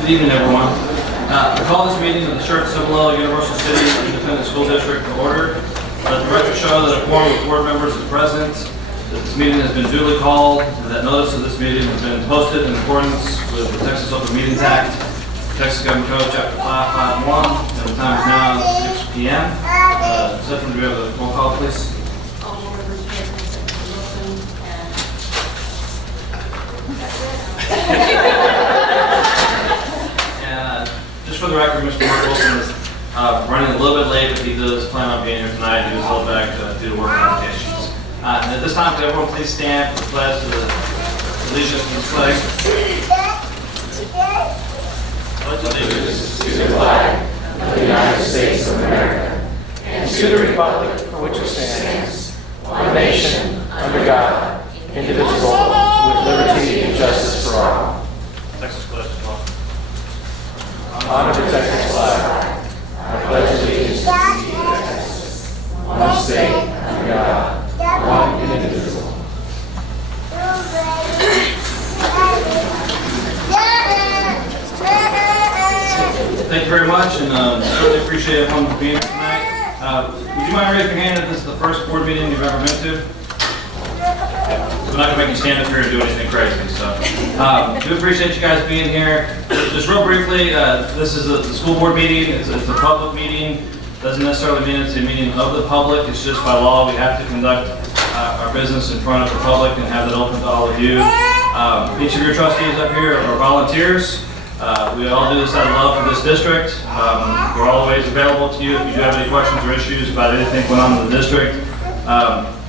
Good evening, everyone. I call this meeting of the Schertz-Cibolo-Universal City Independent School District to order. Let the record show that a quorum of board members is present. That this meeting has been duly called, and that notice of this meeting has been posted in accordance with the Texas Open Meetings Act, Texas Government Code, Chapter 551, and the time is now 6 p.m. Second, do we have a roll call, please? All board members present, Secretary Wilson, And just for the record, Mr. Mark Wilson is running a little bit late, but he does plan on being here tonight. He was held back due to work obligations. And at this time, could everyone please stand for the pledge to the allegiance to the flag? Pledge allegiance To the flag of the United States of America and to the republic for which it stands, one nation, under God, indivisible, with liberty and justice for all. Texas pledge as well. Honor the Texas flag. I pledge allegiance to the people of Texas, one state, under God, one and indivisible. Thank you very much, and I really appreciate everyone being here tonight. Would you mind raising your hand if this is the first board meeting you've ever been to? I'm not going to make you stand up here and do anything crazy, so. Do appreciate you guys being here. Just real briefly, this is the school board meeting. It's a public meeting. Doesn't necessarily mean it's a meeting of the public. It's just by law we have to conduct our business in front of the public and have it open to all of you. Each of your trustees up here are volunteers. We all do this out of love for this district. We're always available to you if you do have any questions or issues about anything going on in the district.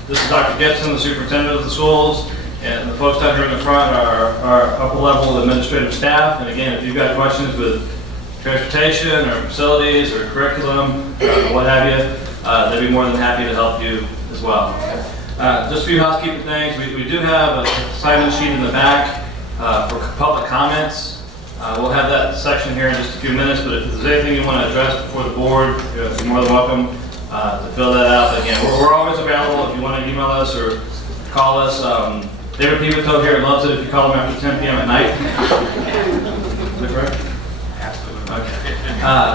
This is Dr. Gibson, the superintendent of the schools, and the folks down here in the front are our upper level administrative staff. And again, if you've got questions with transportation or facilities or curriculum or what have you, they'd be more than happy to help you as well. Just a few housekeeping things. We do have a sign-in sheet in the back for public comments. We'll have that section here in just a few minutes, but if there's anything you want to address before the board, you're more than welcome to fill that out. But again, we're always available if you want to email us or call us. David Pivoto here loves it if you call him after 10 p.m. at night. Is that correct? Absolutely. Okay.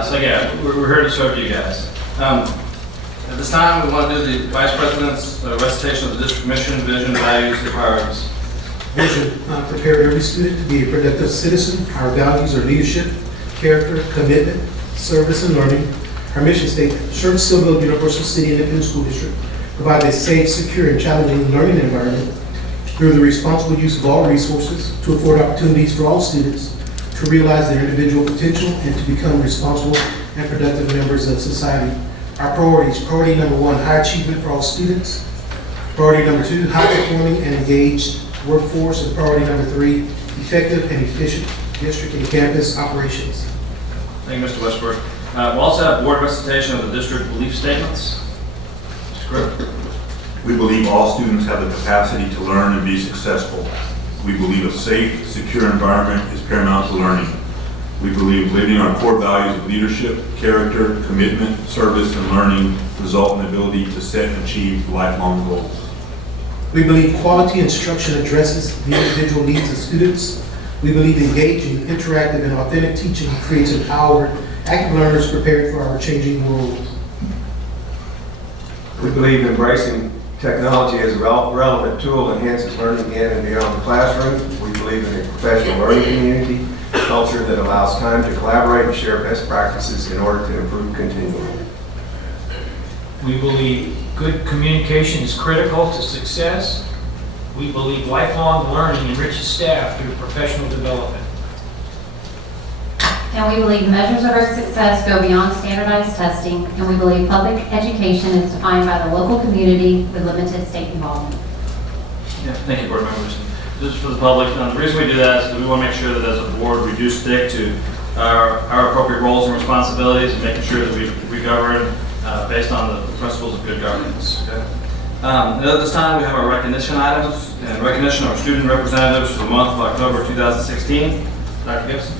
So yeah, we're here to serve you guys. At this time, we want to do the Vice President's recitation of the district mission, vision, values, and priorities. Vision, prepare every student to be a productive citizen. Our values are leadership, character, commitment, service, and learning. Our mission statement, Schertz-Cibolo-Universal City Independent School District provides a safe, secure, and challenging learning environment through the responsible use of all resources to afford opportunities for all students to realize their individual potential and to become responsible and productive members of society. Our priorities, priority number 1, high achievement for all students. Priority number 2, high performing and engaged workforce. And priority number 3, effective and efficient district and campus operations. Thank you, Mr. Westbrook. We'll also have board recitation of the district belief statements. Mr. Cribb. We believe all students have the capacity to learn and be successful. We believe a safe, secure environment is paramount to learning. We believe living our core values of leadership, character, commitment, service, and learning result in the ability to set and achieve lifelong goals. We believe quality instruction addresses the individual needs of students. We believe engaging, interactive, and authentic teaching creates empowered, active learners prepared for our changing world. We believe embracing technology as a relevant tool enhances learning in and beyond the classroom. We believe in a professional learning community, a culture that allows time to collaborate and share best practices in order to improve continually. We believe good communication is critical to success. We believe lifelong learning enriches staff through professional development. And we believe measures of our success go beyond standardized testing, and we believe public education is defined by the local community with limited state involvement. Yeah, thank you, board members. Just for the public, the reason we do that is that we want to make sure that as a board we do stick to our appropriate roles and responsibilities and making sure that we govern based on the principles of good governance. Okay? At this time, we have our recognition items and recognition of our student representatives for the month of October 2016. Dr. Gibson.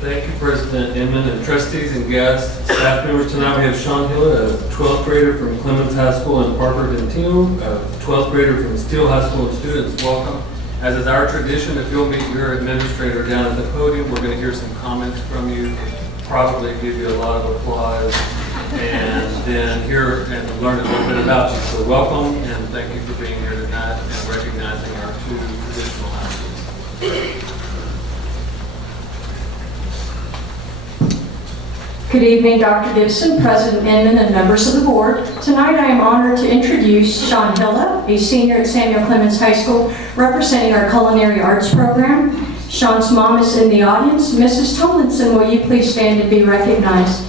Thank you, President Inman and trustees and guests, staff members. Tonight we have Sean Hill, a 12th grader from Clemens High School in Parker Dentino, a 12th grader from Steele High School, and students. Welcome. As is our tradition, if you'll meet your administrator down at the podium, we're going to hear some comments from you, probably give you a lot of applause, and then hear and learn a little bit about you. So welcome, and thank you for being here tonight and recognizing our two traditional high schools. Good evening, Dr. Gibson, President Inman, and members of the board. Tonight I am honored to introduce Sean Hilla, a senior at Samuel Clemens High School, representing our culinary arts program. Sean's mom is in the audience. Mrs. Tomlinson, will you please stand and be recognized?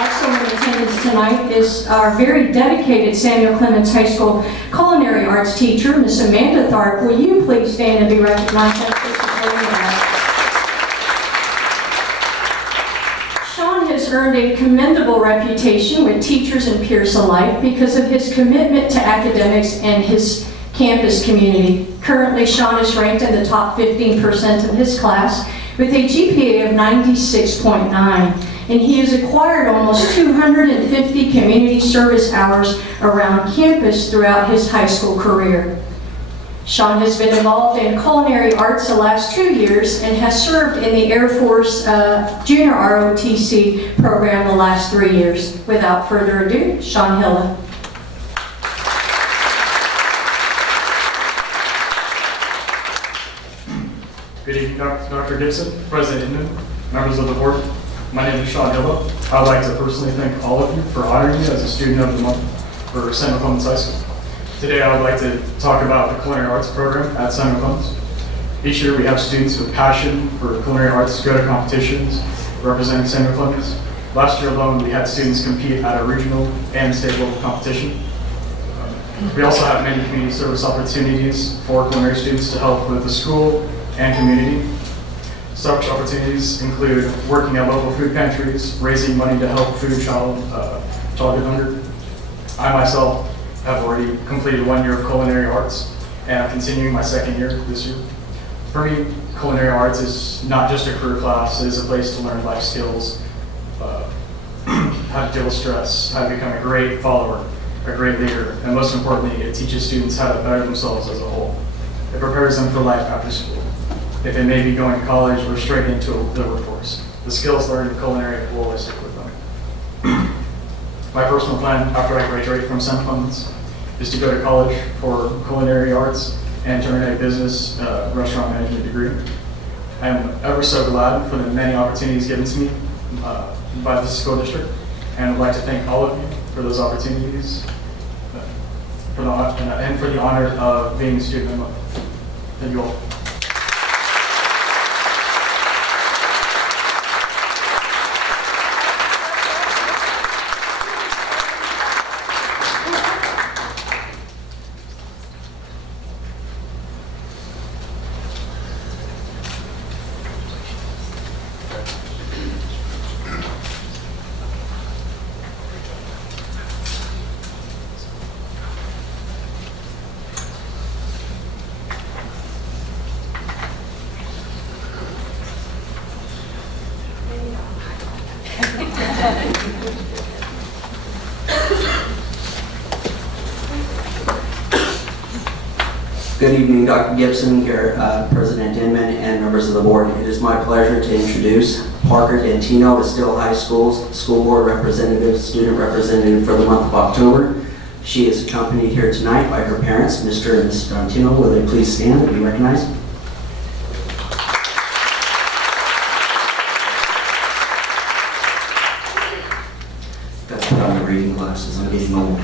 Also in attendance tonight is our very dedicated Samuel Clemens High School culinary arts teacher, Miss Amanda Tharp. Will you please stand and be recognized? Sean has earned a commendable reputation with teachers and peers alike because of his commitment to academics and his campus community. Currently, Sean is ranked in the top 15% of his class with a GPA of 96.9, and he has acquired almost 250 community service hours around campus throughout his high school career. Sean has been involved in culinary arts the last 2 years and has served in the Air Force Junior ROTC program the last 3 years. Without further ado, Sean Hilla. Good evening, Dr. Gibson, President Inman, members of the board. My name is Sean Hilla. I would like to personally thank all of you for honoring me as a student of the month for Samuel Clemens High School. Today I would like to talk about the culinary arts program at Samuel Clemens. Each year we have students with passion for culinary arts go to competitions representing Samuel Clemens. Last year alone we had students compete at a regional and state level competition. We also have many community service opportunities for culinary students to help with the school and community. Such opportunities include working at local food pantries, raising money to help food childhood hunger. I myself have already completed 1 year of culinary arts, and I'm continuing my second year this year. For me, culinary arts is not just a career class, it is a place to learn life skills, how to deal with stress, how to become a great follower, a great leader, and most importantly, it teaches students how to better themselves as a whole. It prepares them for life after school. If they may be going to college or straight into the workforce, the skills learned in culinary will always stick with them. My personal plan after I graduate from Samuel Clemens is to go to college for culinary arts and to earn a business restaurant management degree. I am ever so glad for the many opportunities given to me by the school district, and I'd like to thank all of you for those opportunities and for the honor of being a student of the month. Thank you all. Good evening, Dr. Gibson, President Inman, and members of the board. It is my pleasure to introduce Parker Dantino, the Still High School's school board representative, student representative for the month of October. She is accompanied here tonight by her parents, Mr. and Mrs. Dantino. Will they please stand and be recognized? Got to put on my reading glasses, I'm getting old.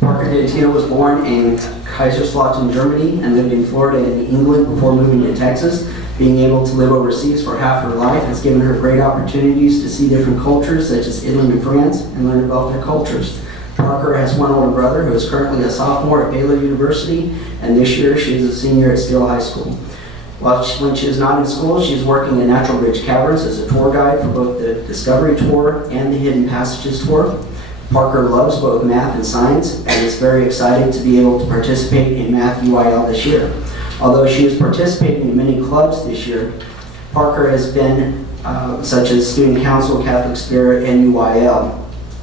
Parker Dantino was born in Kaiserslautern, Germany, and lived in Florida and England before moving to Texas. Being able to live overseas for half her life has given her great opportunities to see different cultures, such as Italy and France, and learn about their cultures. Parker has one older brother who is currently a sophomore at Baylor University, and this year she is a senior at Steele High School. When she is not in school, she is working in Natural Bridge Caverns as a tour guide for both the Discovery Tour and the Hidden Passages Tour. Parker loves both math and science and is very excited to be able to participate in Math UIL this year. Although she is participating in many clubs this year, Parker has been such as Student Council, Catholic Spirit, and UIL.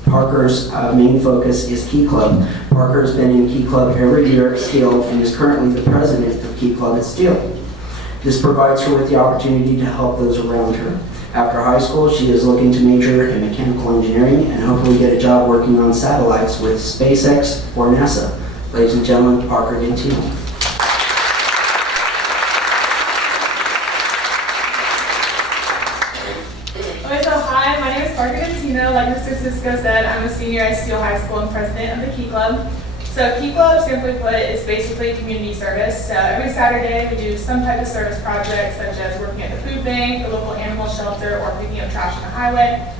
Parker's main focus is Key Club. Parker has been in Key Club every year at Steele and is currently the president of Key Club at Steele. This provides her with the opportunity to help those around her. After high school, she is looking to major in mechanical engineering and hopefully get a job working on satellites with SpaceX or NASA. Ladies and gentlemen, Parker Gentile. Okay, so hi, my name is Parker Gentile. Like Mr. Cisco said, I'm a senior at Steele High School and president of the Key Club. So Key Club, simply put, is basically community service. So every Saturday, we do some type of service project, such as working at the food bank, the local animal shelter, or picking up trash on the highway.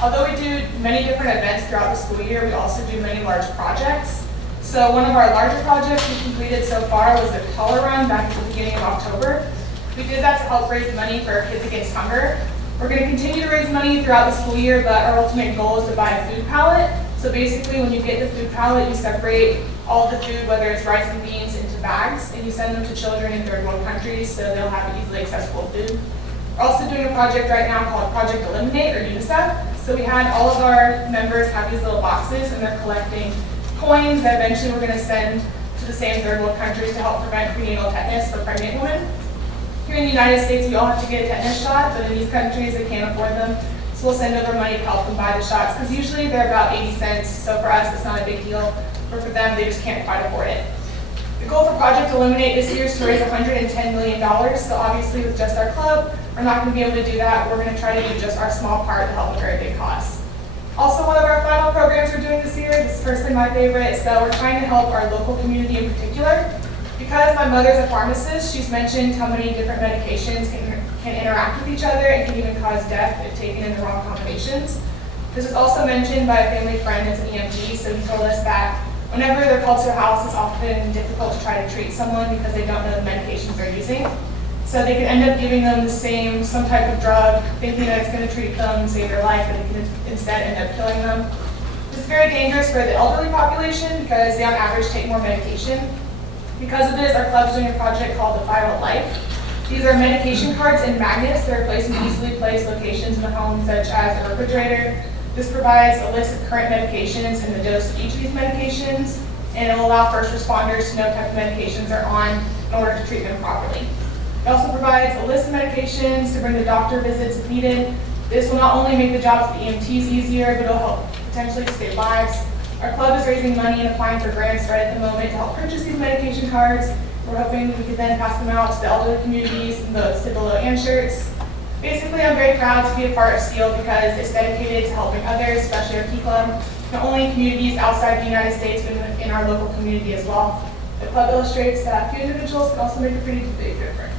Although we do many different events throughout the school year, we also do many large projects. So one of our larger projects we completed so far was the color run back at the beginning of October. We did that to help raise money for Kids Against Hunger. We're going to continue to raise money throughout the school year, but our ultimate goal is to buy a food pallet. So basically, when you get the food pallet, you separate all the food, whether it's rice and beans, into bags, and you send them to children in third world countries so they'll have easily accessible food. We're also doing a project right now called Project Eliminate, or UNICEF. So we had all of our members have these little boxes, and they're collecting coins that eventually we're going to send to the same third world countries to help prevent prenatal tetanus for pregnant women. Here in the United States, we all have to get a tetanus shot, but in these countries, they can't afford them. So we'll send over money to help them buy the shots, because usually they're about 80 cents, so for us, it's not a big deal. But for them, they just can't quite afford it. The goal for Project Eliminate this year is to raise $110 million, so obviously with just our club, we're not going to be able to do that. We're going to try to do just our small part to help a very big cause. Also, one of our final programs we're doing this year, this is personally my favorite, so we're trying to help our local community in particular. Because my mother's a pharmacist, she's mentioned how many different medications can interact with each other and can even cause death if taken in the wrong combinations. This is also mentioned by a family friend as an EMT, so he told us that whenever they're called to a house, it's often difficult to try to treat someone because they don't know the medications they're using. So they can end up giving them some type of drug, thinking that it's going to treat them, save their life, but it can instead end up killing them. This is very dangerous for the elderly population because they on average take more medication. Because of this, our club is doing a project called the 5 Life. These are medication cards and magnets that are placed in easily placed locations in the home, such as a refrigerator. This provides a list of current medications and the dose of each of these medications, and it will allow first responders to know what type of medications they're on in order to treat them properly. It also provides a list of medications to bring to doctor visits if needed. This will not only make the jobs of the EMTs easier, but it will help potentially save lives. Our club is raising money and applying for grants right at the moment to help purchase these medication cards. We're hoping we could then pass them out to the elderly communities in both Cibolo and Schertz. Basically, I'm very proud to be a part of Steele because it's dedicated to helping others, especially our Key Club, not only in communities outside the United States, but in our local community as well. The club illustrates that few individuals can also make a pretty big difference.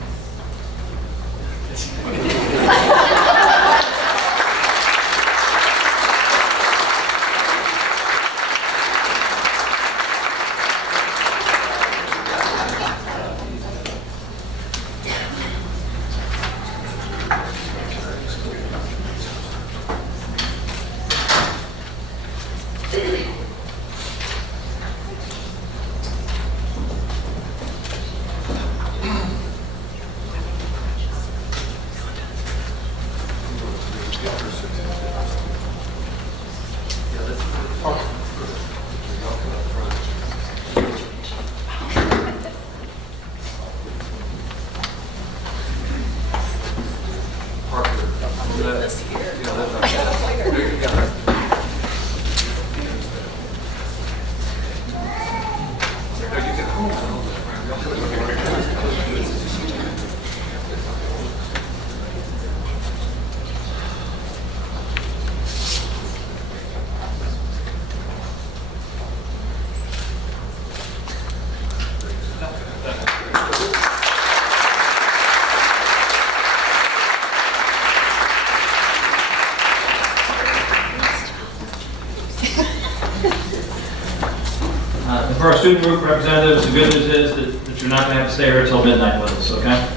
For our student group representatives, the good news is that you're not going to have to stay here until midnight with us, okay?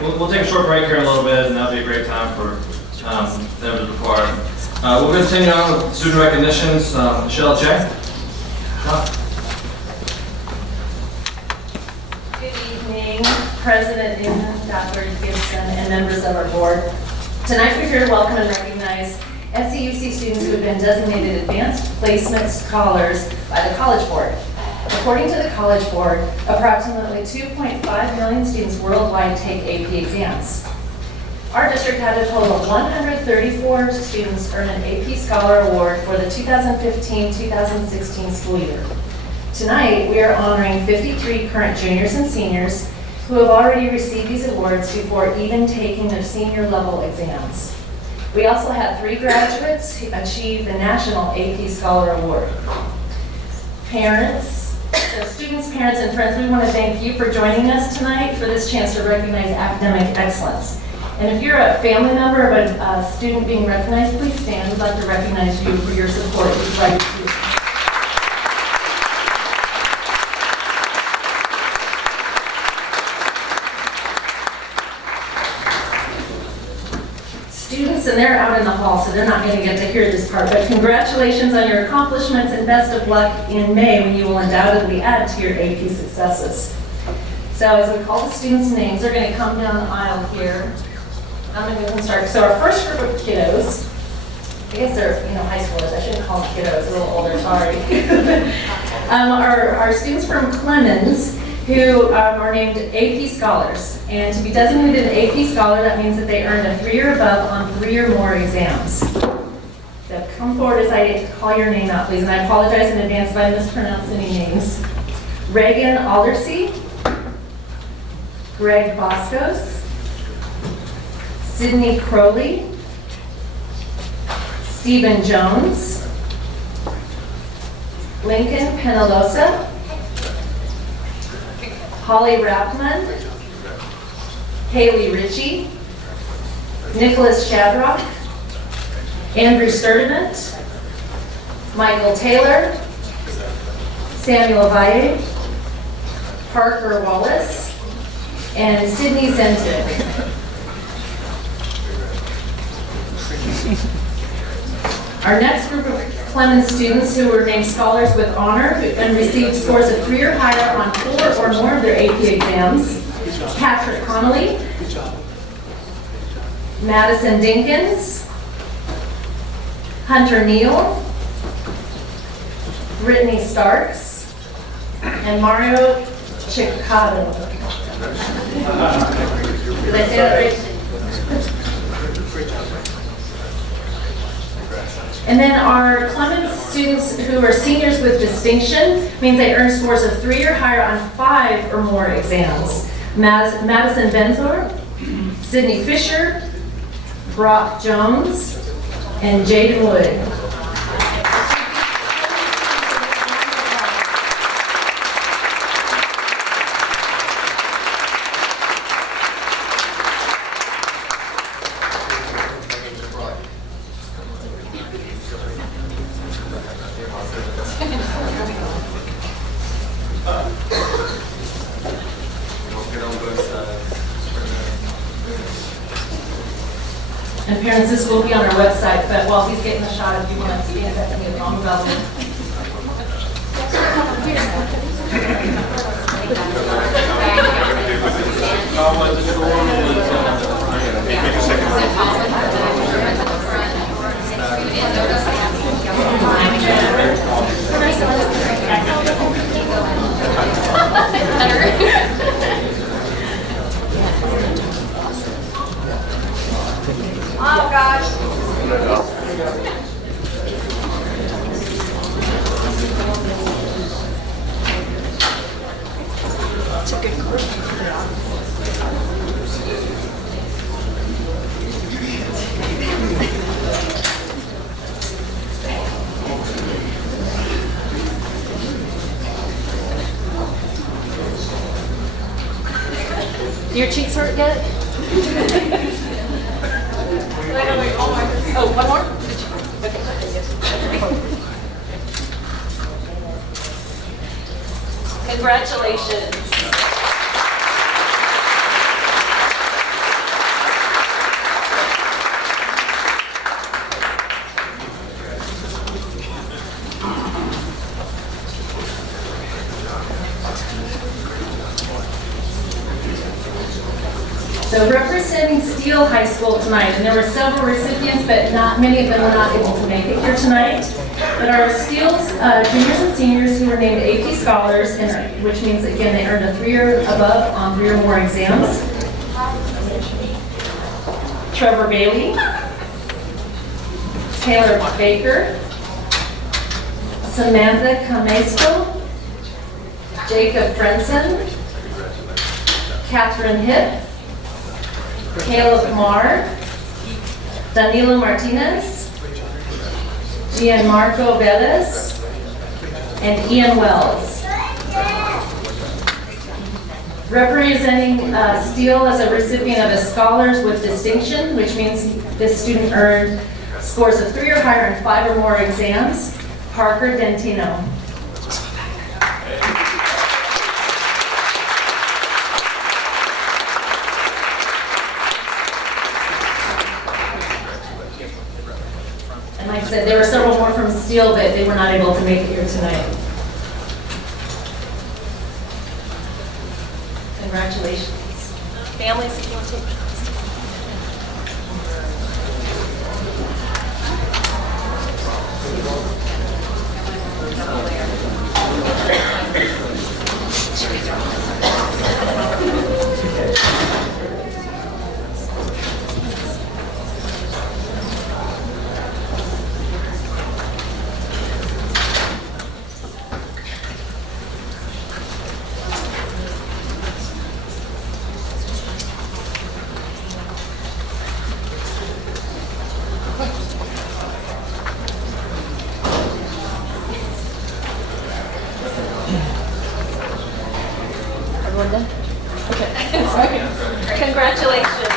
We'll take a short break here in a little bit, and that'll be a great time for them to depart. We'll continue on with student recognitions. Michelle Che. Good evening, President Newman, Dr. Gibson, and members of our board. Tonight we're here to welcome and recognize SCUC students who have been designated advanced placement scholars by the College Board. According to the College Board, approximately 2.5 million students worldwide take AP exams. Our district had a total of 134 students earn an AP Scholar Award for the 2015-2016 school year. Tonight, we are honoring 53 current juniors and seniors who have already received these awards before even taking their senior level exams. We also had 3 graduates who achieved the National AP Scholar Award. Parents, so students, parents, and friends, we want to thank you for joining us tonight for this chance to recognize academic excellence. And if you're a family member of a student being recognized, please stand. We'd like to recognize you for your support. We'd like to. Students, and they're out in the hall, so they're not going to get to hear this part, but congratulations on your accomplishments and best of luck in May when you will undoubtedly add to your AP successes. So as we call the students' names, they're going to come down the aisle here. I'm going to go and start. So our first group of kiddos, I guess they're high schoolers. I shouldn't call them kiddos, a little older, sorry. Our students from Clemens who are named AP Scholars. And to be designated an AP Scholar, that means that they earned a 3 or above on 3 or more exams. So come forward as I call your name out, please. And I apologize in advance if I mispronounce any names. Reagan Aldersey, Greg Boscos, Sydney Crowley, Stephen Jones, Lincoln Penalosa, Holly Rapman, Haley Ritchie, Nicholas Shadrock, Andrew Sturdivant, Michael Taylor, Samuel Valle, Parker Wallace, and Sydney Zentig. Our next group of Clemens students who were named scholars with honor and received scores of 3 or higher on 4 or more of their AP exams: Patrick Connolly, Madison Dinkins, Hunter Neal, Brittany Starks, and Mario Chicado. Did I say that right? And then our Clemens students who are seniors with distinction means they earn scores of 3 or higher on 5 or more exams. Madison Benzor, Sydney Fisher, Brock Jones, and Jaden Wood. And parents, this will be on our website, but while he's getting the shot, if you want to stand up and get along about it. Oh, gosh. It's a good group. Your cheeks hurt yet? Oh, one more? Okay. Congratulations. So representing Steve Steele High School tonight. And there were several recipients, but not many of them were not able to make it here tonight. But our Steele's juniors and seniors who were named AP Scholars, and, which means, again, they earned a 3 or above on 3 or more exams. Trevor Bailey, Taylor Baker, Samantha Camesco, Jacob Frenson, Catherine Hipp, Caleb Marr, Danilo Martinez, Gianmarco Velez, and Ian Wells. Representing Steele as a recipient of a Scholars with Distinction, which means this student earned scores of 3 or higher in 5 or more exams, Parker Dentino. And like I said, there were several more from Steele, but they were not able to make it here tonight. Congratulations. Families, if you want to take minutes. Everyone done? Okay. Sorry. Congratulations.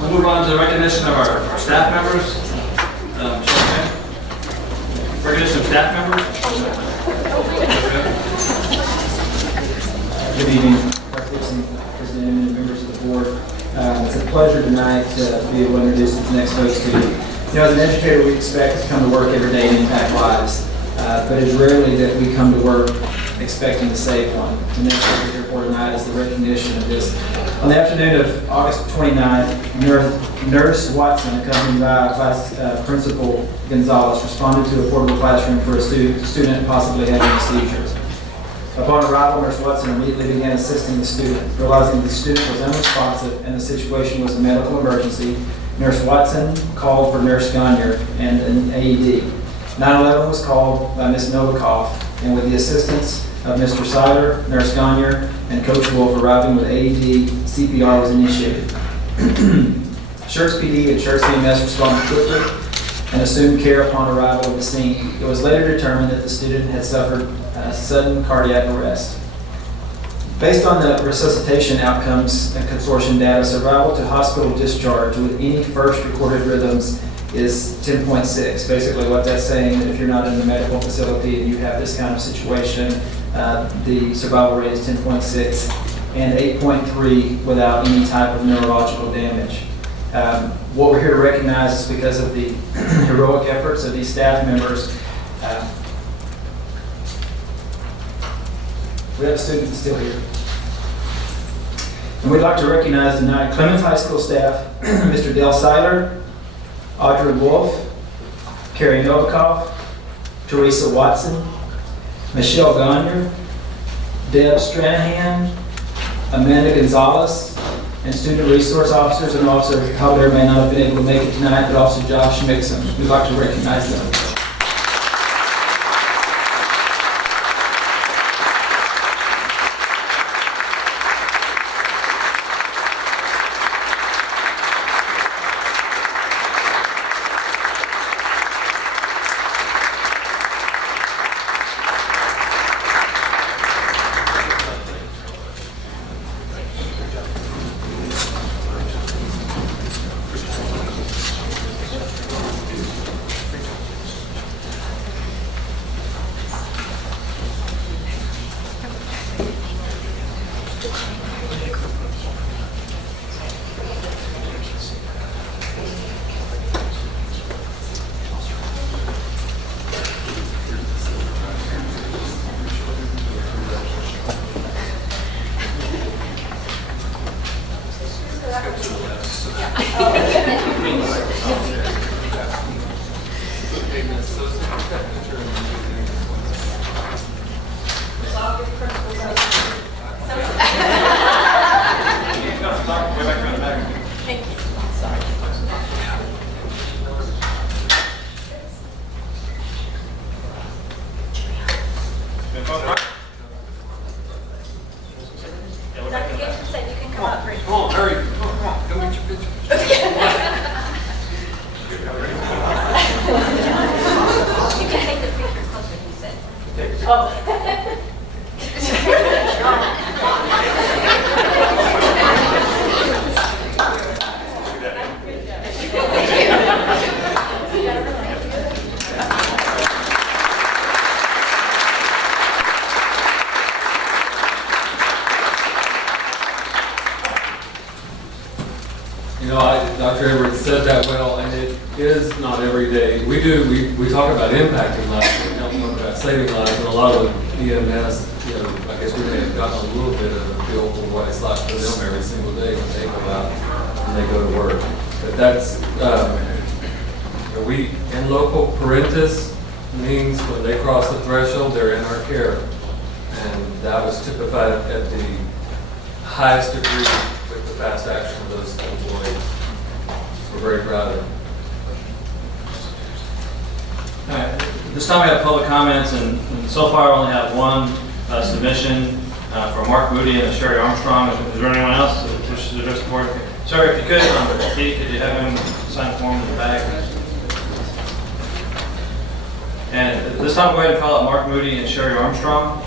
We'll move on to the recognition of our staff members. Recognition of staff members. Good evening, Dr. Dixon, President and members of the board. It's a pleasure tonight to be able to introduce these next folks to you. You know, as an educator, we expect to come to work every day and impact lives, but it's rarely that we come to work expecting to save one. The next thing we're here for tonight is the recognition of this. On the afternoon of August 29th, Nurse Watson, accompanied by Vice Principal Gonzalez, responded to a portable classroom for a student possibly having a seizure. Upon arrival, Nurse Watson immediately began assisting the student. Realizing the student was unresponsive and the situation was a medical emergency, Nurse Watson called for Nurse Gagne and an AED. 911 was called by Ms. Novikoff, and with the assistance of Mr. Sider, Nurse Gagne, and Coach Wolf arriving with AED, CPR was initiated. Schertz PD and Schertz EMS responded quickly and assumed care upon arrival at the scene. It was later determined that the student had suffered sudden cardiac arrest. Based on the resuscitation outcomes and consortium data, survival to hospital discharge with any first recorded rhythms is 10.6. Basically what that's saying that if you're not in the medical facility and you have this kind of situation, the survival rate is 10.6 and 8.3 without any type of neurological damage. What we're here to recognize is because of the heroic efforts of these staff members. We have a student that's still here. And we'd like to recognize tonight Clemens High School staff, Mr. Dale Seiler, Audrey Wolf, Carrie Novikoff, Teresa Watson, Michelle Gagne, Deb Stranahan, Amanda Gonzalez, and student resource officers and Officer Javier may not have been able to make it tonight, but also Josh Mixon. We'd like to recognize them. You know, Dr. Edwards said that well, and it is not every day. We talk about impacting lives, we don't talk about saving lives, and a lot of EMS, you know, I guess we may have gotten a little bit of a feel for what it's like for them every single day when they go out and they go to work. But that's, we, in local parentis means when they cross the threshold, they're in our care. And that was typified at the highest degree with the fast action of those employees. We're very proud of them. All right. This time we have public comments, and so far I only have one submission for Mark Moody and Sherry Armstrong. Is there anyone else that wishes to address the board? Sir, if you could, Pete, could you have him sign the form in the back? And at this time, go ahead and call out Mark Moody and Sherry Armstrong.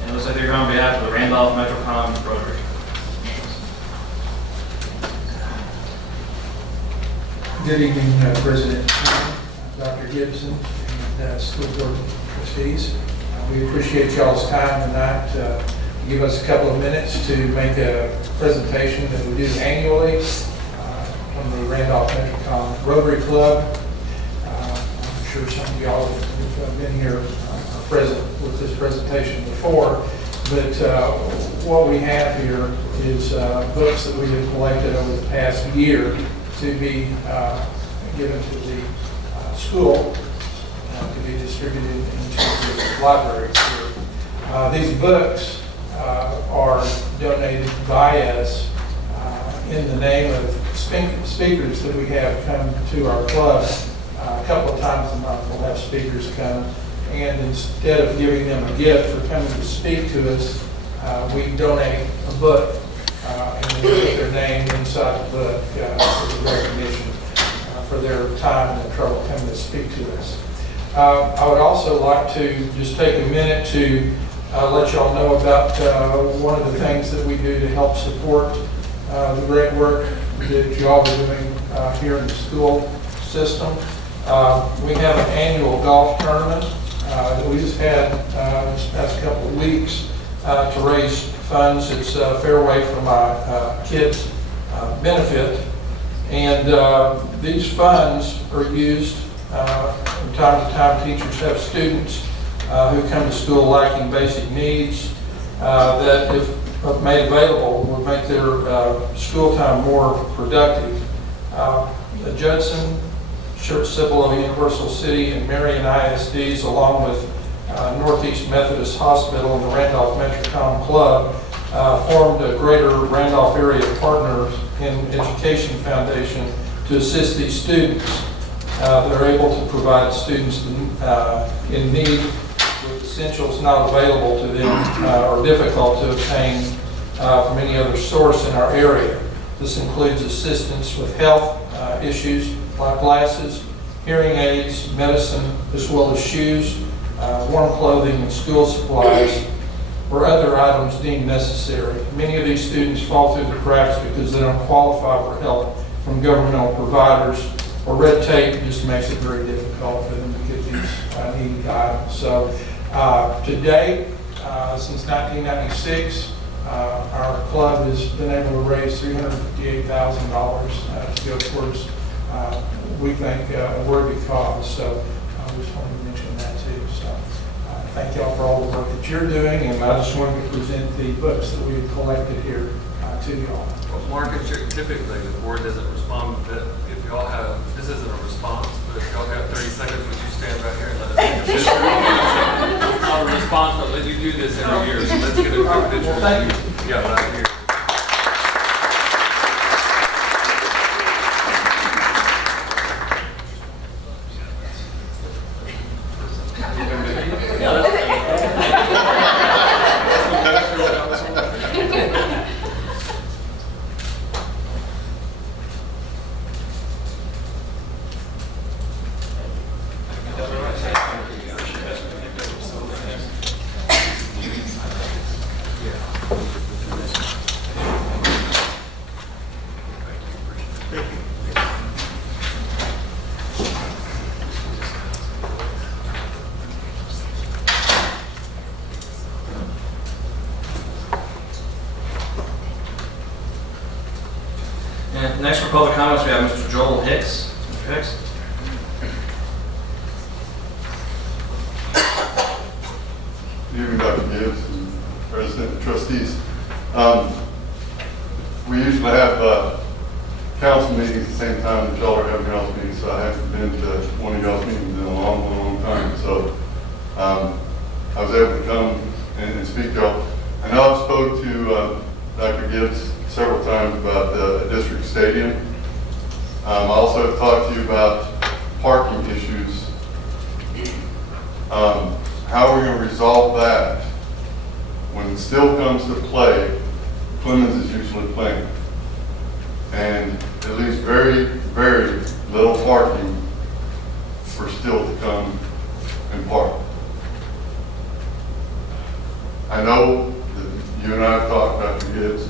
And it looks like they're here on behalf of the Randolph Metrocom Rotary. Good evening, President, Dr. Gibson, and school board trustees. We appreciate y'all's time tonight to give us a couple of minutes to make a presentation that we do annually from the Randolph Metrocom Rotary Club. I'm sure some of y'all have been here present with this presentation before, but what we have here is books that we have collected over the past year to be given to the school to be distributed into the libraries here. These books are donated by us in the name of speakers that we have come to our club. A couple of times a month we'll have speakers come, and instead of giving them a gift for coming to speak to us, we donate a book and we put their name inside the book as a recognition for their time and their trouble coming to speak to us. I would also like to just take a minute to let y'all know about one of the things that we do to help support the great work that y'all are doing here in the school system. We have an annual golf tournament that we just had this past couple of weeks to raise funds. It's Fairway for My Kids benefit. And these funds are used from time to time. Teachers have students who come to school lacking basic needs that, if made available, would make their school time more productive. The Judson, Schertz-Cibolo-Universal City, and Marion ISDs, along with Northeast Methodist Hospital and the Randolph Metrocom Club, formed a Greater Randolph Area Partners in Education Foundation to assist these students. They're able to provide students in need with essentials not available to them or difficult to obtain from any other source in our area. This includes assistance with health issues like glasses, hearing aids, medicine, as well as shoes, warm clothing, and school supplies, or other items deemed necessary. Many of these students fall through the cracks because they don't qualify for help from governmental providers, or red tape just makes it very difficult for them to get these needed items. So to date, since 1996, our club has been able to raise $358,000 to go towards, we think, a worthy cause. So I just wanted to mention that too. So thank y'all for all the work that you're doing, and I just wanted to present the books that we've collected here to y'all. Well, Mark, typically the board doesn't respond, but if y'all have, this isn't a response, but if y'all have 30 seconds, would you stand right here and let us take a picture? It's not a response, but you do this every year, so let's get a quick picture of you. Yeah, right here. next for public comments, we have Mr. Joel Hicks. Mr. Hicks? Good evening, Dr. Gibbs and President and trustees. We usually have council meetings at the same time that y'all are having council meetings, so I haven't been to one of y'all's meetings in a long time. So I was able to come and speak to y'all. I know I've spoke to Dr. Gibbs several times about the district stadium. I also have talked to you about parking issues. How are we going to resolve that when it still comes to play? Clemens is usually playing, and it leaves very, very little parking for still to come and park. I know that you and I have talked, Dr. Gibbs,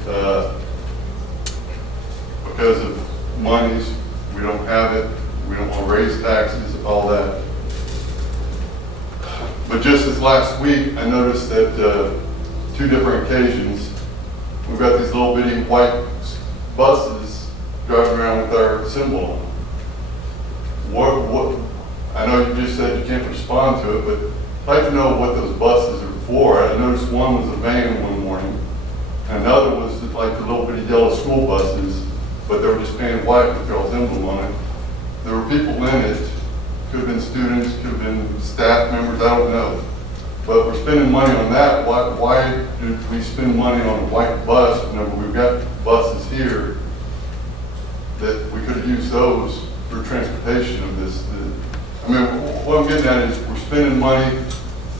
because of monies, we don't have it, we don't want to raise taxes, all that. But just this last week, I noticed that 2 different occasions, we've got these little bitty white buses driving around with our symbol on them. What, I know you just said you can't respond to it, but I'd like to know what those buses are for. I noticed one was a van one morning, and another was like the little bitty yellow school buses, but they were just painted white with y'all's emblem on it. There were people in it. Could have been students, could have been staff members, I don't know. But we're spending money on that. Why do we spend money on a white bus whenever we've got buses here that we could have used those for transportation of this? I mean, what I'm getting at is we're spending money.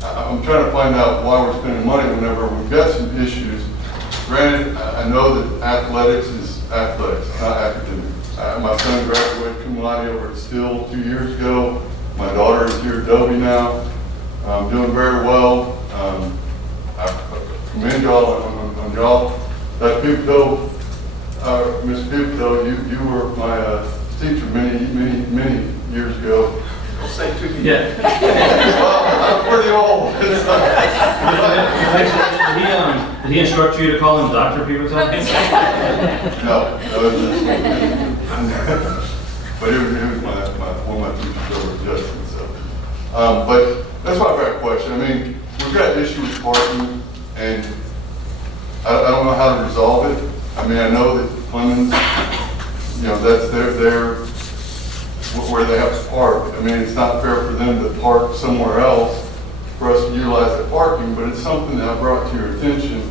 I'm trying to find out why we're spending money whenever we've got some issues. Granted, I know that athletics is athletics, not academic. My son graduated cum laude over at Still 2 years ago. My daughter is here at Dobie now, doing very well. I commend y'all on y'all. Dr. Pipito, Ms. Pipito, you were my teacher many years ago. Don't say too many. Yeah. Well, I'm pretty old. Did he instruct you to call him Dr. Pipito? No. But he was one of my teachers over at Justin. So, but that's why I've got a question. I mean, we've got issues with parking, and I don't know how to resolve it. I mean, I know that Clemens, that's their where they have to park. I mean, it's not fair for them to park somewhere else for us to utilize that parking, but it's something that I brought to your attention.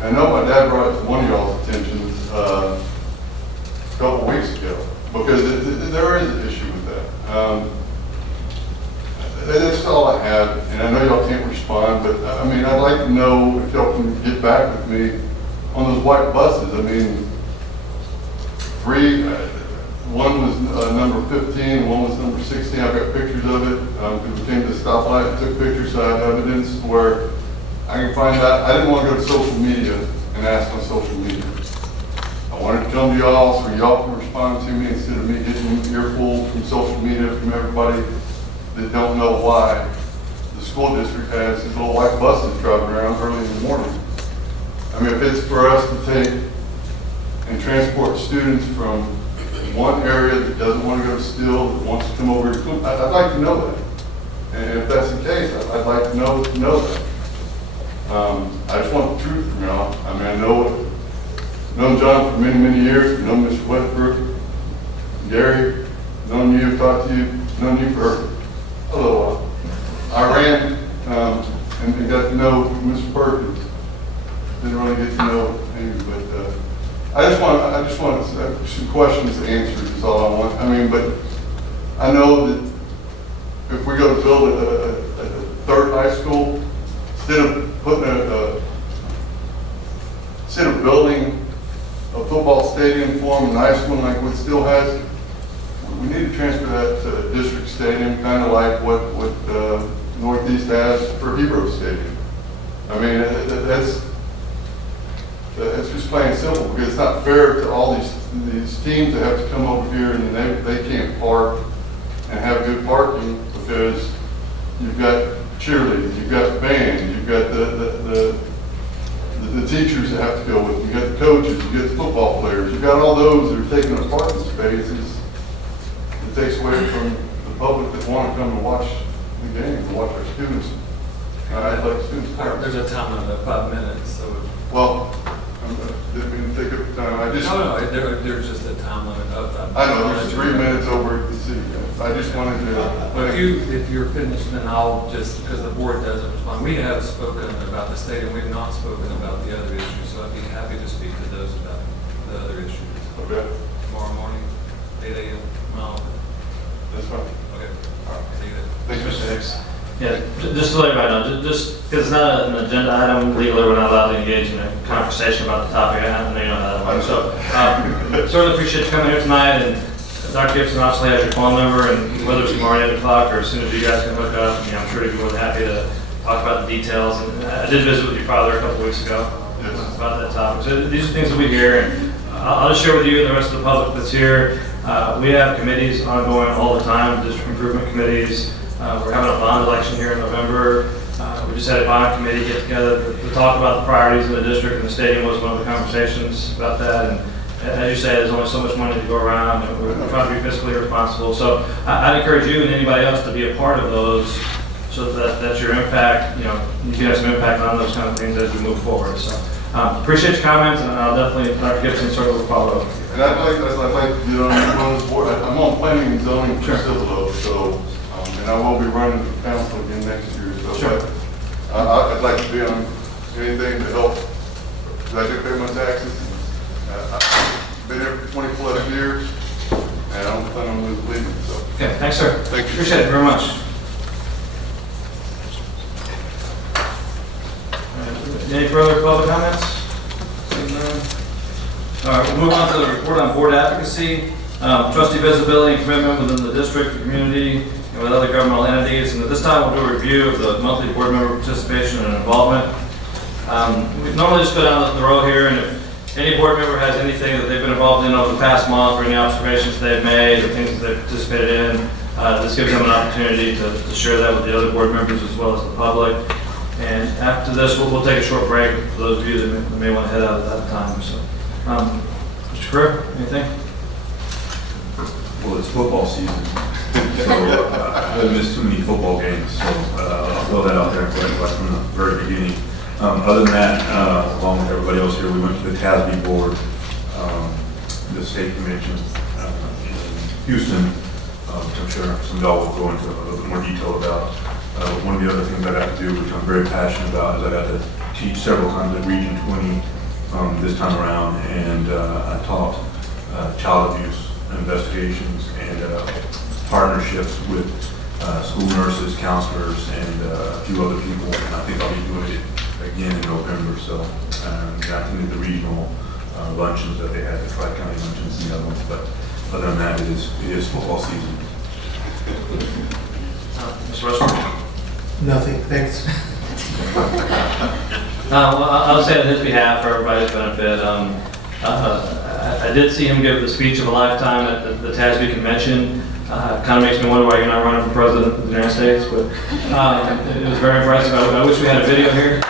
And I know my dad brought it to one of y'all's attentions a couple weeks ago, because there is an issue with that. That's all I have, and I know y'all can't respond, but I mean, I'd like to know if y'all can get back with me on those white buses. I mean, 3, one was number 15, one was number 16. I've got pictures of it, because we came to the stoplight and took pictures, so I have evidence where I can find out. I didn't want to go to social media and ask on social media. I wanted to come to y'all so y'all can respond to me instead of me getting an earful from social media from everybody that don't know why the school district has these little white buses driving around early in the morning. I mean, if it's for us to take and transport students from one area that doesn't want to go to Still, that wants to come over to Clemens, I'd like to know that. And if that's the case, I'd like to know that. I just want the truth from y'all. I mean, I've known John for many years. I've known Mr. Westbrook, Gary, known you, talked to you, known you for a little while. I ran and got to know Mr. Perkins. Didn't really get to know him, but I just want some questions answered is all I want. I mean, but I know that if we go to build a third high school, instead of building a football stadium for them, a nice one like what Still has, we need to transfer that to a district stadium, kind of like what Northeast has for Hero Stadium. I mean, that's just plain simple, because it's not fair to all these teams that have to come over here and they can't park and have good parking, because you've got cheerleading, you've got band, you've got the teachers that have to go with, you've got the coaches, you get football players, you got all those that are taking up parking spaces. It takes away from the public that want to come and watch the game, and watch our students. Athletic students. There's a time limit of 5 minutes, so. Well, I didn't mean to take up time. There's just a time limit of 5 minutes. I know, there's 3 minutes over at the city. I just wanted to. But if you're finished, then I'll just, because the board doesn't respond. We have spoken about the stadium, we've not spoken about the other issues, so I'd be happy to speak to those about the other issues. Okay. Tomorrow morning, 8 a.m. That's fine. Okay. All right. See you then. Thank you, Mr. Hicks. Yeah, just to let everybody know, just because it's not an agenda item, legally we're not allowed to engage in a conversation about the topic. I know you know how that works. So certainly appreciate you coming here tonight, and Dr. Gibson obviously has your phone number, and whether it's tomorrow at 8 o'clock or as soon as you guys can hook up, I'm sure he'd be more than happy to talk about the details. And I did visit with your father a couple weeks ago about that topic. So these are things that we hear, and I'll just share with you and the rest of the public that's here. We have committees ongoing all the time, district improvement committees. We're having a bond election here in November. We just had a bond committee get together to talk about the priorities in the district, and the stadium was one of the conversations about that. And as you say, there's only so much money to go around, and we're trying to be fiscally responsible. So I'd encourage you and anybody else to be a part of those, so that your impact, you can have some impact on those kind of things as we move forward. So appreciate your comments, and I'll definitely, Dr. Gibson, certainly will follow up. And I'd like to get on this board. I'm on planning and zoning for Civil, so, and I will be running for council again next year. So sure. I'd like to be on anything to help. I do pay my taxes. I've been here for 20 plus years, and I don't plan on leaving. So. Okay, thanks, sir. Thank you. Appreciate it very much. Any further public comments? All right, we'll move on to the report on board advocacy, trustee visibility and commitment within the district, the community, and with other governmental entities. And at this time, we'll do a review of the monthly board member participation and involvement. We normally just go down the row here, and if any board member has anything that they've been involved in over the past month, or any observations they've made, or things that they've participated in, this gives them an opportunity to share that with the other board members as well as the public. And after this, we'll take a short break for those of you that may want to head out at that time. So, Mr. Career, anything? Well, it's football season, so I haven't missed too many football games, so I'll throw that out there right from the very beginning. Other than that, along with everybody else here, we went to the TASB board, the state convention in Houston, which I'm sure some of y'all will go into a little bit more detail about. One of the other things I got to do, which I'm very passionate about, is I got to teach several times at Region 20 this time around, and I taught child abuse investigations and partnerships with school nurses, counselors, and a few other people, and I think I'll be doing it again in November. So I attended the regional luncheons that they had, the Tri-County luncheons and the other ones, but other than that, it is football season. Mr. Rushmore? Nothing, thanks. Well, I'll say on his behalf, for everybody's benefit, I did see him give the speech of a lifetime at the TASB convention. Kind of makes me wonder why you're not running for president of the United States, but it was very impressive. I wish we had a video here.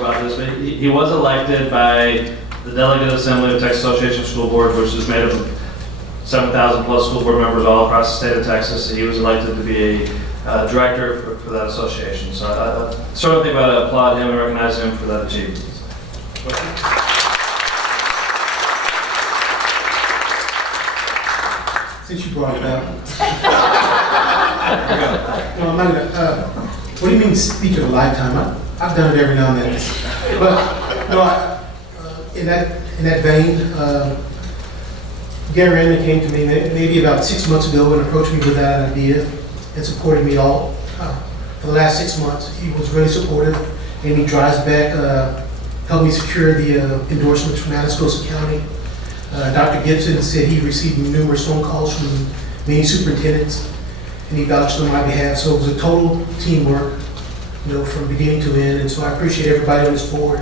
About this, but he was elected by the Delegate Assembly of the Texas Association of School Boards, which is made up of 7,000 plus school board members all across the state of Texas. He was elected to be a director for that association. So I certainly think about to applaud him and recognize him for that achievement. Since you brought it up. No, I'm not gonna, what do you mean speech of a lifetime? I've done it every now and then. But no, in that vein, Gary Raymond came to me maybe about 6 months ago and approached me with that idea and supported me all for the last 6 months. He was really supportive, and he drives back, helped me secure the endorsements from Atascosa County. Dr. Gibson said he received numerous phone calls from many superintendents, and he vouched on my behalf. So it was a total teamwork, from beginning to end. And so I appreciate everybody on this board.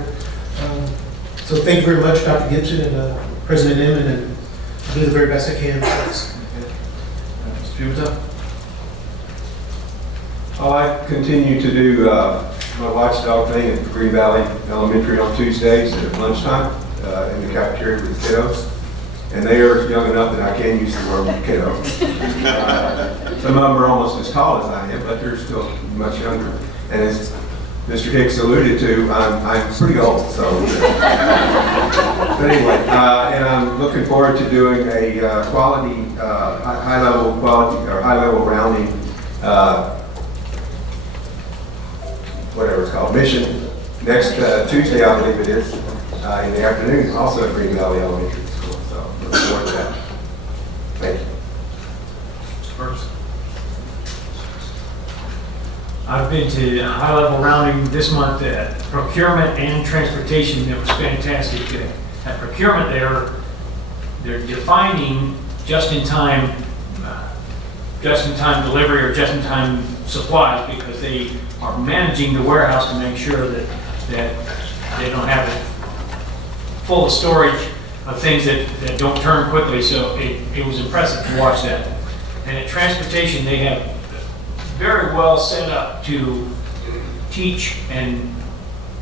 So thank you very much, Dr. Gibson and President Inman, and I'll do the very best I can. Mr. Pimenta? Oh, I continue to do my watchdog thing at Green Valley Elementary on Tuesdays at lunchtime in the cafeteria with kiddos. And they are young enough that I can use the word kiddo. Some of them are almost as tall as I am, but they're still much younger. And as Mr. Hicks alluded to, I'm pretty old, so. But anyway, and I'm looking forward to doing a quality, high-level quality, or high-level rounding, whatever it's called, mission, next Tuesday, I believe it is, in the afternoon, also at Green Valley Elementary School. So looking forward to that. Thank you. First. I've been to a high-level rounding this month at procurement and transportation. It was fantastic. At procurement, they're defining just-in-time delivery or just-in-time supplies because they are managing the warehouse to make sure that they don't have it full of storage of things that don't turn quickly. So it was impressive to watch that. And at transportation, they have very well set up to teach and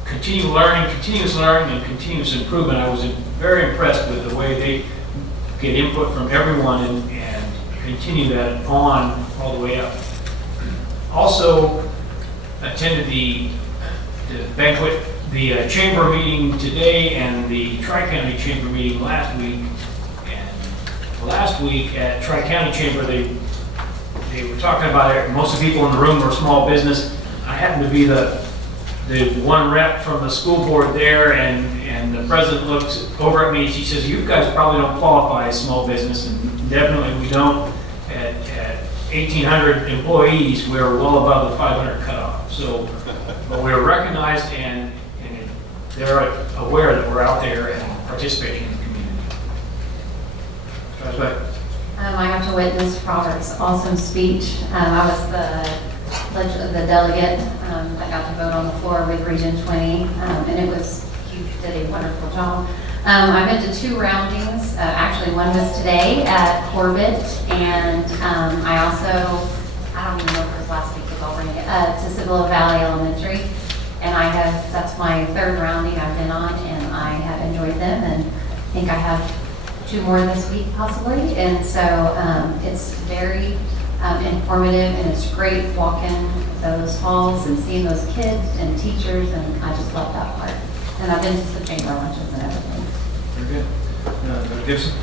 continuous learning and continuous improvement. I was very impressed with the way they get input from everyone and continue that on all the way up. Also attended the banquet, the chamber meeting today and the Tri-County Chamber meeting last week. And last week at Tri-County Chamber, they were talking about it. Most of the people in the room were small business. I happened to be the one rep from the school board there, and the president looks over at me and she says, "You guys probably don't qualify as small business," and definitely we don't. At 1,800 employees, we're well above the 500 cutoff. So, but we were recognized, and they're aware that we're out there and participating in the community. I got to witness Robert's awesome speech. I was the delegate that got to vote on the floor with Region 20, and he did a wonderful job. I went to 2 roundings. Actually, one was today at Corbett, and I don't even know if it was last week, because I'll bring it, to Cibolo Valley Elementary. And that's my 3rd rounding I've been on, and I have enjoyed them, and I think I have 2 more this week possibly. And so it's very informative, and it's great walking those halls and seeing those kids and teachers, and I just love that part. And I've been to the chamber lunches and everything. Very good. Dr. Gibson?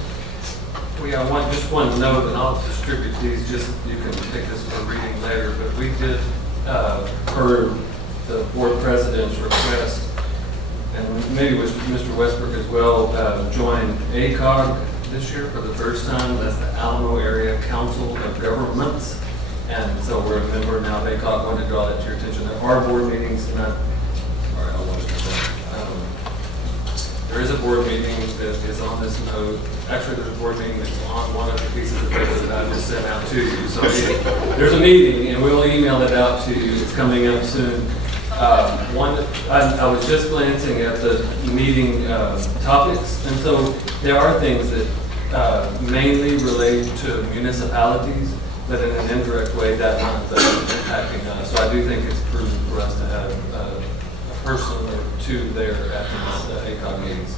We just one note, and I'll distribute these, just you can take this for reading later, but we did, per the board president's request, and maybe with Mr. Westbrook as well, join ACOG this year for the first time. That's the Alamo Area Council of Governments. And so we're a member now of ACOG. I wanted to draw that to your attention. There are board meetings, and there is a board meeting that is on this note. Actually, there's a board meeting that's on one of the pieces of paper that I just sent out to you. So there's a meeting, and we'll email it out to you. It's coming up soon. I was just glancing at the meeting topics, and so there are things that mainly relate to municipalities, but in an indirect way that month that is impacting us. So I do think it's prudent for us to have a person or 2 there at these ACOG meetings.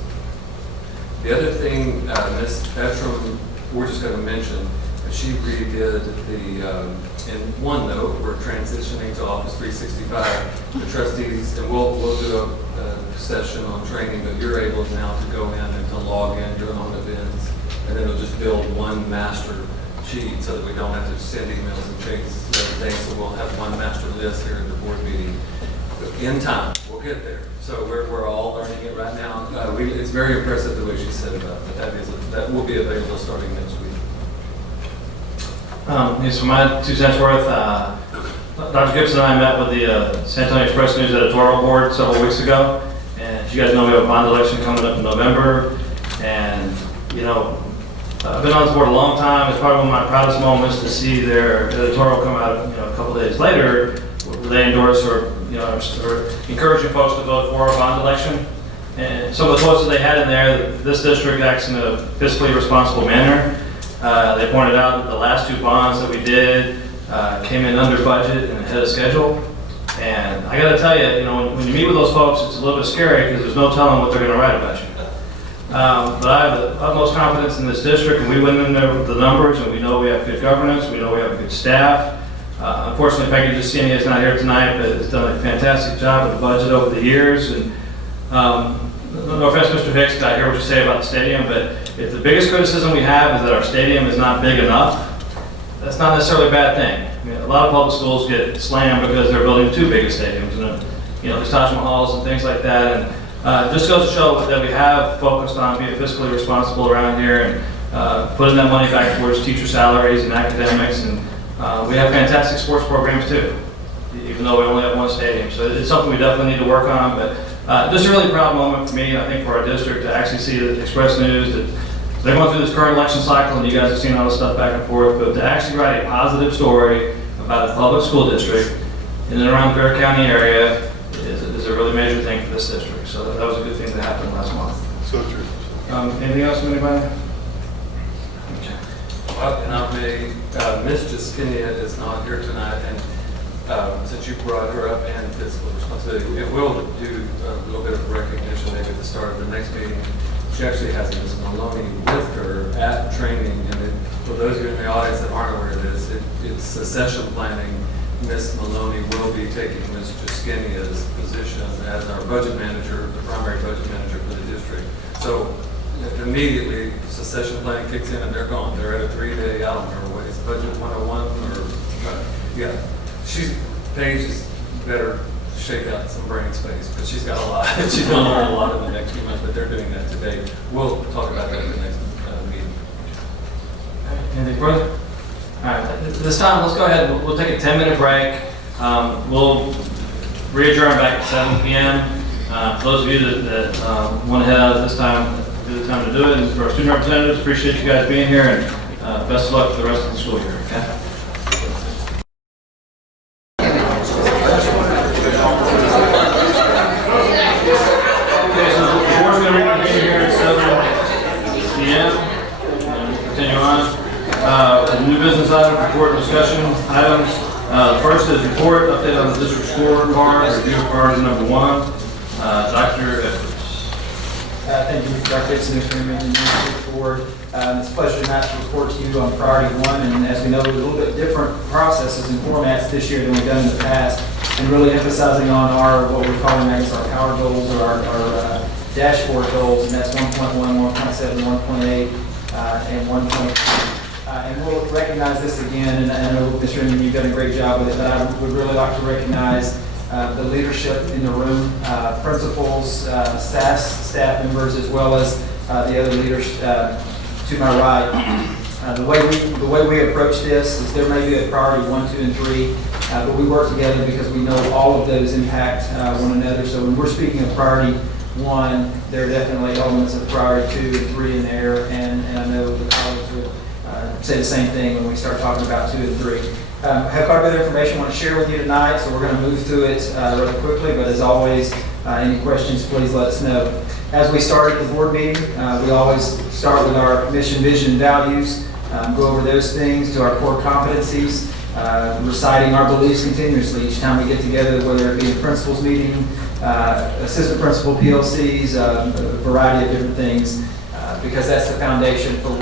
The other thing Ms. Etram, we're just going to mention, she redid in OneNote, we're transitioning to Office 365. The trustees, and we'll do a session on training, but you're able now to go in and to log in your own events, and then it'll just build one master sheet so that we don't have to send emails and chase things. So we'll have one master list here at the board meeting. In time, we'll get there. So we're all learning it right now. It's very impressive the way she said about it, but that will be available starting next week. Yes, for my 2 cents worth, Dr. Gibson and I met with the San Antonio Express News editorial board several weeks ago, and as you guys know, we have a bond election coming up in November, and I've been on this board a long time. It's probably one of my proudest moments to see their editorial come out a couple days later, where they endorse or encouraging folks to vote for a bond election. And some of the quotes that they had in there, this district acts in a fiscally responsible manner. They pointed out that the last 2 bonds that we did came in under budget and ahead of schedule. And I got to tell you, when you meet with those folks, it's a little bit scary because there's no telling what they're going to write about you. But I have the utmost confidence in this district, and we went in there with the numbers, and we know we have good governance, we know we have good staff. Unfortunately, Peggy Justini is not here tonight, but has done a fantastic job with the budget over the years. And no offense, Mr. Hicks, I hear what you say about the stadium, but if the biggest criticism we have is that our stadium is not big enough, that's not necessarily a bad thing. I mean, a lot of public schools get slammed because they're building too big of stadiums, and there's Taj Mahals and things like that. And just goes to show that we have focused on being fiscally responsible around here and putting that money back towards teacher salaries and academics. And we have fantastic sports programs too, even though we only have one stadium. So it's something we definitely need to work on. But just a really proud moment for me, I think, for our district to actually see the Express News that they're going through this current election cycle, and you guys have seen all this stuff back and forth, but to actually write a positive story about a public school district in and around the Bear County area is a really major thing for this district. So that was a good thing that happened last month. So true. Anything else from anybody? Okay. Well, and I may, Ms. Jaskinia is not here tonight, and since you brought her up and fiscal responsibility, we will do a little bit of recognition maybe at the start of the next meeting. She actually has Ms. Maloney with her at training, and for those of you in the audience that aren't aware of this, it's succession planning. Ms. Maloney will be taking Ms. Jaskinia's position as our budget manager, the primary budget manager for the district. So immediately succession planning kicks in and they're gone. They're at a 3-day, I don't remember what it's, budget 101 or, yeah. Paige is better shake out some brain space, but she's got a lot. She's going to learn a lot in the next few months, but they're doing that today. We'll talk about that in the next meeting. Anything further? All right, this time let's go ahead and we'll take a 10-minute break. We'll re-adjourn back at 7 p.m. For those of you that want to head out at this time, good time to do it. And for our student representatives, appreciate you guys being here, and best of luck for the rest of the school year. Okay? New business item, report and discussion items. First is report, update on the district scorecard, review of priority number 1. Dr. Edwards. Thank you, Mr. Dr. Dixon, Mr. Chairman, and the board. It's a pleasure tonight to report to you on priority 1, and as we know, there's a little bit different processes and formats this year than we've done in the past, and really emphasizing on what we're calling, I guess, our power goals or our dashboard goals, and that's 1.1, 1.7, 1.8, and 1.2. And we'll recognize this again, and I know, Mr. Inman, you've done a great job with it, but I would really like to recognize the leadership in the room, principals, staff members, as well as the other leaders to my right. The way we approach this is there may be a priority 1, 2, and 3, but we work together because we know all of those impact one another. So when we're speaking of priority 1, there are definitely elements of priority 2 and 3 in there, and I know the colleagues would say the same thing when we start talking about 2 and 3. I have quite a bit of information I want to share with you tonight, so we're going to move through it really quickly, but as always, any questions, please let us know. As we start at the board meeting, we always start with our mission, vision, values, go over those things to our core competencies, reciting our beliefs continuously each time we get together, whether it be a principals meeting, assistant principal PLCs, a variety of different things, because that's the foundation for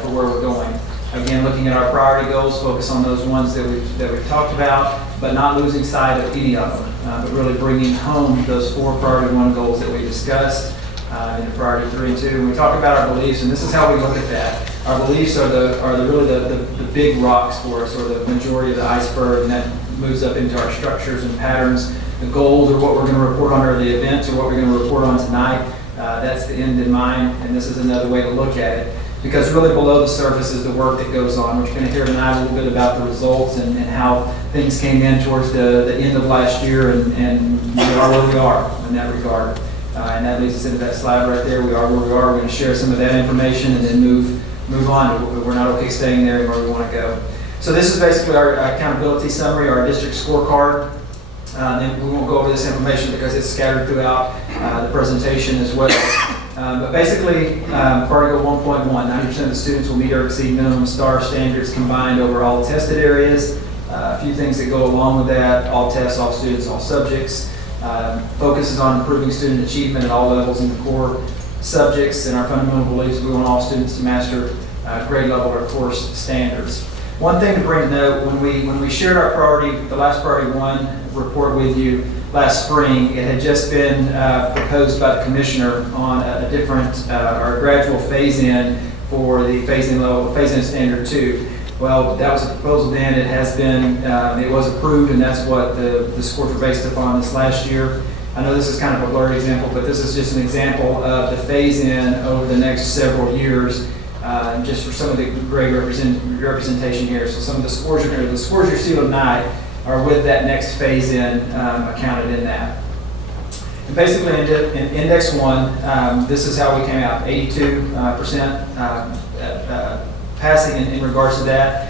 for where we're going. Again, looking at our priority goals, focus on those ones that we've talked about, but not losing sight of any of them, but really bringing home those 4 priority 1 goals that we discussed in the priority 3 and 2. And we talk about our beliefs, and this is how we look at that. Our beliefs are really the big rocks for us, or the majority of the iceberg, and that moves up into our structures and patterns. The goals are what we're going to report on, or the events are what we're going to report on tonight. That's the end in mind, and this is another way to look at it. Because really below the surface is the work that goes on. We're going to hear tonight a little bit about the results and how things came in towards the end of last year, and we are where we are in that regard. And that leads us into that slide right there. We are where we are. We're going to share some of that information and then move on. We're not okay staying there where we want to go. So this is basically our accountability summary, our district scorecard. And we won't go over this information because it's scattered throughout the presentation as well. But basically, priority goal 1.1, 90% of the students will meet or exceed minimum STAR standards combined over all tested areas. A few things that go along with that: all tests, all students, all subjects. Focuses on improving student achievement at all levels in the core subjects, and our fundamental beliefs: we want all students to master grade level or course standards. One thing to bring to note: when we shared our the last priority 1 report with you last spring, it had just been proposed by the commissioner on a different or a gradual phase-in for the phase-in standard 2. Well, that was a proposal then. It has been, it was approved, and that's what the scores were based upon this last year. I know this is kind of a blurred example, but this is just an example of the phase-in over the next several years, just for some of the grade representation here. So some of the scores you see tonight are with that next phase-in accounted in that. And basically, in Index 1, this is how we came out: 82% passing in regards to that.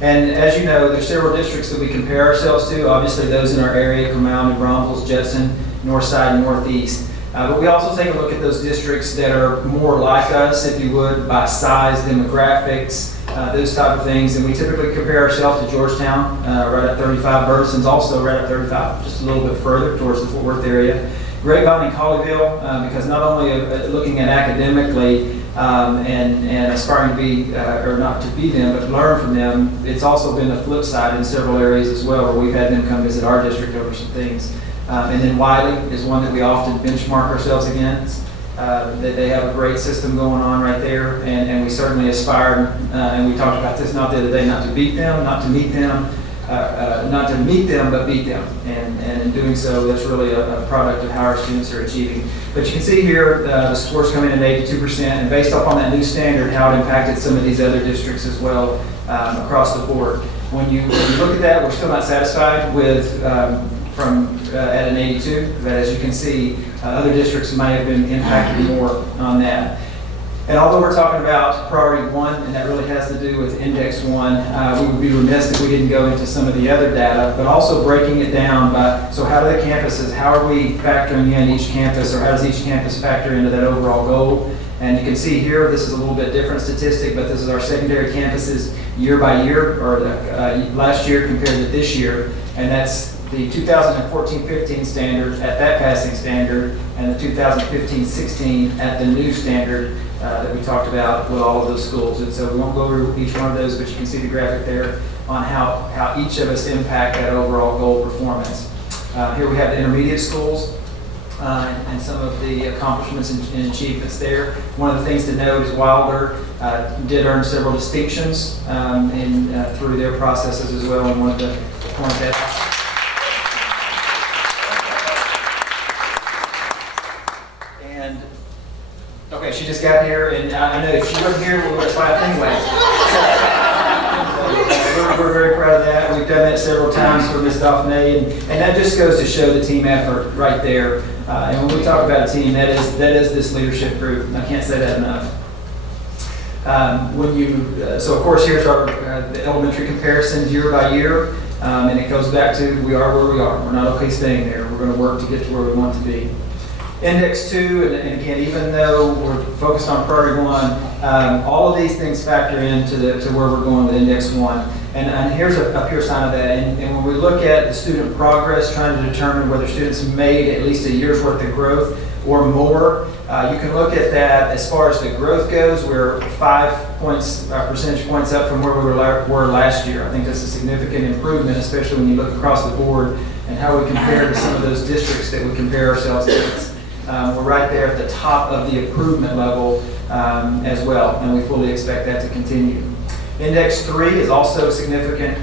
And as you know, there's several districts that we compare ourselves to. Obviously, those in our area: Kermau, New Braunfels, Judson, Northside, Northeast. But we also take a look at those districts that are more like us, if you would, by size, demographics, those type of things. And we typically compare ourselves to Georgetown, right at 35. Burleson's also right at 35, just a little bit further towards the Fort Worth area. Grapevine and Colleyville, because not only looking at academically and aspiring to be, or not to be them, but learn from them, it's also been the flip side in several areas as well, where we've had them come visit our district over some things. And then Wiley is one that we often benchmark ourselves against. That they have a great system going on right there, and we certainly aspire, and we talked about this not the other day, not to beat them, not to meet them, but beat them. And in doing so, that's really a product of how our students are achieving. But you can see here the scores come in at 82%, and based upon that new standard, how it impacted some of these other districts as well across the board. When you look at that, we're still not satisfied with at an 82, but as you can see, other districts may have been impacted more on that. And although we're talking about priority 1, and that really has to do with Index 1, we would be remiss if we didn't go into some of the other data, but also breaking it down by, so how do the campuses, how are we factoring in each campus, or how does each campus factor into that overall goal? And you can see here, this is a little bit different statistic, but this is our secondary campuses year by year, or last year compared to this year, and that's the 2014-15 standard at that passing standard, and the 2015-16 at the new standard that we talked about with all of those schools. And so we won't go over each one of those, but you can see the graphic there on how each of us impact that overall goal performance. Here we have the intermediate schools and some of the accomplishments and achievements there. One of the things to note is Wilder did earn several distinctions through their processes as well, and one of the points that okay, she just got here, and I know if she wasn't here, we would have clapped anyway. We're very proud of that. We've done that several times for Ms. Dauphiné, and that just goes to show the team effort right there. And when we talk about a team, that is this leadership group. I can't say that enough. So of course, here's our the elementary comparisons year by year, and it goes back to we are where we are. We're not okay staying there. We're going to work to get to where we want to be. Index 2, and again, even though we're focused on priority 1, all of these things factor into to where we're going with Index 1. And here's a pure sign of that. And when we look at the student progress, trying to determine whether students made at least a year's worth of growth or more, you can look at that as far as the growth goes. We're 5 percentage points up from where we were last year. I think that's a significant improvement, especially when you look across the board and how we compare to some of those districts that we compare ourselves against. We're right there at the top of the improvement level as well, and we fully expect that to continue. Index 3 is also a significant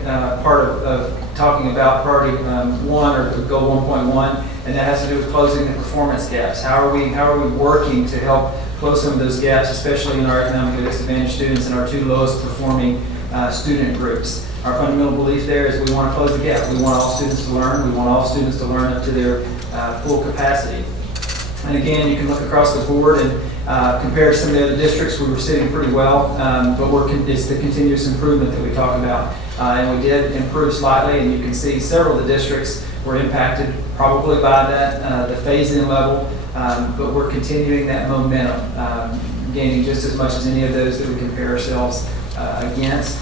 part of talking about priority 1 or goal 1.1, and that has to do with closing the performance gaps. How are we working to help close some of those gaps, especially in our economically disadvantaged students and our 2 lowest performing student groups? Our fundamental belief there is we want to close the gap. We want all students to learn. We want all students to learn up to their full capacity. And again, you can look across the board and compare to some of the other districts. We were sitting pretty well, but it's the continuous improvement that we talk about. And we did improve slightly, and you can see several of the districts were impacted probably by that, the phase-in level, but we're continuing that momentum, gaining just as much as any of those that we compare ourselves against,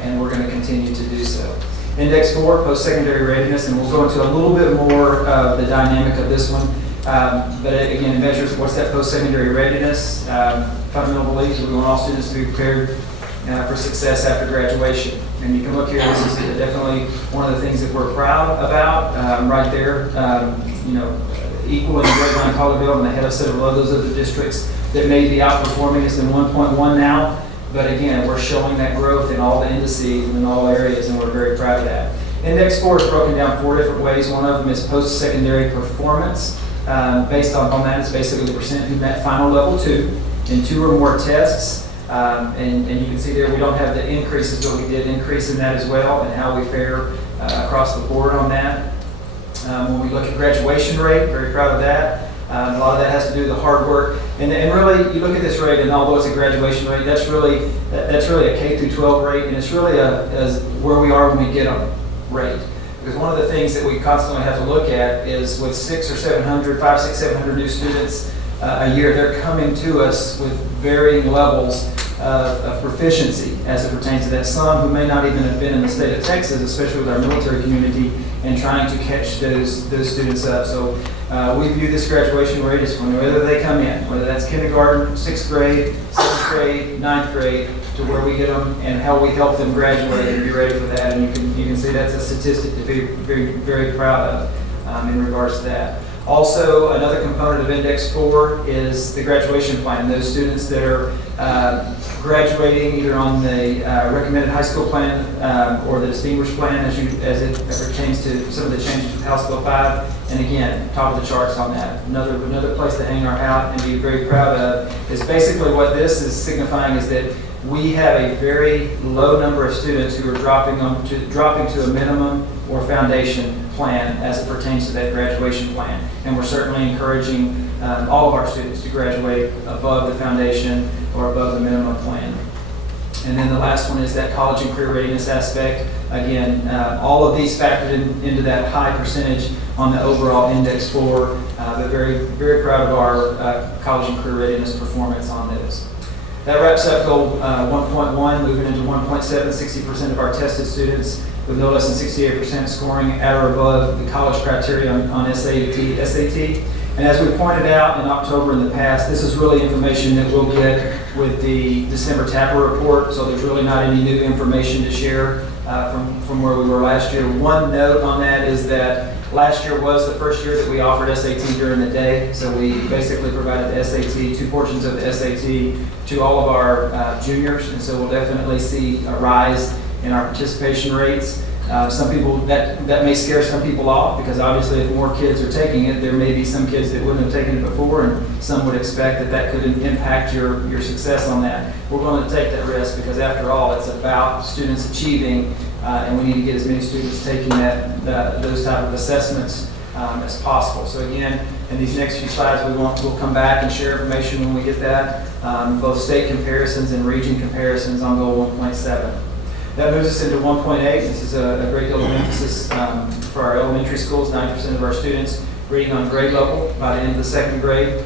and we're going to continue to do so. Index 4, post-secondary readiness, and we'll go into a little bit more of the dynamic of this one. But again, it measures what's that post-secondary readiness. Fundamental beliefs that we want all students to be prepared for success after graduation. And you can look here, this is definitely one of the things that we're proud about right there. Equal in grade line Colleyville and ahead of several others of the districts that may be outperforming us in 1.1 now. But again, we're showing that growth in all the indices and in all areas, and we're very proud of that. Index 4 is broken down 4 different ways. One of them is post-secondary performance. Based on that, it's basically the percent who met final level 2 in 2 or more tests. And you can see there we don't have the increases, but we did increase in that as well, and how we fare across the board on that. When we look at graduation rate, very proud of that. A lot of that has to do with the hard work. And really, you look at this rate, and although it's a graduation rate, that's really a K through 12 rate, and it's really as where we are when we get them rate. Because one of the things that we constantly have to look at is with 500, 600, 700 new students a year, they're coming to us with varying levels of proficiency as it pertains to that. Some who may not even have been in the state of Texas, especially with our military community, and trying to catch those students up. So we view this graduation rate as from whether they come in, whether that's kindergarten, 6th grade, 7th grade, 9th grade, to where we get them and how we help them graduate and be ready for that. And you can see that's a statistic to be very, very proud of in regards to that. Also, another component of Index 4 is the graduation plan. Those students that are graduating either on the recommended high school plan or the distinguished plan as it pertains to some of the changes with House Bill 5. And again, top of the charts on that. Another place to hang our hat and be very proud of is basically what this is signifying is that we have a very low number of students who are dropping to a minimum or foundation plan as it pertains to that graduation plan. And we're certainly encouraging all of our students to graduate above the foundation or above the minimum plan. And then the last one is that college and career readiness aspect. Again, all of these factored into that high percentage on the overall Index 4, but very, very proud of our college and career readiness performance on this. That wraps up goal 1.1, moving into 1.7, 60% of our tested students with no less than 68% scoring at or above the college criteria on SAT. And as we pointed out in October in the past, this is really information that we'll get with the December TAPA report, so there's really not any new information to share from where we were last year. One note on that is that last year was the first year that we offered SAT during the day, so we basically provided the SAT, 2 portions of the SAT to all of our juniors, and so we'll definitely see a rise in our participation rates. Some people, that may scare some people off because obviously if more kids are taking it, there may be some kids that wouldn't have taken it before, and some would expect that could impact your success on that. We're going to take that risk because after all, it's about students achieving, and we need to get as many students taking those type of assessments as possible. So again, in these next few slides, we'll come back and share information when we get that, both state comparisons and region comparisons on goal 1.7. That moves us into 1.8. This is a great deal of emphasis for our elementary schools. 90% of our students reading on grade level by the end of the 2nd grade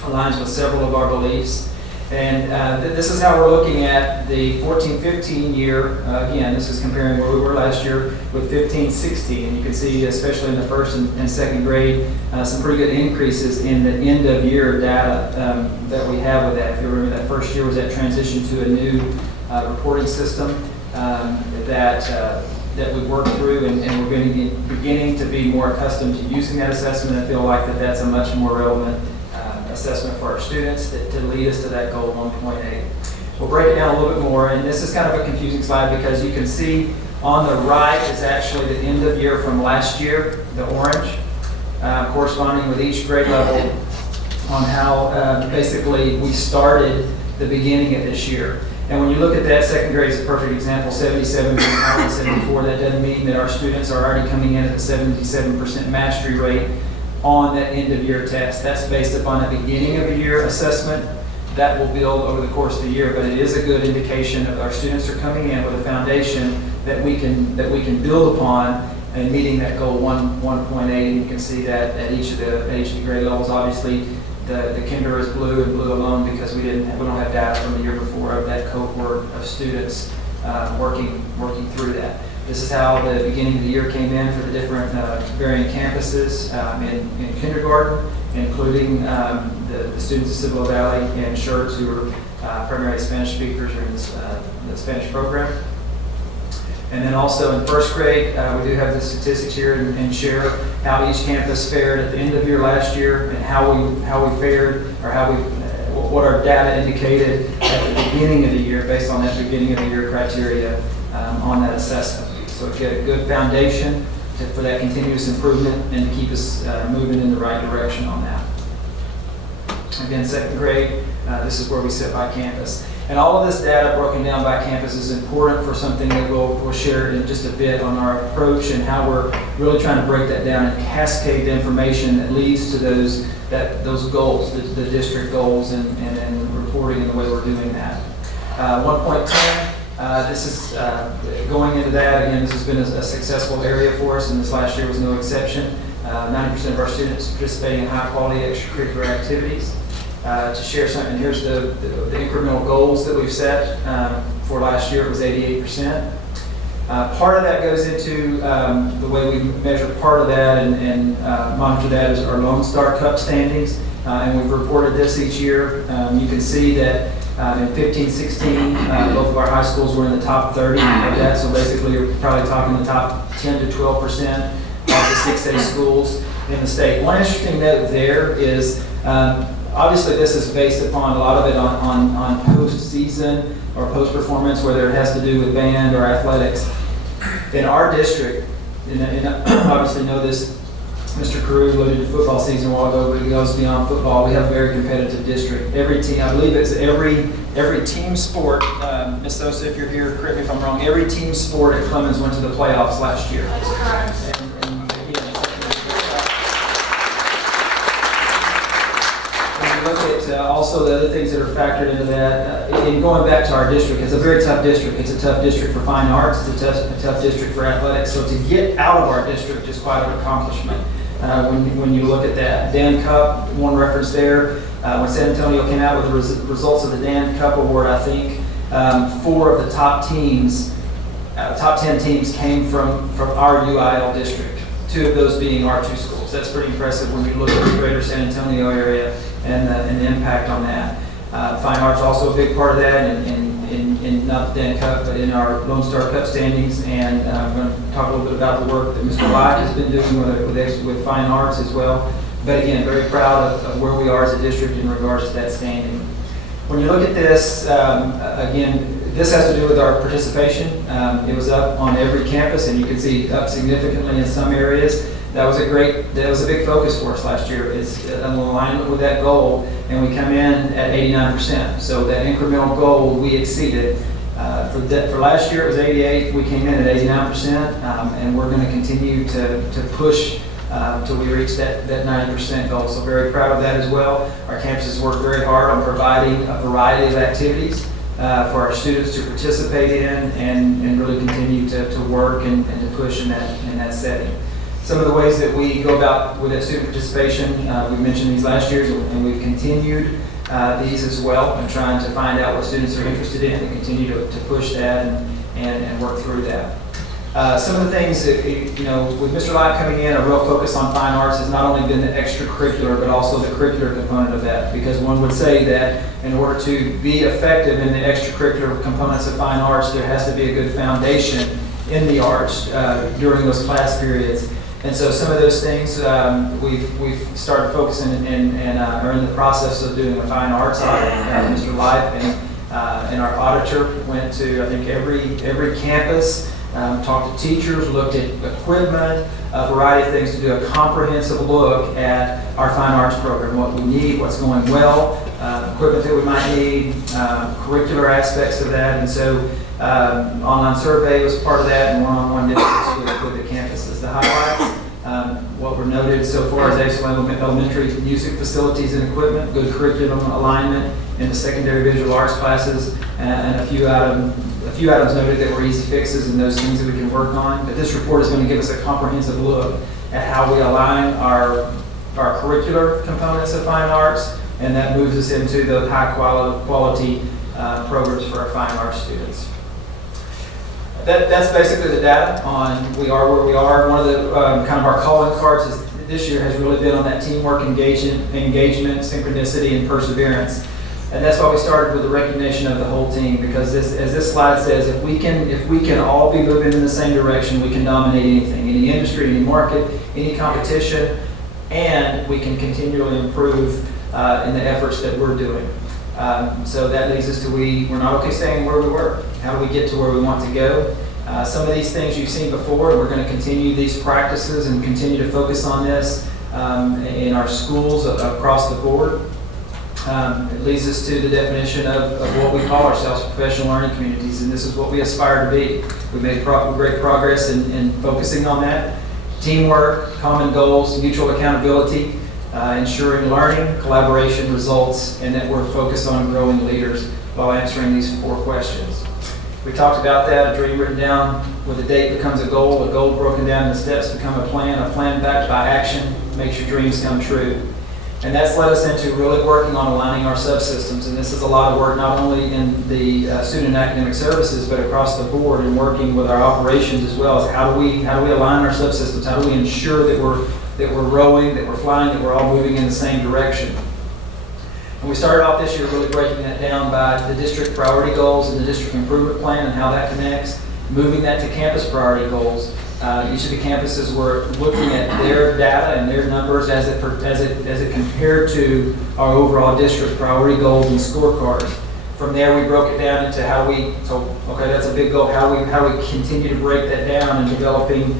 aligns with several of our beliefs. And this is how we're looking at the 14-15 year. Again, this is comparing where we were last year with 15-16. And you can see, especially in the 1st and 2nd grade, some pretty good increases in the end of year data that we have with that. If you remember, that first year was that transition to a new reporting system that we worked through, and we're beginning to be more accustomed to using that assessment. I feel like that's a much more relevant assessment for our students to lead us to that goal 1.8. We'll break it down a little bit more, and this is kind of a confusing slide because you can see on the right is actually the end of year from last year, the orange, corresponding with each grade level on how basically we started the beginning of this year. And when you look at that, 2nd grade is a perfect example, 77 being higher than 74. That doesn't mean that our students are already coming in at a 77% mastery rate on that end of year test. That's based upon a beginning of the year assessment that will build over the course of the year, but it is a good indication that our students are coming in with a foundation that we can build upon and meeting that goal 1.8. And you can see that at each of the grade levels. Obviously, the kinder is blue and blue alone because we don't have data from the year before of that cohort of students working through that. This is how the beginning of the year came in for the different varying campuses in kindergarten, including the students of Cibolo Valley and Schertz, who were primarily Spanish speakers or in the Spanish program. And then also in first grade, we do have the statistics here and share how each campus fared at the end of year last year and how we fared, or what our data indicated at the beginning of the year based on that beginning of the year criteria on that assessment. So to get a good foundation for that continuous improvement and to keep us moving in the right direction on that. Again, second grade, this is where we sit by campus. And all of this data broken down by campus is important for something that we'll share in just a bit on our approach and how we're really trying to break that down and cascade the information that leads to those goals, the district goals, and reporting and the way we're doing that. 1.10, this is going into that. Again, this has been a successful area for us, and this last year was no exception. 90% of our students participating in high-quality extracurricular activities. To share something, here's the incremental goals that we've set for last year. It was 88%. Part of that goes into the way we measure part of that and monitor that is our Lone Star Cup standings. And we've reported this each year. You can see that in 15-16, both of our high schools were in the top 30 of that. So basically, you're probably talking the top 10 to 12% of the 6A schools in the state. One interesting note there is obviously, this is based upon a lot of it on post-season or post-performance, whether it has to do with band or athletics. In our district, and obviously know this, Mr. Carew alluded to football season a while ago, but it goes beyond football. We have a very competitive district. Every team, I believe it's every team sport, Ms. Sosa, if you're here, correct me if I'm wrong, every team sport at Clemens went to the playoffs last year. That's correct. Look at also the other things that are factored into that. In going back to our district, it's a very tough district. It's a tough district for fine arts. It's a tough district for athletics. So to get out of our district is quite an accomplishment when you look at that. Dan Cup, one reference there. When San Antonio came out with the results of the Dan Cup Award, I think 4 of the top teams, top 10 teams came from our UIL district. 2 of those being our 2 schools. That's pretty impressive when you look at the greater San Antonio area and the impact on that. Fine arts also a big part of that in not the Dan Cup, but in our Lone Star Cup standings. And I'm going to talk a little bit about the work that Mr. Lott has been doing with fine arts as well. But again, very proud of where we are as a district in regards to that standing. When you look at this, again, this has to do with our participation. It was up on every campus, and you can see up significantly in some areas. That was a big focus for us last year. It's in alignment with that goal, and we come in at 89%. So that incremental goal we exceeded. For last year it was 88. We came in at 89%, and we're going to continue to push until we reach that 90% goal. So very proud of that as well. Our campuses work very hard on providing a variety of activities for our students to participate in and really continue to work and to push in that setting. Some of the ways that we go about with that student participation, we mentioned these last years, and we've continued these as well, and trying to find out what students are interested in and continue to push that and work through that. Some of the things that, with Mr. Lott coming in, a real focus on fine arts has not only been the extracurricular, but also the curricular component of that, because one would say that in order to be effective in the extracurricular components of fine arts, there has to be a good foundation in the arts during those class periods. And so some of those things we've started focusing and are in the process of doing a fine arts audit. Mr. Life and our auditor went to, I think, every campus, talked to teachers, looked at equipment, a variety of things to do a comprehensive look at our fine arts program, what we need, what's going well, equipment that we might need, curricular aspects of that. And so online survey was part of that, and one-on-one districts with the campuses. The highlights, what were noted so far is excellent elementary music facilities and equipment, good curriculum alignment in the secondary visual arts classes, and a few items noted that were easy fixes and those things that we can work on. But this report is going to give us a comprehensive look at how we align our curricular components of fine arts, and that moves us into the high quality programs for our fine arts students. that's basically the data on we are where we are. One of the kind of our calling cards is this year has really been on that teamwork, engagement, synchronicity, and perseverance. And that's why we started with the recognition of the whole team, because as this slide says, if we can all be moving in the same direction, we can dominate anything, any industry, any market, any competition, and we can continually improve in the efforts that we're doing. So that leads us to we're not okay staying where we were. How do we get to where we want to go? Some of these things you've seen before, and we're going to continue these practices and continue to focus on this in our schools across the board. It leads us to the definition of what we call ourselves professional learning communities, and this is what we aspire to be. We've made great progress in focusing on that. Teamwork, common goals, mutual accountability, ensuring learning, collaboration, results, and that we're focused on growing leaders while answering these 4 questions. We talked about that, a dream written down with a date becomes a goal broken down into steps become a plan backed by action makes your dreams come true. And that's led us into really working on aligning our subsystems, and this is a lot of work not only in the student and academic services, but across the board, and working with our operations as well as how do we align our subsystems, how do we ensure that we're rowing, that we're flying, that we're all moving in the same direction. And we started off this year really breaking that down by the district priority goals and the district improvement plan and how that connects, moving that to campus priority goals. Each of the campuses were looking at their data and their numbers as it compared to our overall district priority goals and scorecards. From there, we broke it down into okay, that's a big goal. How we continue to break that down and developing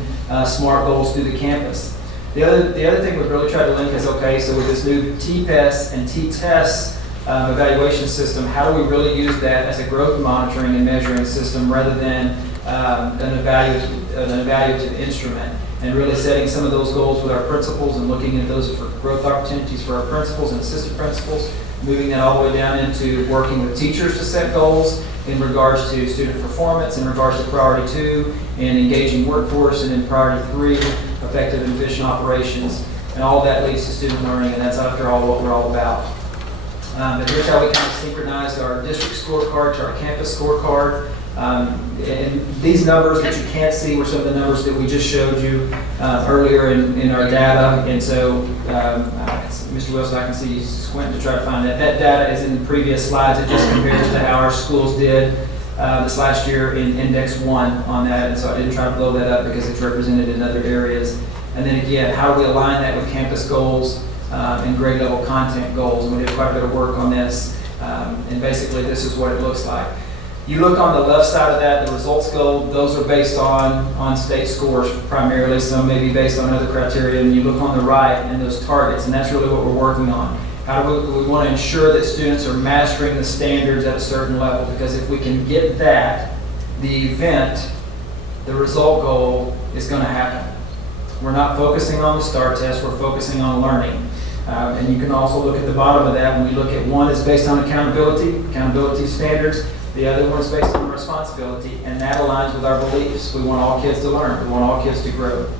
SMART goals through the campus. The other thing we've really tried to link is so with this new TPES and T-TEST evaluation system, how do we really use that as a growth monitoring and measuring system rather than an evaluative instrument, and really setting some of those goals with our principals and looking at those for growth opportunities for our principals and assistant principals, moving that all the way down into working with teachers to set goals in regards to student performance, in regards to priority 2, and engaging workforce, and in priority 3, effective and efficient operations. And all of that leads to student learning, and that's after all what we're all about. But here's how we kind of synchronized our district scorecard to our campus scorecard. And these numbers that you can't see were some of the numbers that we just showed you earlier in our data. And so, Mr. Wilson, I can see you squint to try to find that. That data is in the previous slides. It just compares to how our schools did this last year in Index 1 on that. And so I didn't try to blow that up because it's represented in other areas. And then again, how do we align that with campus goals and grade level content goals? And we did quite a bit of work on this. And basically, this is what it looks like. You look on the left side of that, the results goal, those are based on state scores primarily, some may be based on other criteria, and you look on the right and those targets, and that's really what we're working on. How do we want to ensure that students are mastering the standards at a certain level? Because if we can get that, the event, the result goal is going to happen. We're not focusing on the STAR test, we're focusing on learning. And you can also look at the bottom of that when we look at one is based on accountability standards. The other one is based on responsibility, and that aligns with our beliefs. We want all kids to learn. We want all kids to grow.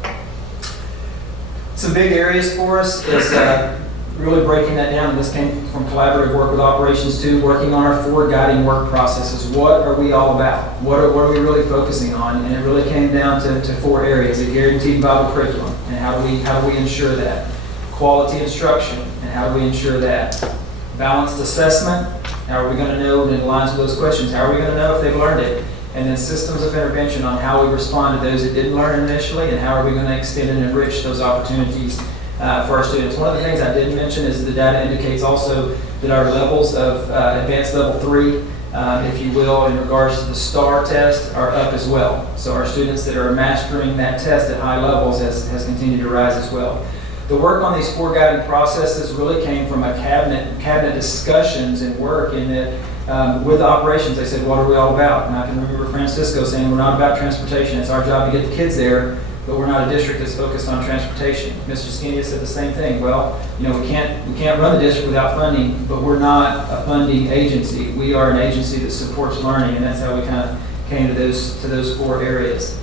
Some big areas for us is really breaking that down. And this came from collaborative work with operations too, working on our 4 guiding work processes. What are we all about? What are we really focusing on? And it really came down to 4 areas: a guaranteed viable curriculum, and how do we ensure that? Quality instruction, and how do we ensure that? Balanced assessment. How are we going to know, and it aligns with those questions, how are we going to know if they've learned it? And then systems of intervention on how we respond to those that didn't learn initially, and how are we going to extend and enrich those opportunities for our students. One of the things I didn't mention is the data indicates also that our levels of advanced level 3, if you will, in regards to the STAR test are up as well. So our students that are mastering that test at high levels has continued to rise as well. The work on these 4 guiding processes really came from a cabinet discussions and work in that with the operations, they said, what are we all about? And I can remember Francisco saying, we're not about transportation. It's our job to get the kids there, but we're not a district that's focused on transportation. Mr. Skinny said the same thing. Well, we can't run the district without funding, but we're not a funding agency. We are an agency that supports learning, and that's how we kind of came to those 4 areas.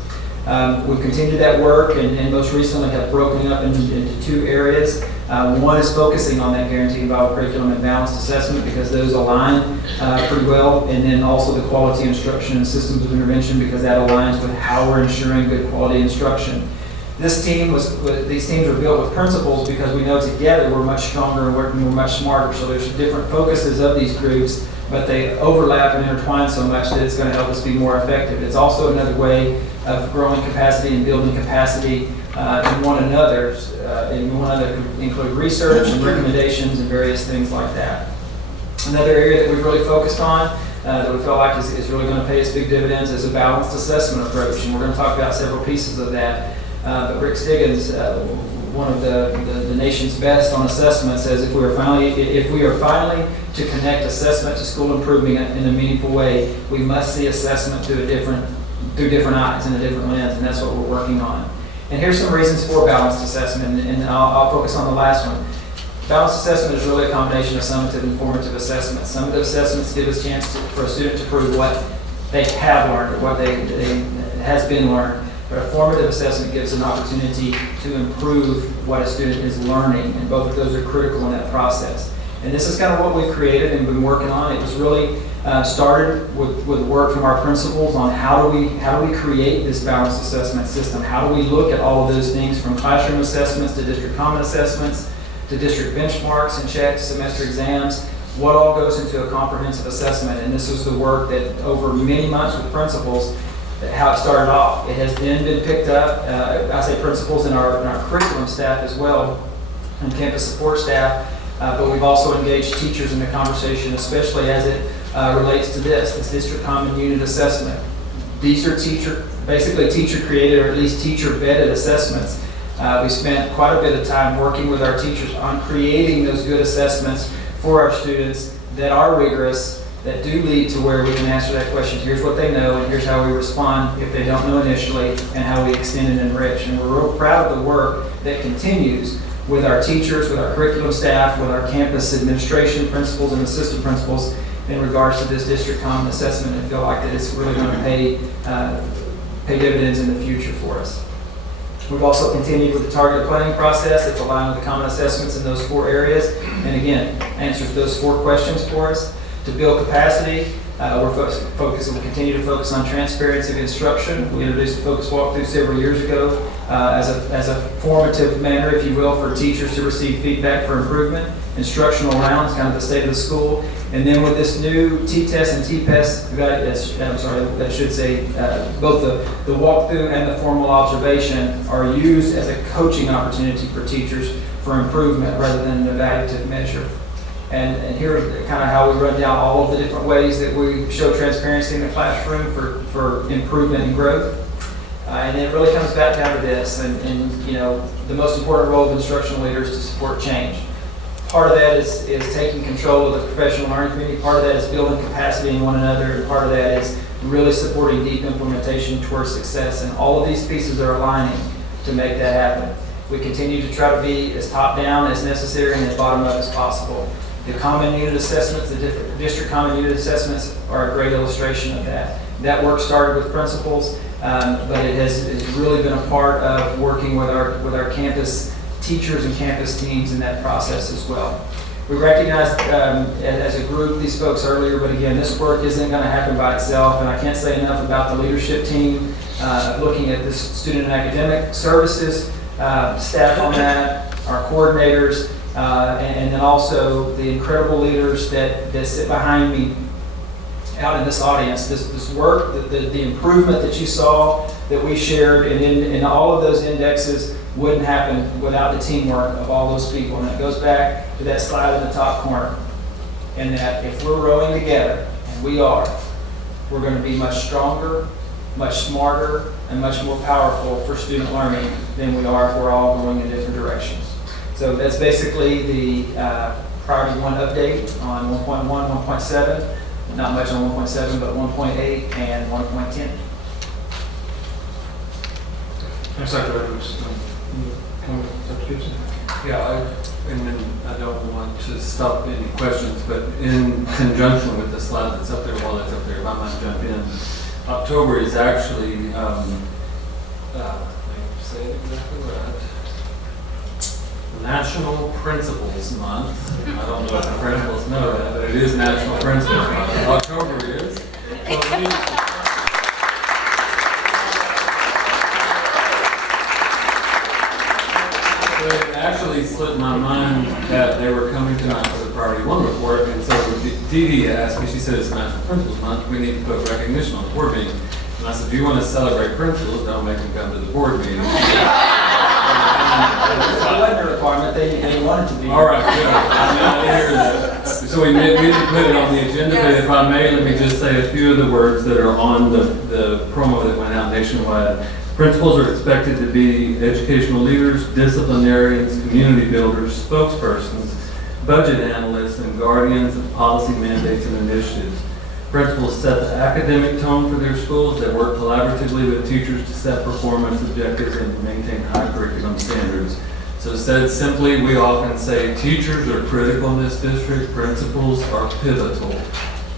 We've continued that work and most recently have broken up into 2 areas. One is focusing on that guaranteed viable curriculum and balanced assessment because those align pretty well, and then also the quality instruction and systems of intervention because that aligns with how we're ensuring good quality instruction. These teams were built with principals because we know together we're much stronger and we're much smarter. So there's different focuses of these groups, but they overlap and intertwine so much that it's going to help us be more effective. It's also another way of growing capacity and building capacity in one another. And one other include research and recommendations and various things like that. Another area that we've really focused on that we feel like is really going to pay us big dividends is a balanced assessment approach, and we're going to talk about several pieces of that. But Rick Stiggins, one of the nation's best on assessment, says if we are finally to connect assessment to school improvement in a meaningful way, we must see assessment through different eyes and a different lens, and that's what we're working on. And here's some reasons for balanced assessment, and I'll focus on the last one. Balanced assessment is really a combination of summative and formative assessments. Summative assessments give us a chance for a student to prove what they have learned or what has been learned. But a formative assessment gives an opportunity to improve what a student is learning, and both of those are critical in that process. And this is kind of what we've created and been working on. It was really started with work from our principals on how do we create this balanced assessment system? How do we look at all of those things from classroom assessments to district common assessments to district benchmarks and checks, semester exams? What all goes into a comprehensive assessment? And this was the work that over many months with principals, how it started off. It has then been picked up, I say principals and our curriculum staff as well, and campus support staff, but we've also engaged teachers in the conversation, especially as it relates to this district common unit assessment. These are basically teacher created or at least teacher vetted assessments. We spent quite a bit of time working with our teachers on creating those good assessments for our students that are rigorous, that do lead to where we can answer that question. Here's what they know, and here's how we respond if they don't know initially, and how we extend and enrich. And we're real proud of the work that continues with our teachers, with our curriculum staff, with our campus administration principals and assistant principals in regards to this district common assessment, and feel like that it's really going to pay dividends in the future for us. We've also continued with the targeted planning process. It's aligned with the common assessments in those 4 areas, and again, answers those 4 questions for us. To build capacity, we'll continue to focus on transparency of instruction. We introduced a focus walkthrough several years ago as a formative manner, if you will, for teachers to receive feedback for improvement. Instructional rounds, kind of the state of the school. And then with this new T-test and T-PEST, I should say both the walkthrough and the formal observation are used as a coaching opportunity for teachers for improvement rather than an evaluative measure. And here's kind of how we run down all of the different ways that we show transparency in the classroom for improvement and growth. And it really comes back down to this, and you know, the most important role of instructional leaders to support change. Part of that is taking control of the professional learning community. Part of that is building capacity in one another. And part of that is really supporting deep implementation towards success. And all of these pieces are aligning to make that happen. We continue to try to be as top-down as necessary and as bottom-up as possible. The common unit assessments, the district common unit assessments are a great illustration of that. That work started with principals, but it has really been a part of working with our campus teachers and campus teams in that process as well. We recognized as a group these folks earlier, but again, this work isn't going to happen by itself, and I can't say enough about the leadership team, looking at this student and academic services, staff on that, our coordinators, and then also the incredible leaders that sit behind me out in this audience. This work, the improvement that you saw, that we shared, and in all of those indexes wouldn't happen without the teamwork of all those people. And it goes back to that slide in the top corner, and that if we're rowing together, and we are, we're going to be much stronger, much smarter, and much more powerful for student learning than we are if we're all going in different directions. So that's basically the Priority 1 update on 1.1, 1.7. Not much on 1.7, but 1.8 and 1.10. Thanks, Dr. Edwards. Dr. Gibson? Yeah, and then I don't want to stop any questions, but in conjunction with the slide that's up there, while that's up there, if I might jump in, October is actually, let me say it exactly right. National Principals Month. I don't know if the principals know that, but it is National Principals Month. October is. So it actually slipped my mind that they were coming tonight for the Priority 1 report, and so Dee Dee asked me, she said it's National Principals Month, we need to put recognition on the board meeting. And I said, if you want to celebrate principals, don't make them come to the board meeting. It wasn't a requirement, they wanted to be. All right, good. I hear that. So we didn't put it on the agenda, but if I may, let me just say a few of the words that are on the promo that went out nationwide. Principals are expected to be educational leaders, disciplinarians, community builders, spokespersons, budget analysts, and guardians of policy mandates and initiatives. Principals set the academic tone for their schools. They work collaboratively with teachers to set performance objectives and maintain high curriculum standards. So said simply, we often say teachers are critical in this district, principals are pivotal.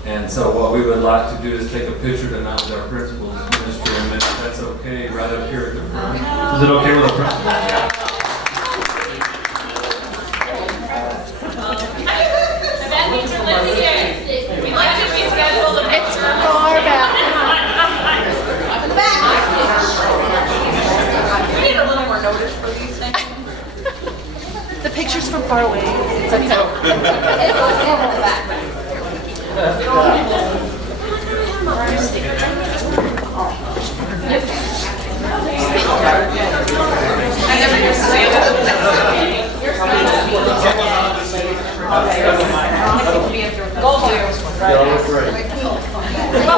And so what we would like to do is take a picture tonight with our principals ministry, and if that's okay, right up here at the front. Is it okay with our principals? That means you're living here. We'd like to reschedule the picture. Far back. We need a little more notice for these things. The picture's from far away. It's okay. It'll back.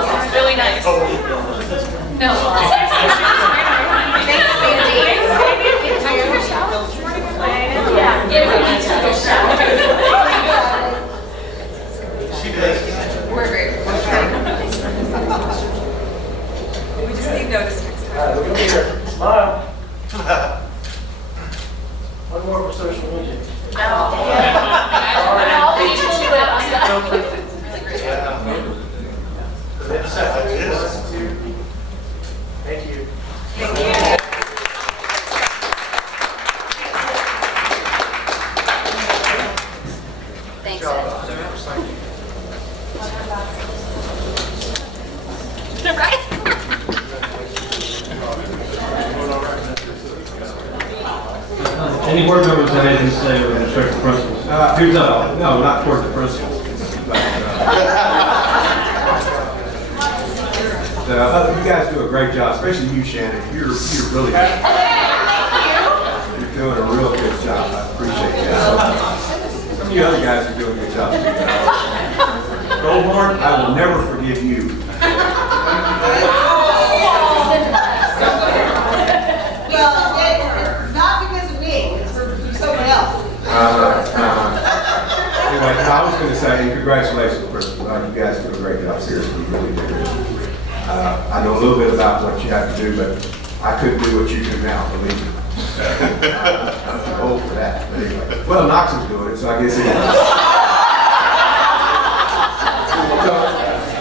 It's really nice. We're great. We just need notice next time. Smile. One more for social media. Thank you. Thanks. Right? Any board members have anything to say with respect to principals? No, not toward the principals. You guys do a great job, especially you, Shannon. You're really good. You're doing a real good job. I appreciate that. Some of you other guys are doing a good job. Goldhorn, I will never forgive you. Well, it's not because of me, it's for someone else. Anyway, I was going to say congratulations, principal. You guys do a great job. Seriously, you really do. I know a little bit about what you have to do, but I couldn't do what you do now, believe me. I'm too old for that. But anyway, well, Knox is doing it, so I guess it is.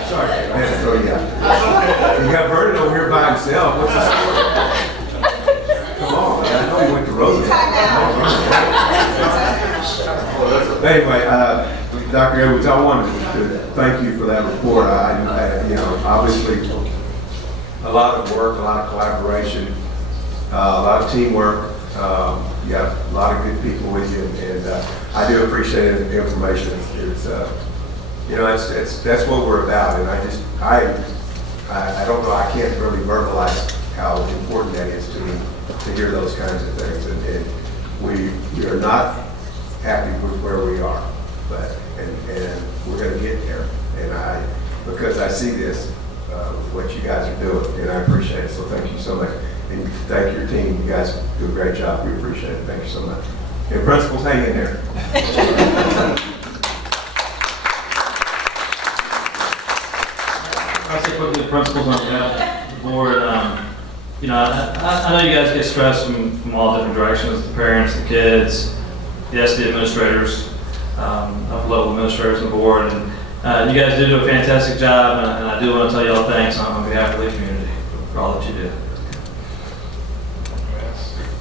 Sorry, I had to throw you out. You got Vernon over here by himself. What's the story? Come on, man. I know you went to Rosie. Anyway, Dr. Edwards, I wanted to thank you for that report. You know, obviously, a lot of work, a lot of collaboration, a lot of teamwork. You got a lot of good people with you, and I do appreciate the information. It's you know, that's what we're about, and I don't know, I can't really verbalize how important that is to me to hear those kinds of things, and we are not happy with where we are, but and we're going to get there, and because I see this, what you guys are doing, and I appreciate it, so thank you so much, and thank your team, you guys do a great job, we appreciate it, thank you so much, and principals, hang in there. I'll say quickly, the principals on behalf of the board, you know, I know you guys get stressed from all different directions, the parents, the kids, yes, the administrators, upper-level administrators on the board, and you guys do a fantastic job, and I do want to tell you all thanks on behalf of the community for all that you do.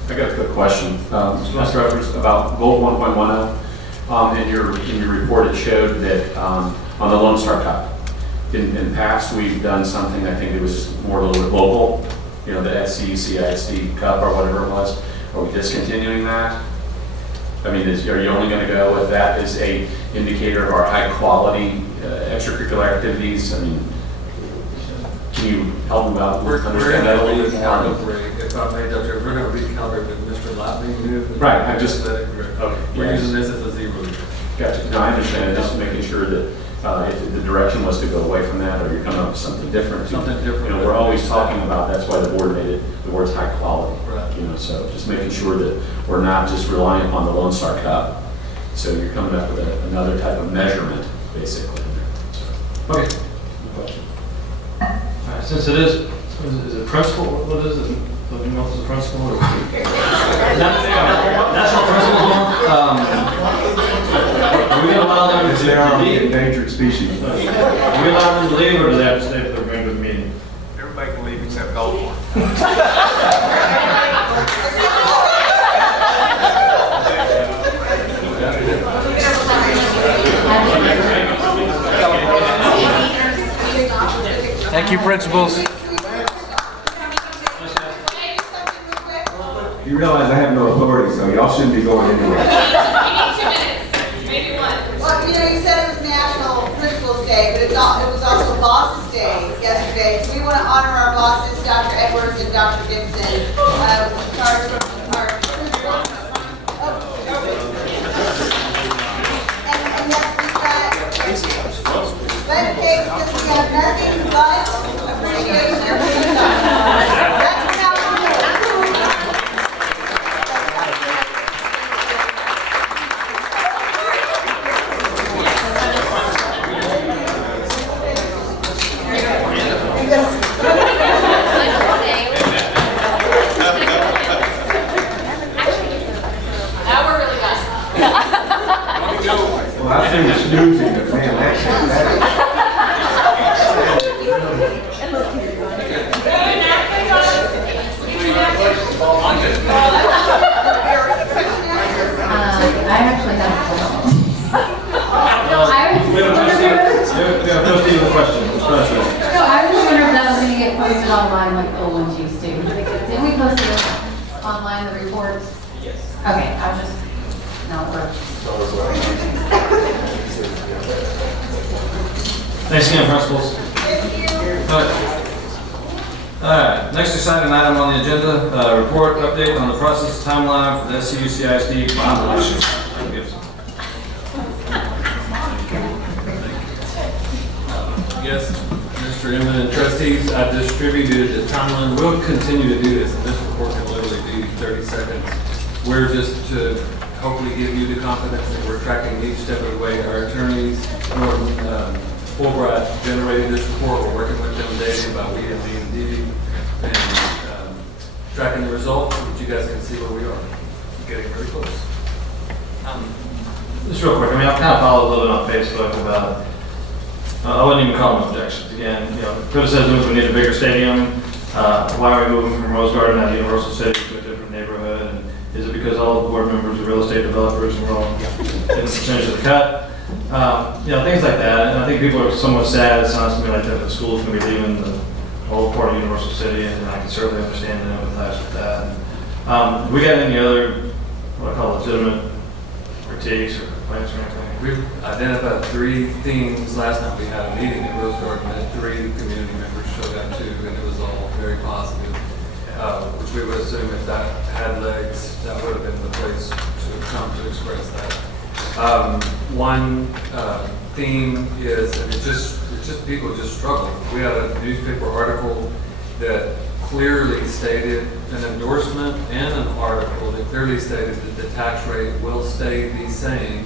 I got a quick question. Mr. Evers, about Goal 1.10. In your report, it showed that on the Lone Star Cup, in the past, we've done something, I think it was just more a little bit local, you know, the SCUCISD Cup or whatever it was. Are we discontinuing that? I mean, are you only going to go with that as a indicator of our high quality extracurricular activities? I mean, can you help me out? Understand that a little bit more? If I may, Dr., we're going to recalibrate with Mr. Lapping. Right, I just, okay. We're using this as a zero. Gotcha. No, I understand. Just making sure that if the direction was to go away from that, or you're coming up with something different. Something different. You know, we're always talking about, that's why the board made it, the word's high quality. Right. You know, so just making sure that we're not just relying upon the Lone Star Cup. So you're coming up with another type of measurement, basically. So, okay. No question. All right, since it is it principal? What is it? Living Health is a principal? Or National Principal Month? Are we going to allow them to They are leave? endangered species. Are we allow them to leave, or do they have to stay for the remainder of the meeting? Everybody can leave except Goldmore. Thank you, principals. You realize I have no authority, so y'all shouldn't be going anywhere. We need 2 minutes, maybe one. Well, you know, you said it was National Principals Day, but it was also Bosses Day yesterday. So we want to honor our bosses, Dr. Edwards and Dr. Gibson, cards from our principals. And yes, we've got red cakes because we have nothing but appreciation every time. That's how we do it. Now we're really done. Well, I think it's snoozing, but man, I actually have a question. We have a trustee with a question. No, I was just wondering if that was gonna get posted online like the old ones used to. Did we post it online, the reports? Yes. Okay, I was just, no, we're. Thanks again, principals. All right, next exciting item on the agenda, report update on the process timeline for the SCUCISD bond election. Dr. Gibson. Yes, Mr. Inman and trustees, I distributed the timeline. We'll continue to do this, and this report can literally be 30 seconds. We're just to hopefully give you the confidence that we're tracking each step of the way. Our attorneys, Norton, Fulbright, generating this report. We're working with them daily about we and D&D and tracking the results so that you guys can see where we are. Getting very close. Just real quick, I mean, I've kind of followed a little bit on Facebook about it. I wouldn't even call them objections. Again, you know, criticisms, we need a bigger stadium. Why are we moving from Rose Garden out of Universal City to a different neighborhood? And is it because all the board members are real estate developers and we're all getting a percentage of the cut? You know, things like that. And I think people are somewhat sad. It sounds to me like that the school's going to be leaving the whole part of Universal City, and I can certainly understand and empathize with that. And, we got any other, what I call legitimate critiques or complaints or anything? We've identified 3 themes. Last night we had a meeting at Rose Garden and 3 community members showed up too, and it was all very positive, which we would assume if that had legs, that would have been the place to come to express that. One theme is, and it's just people just struggling. We had a newspaper article that clearly stated an endorsement and an article that clearly stated that the tax rate will stay the same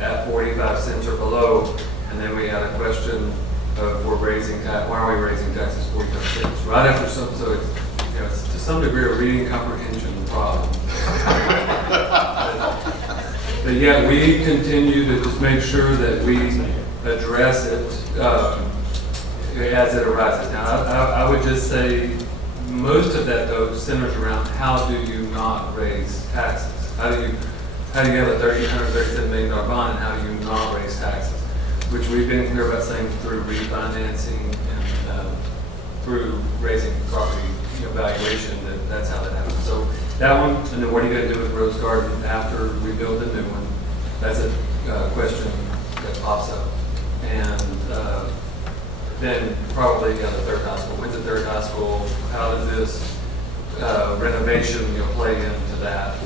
at 45 cents or below. And then we had a question of why are we raising taxes 45 cents? Right after so it's, you know, it's to some degree a reading comprehension problem. But yet we continue to just make sure that we address it as it arises. Now, I would just say most of that though centers around how do you not raise taxes? How do you have a $137 million bond and how do you not raise taxes? Which we've been clear about saying through refinancing and through raising property valuation, that's how that happens. So that one, and then what are you going to do with Rose Garden after we build a new one? That's a question that pops up. And then probably the third high school. When's the third high school? How does this renovation play into that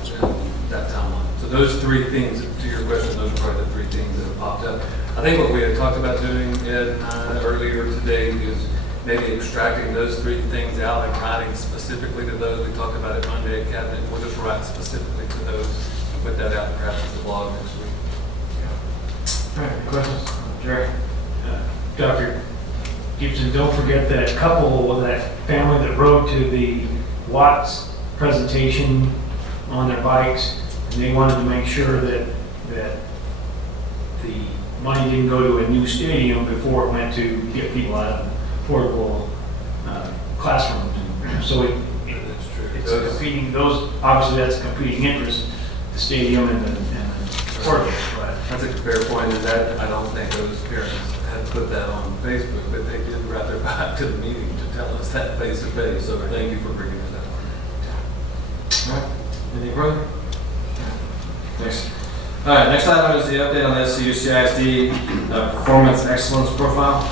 timeline? So those three things, to your question, those are probably the three things that have popped up. I think what we had talked about doing, Ed, earlier today is maybe extracting those three things out and writing specifically to those. We talked about it Monday at Cabinet. We'll just write specifically to those and put that out perhaps as a blog next week. All right, questions? Jerry? Dr. Gibson, don't forget that couple, that family that rode to the Watts presentation on their bikes, and they wanted to make sure that the money didn't go to a new stadium before it went to get people out of portable classrooms. So it's a competing, obviously that's a competing interest, the stadium and the portable. That's a fair point, and that I don't think those parents had put that on Facebook, but they did rather back to the meeting to tell us that face to face. So thank you for bringing it up. All right. Anything further? Thanks. All right. Next item is the update on the SCUCISD performance excellence profile.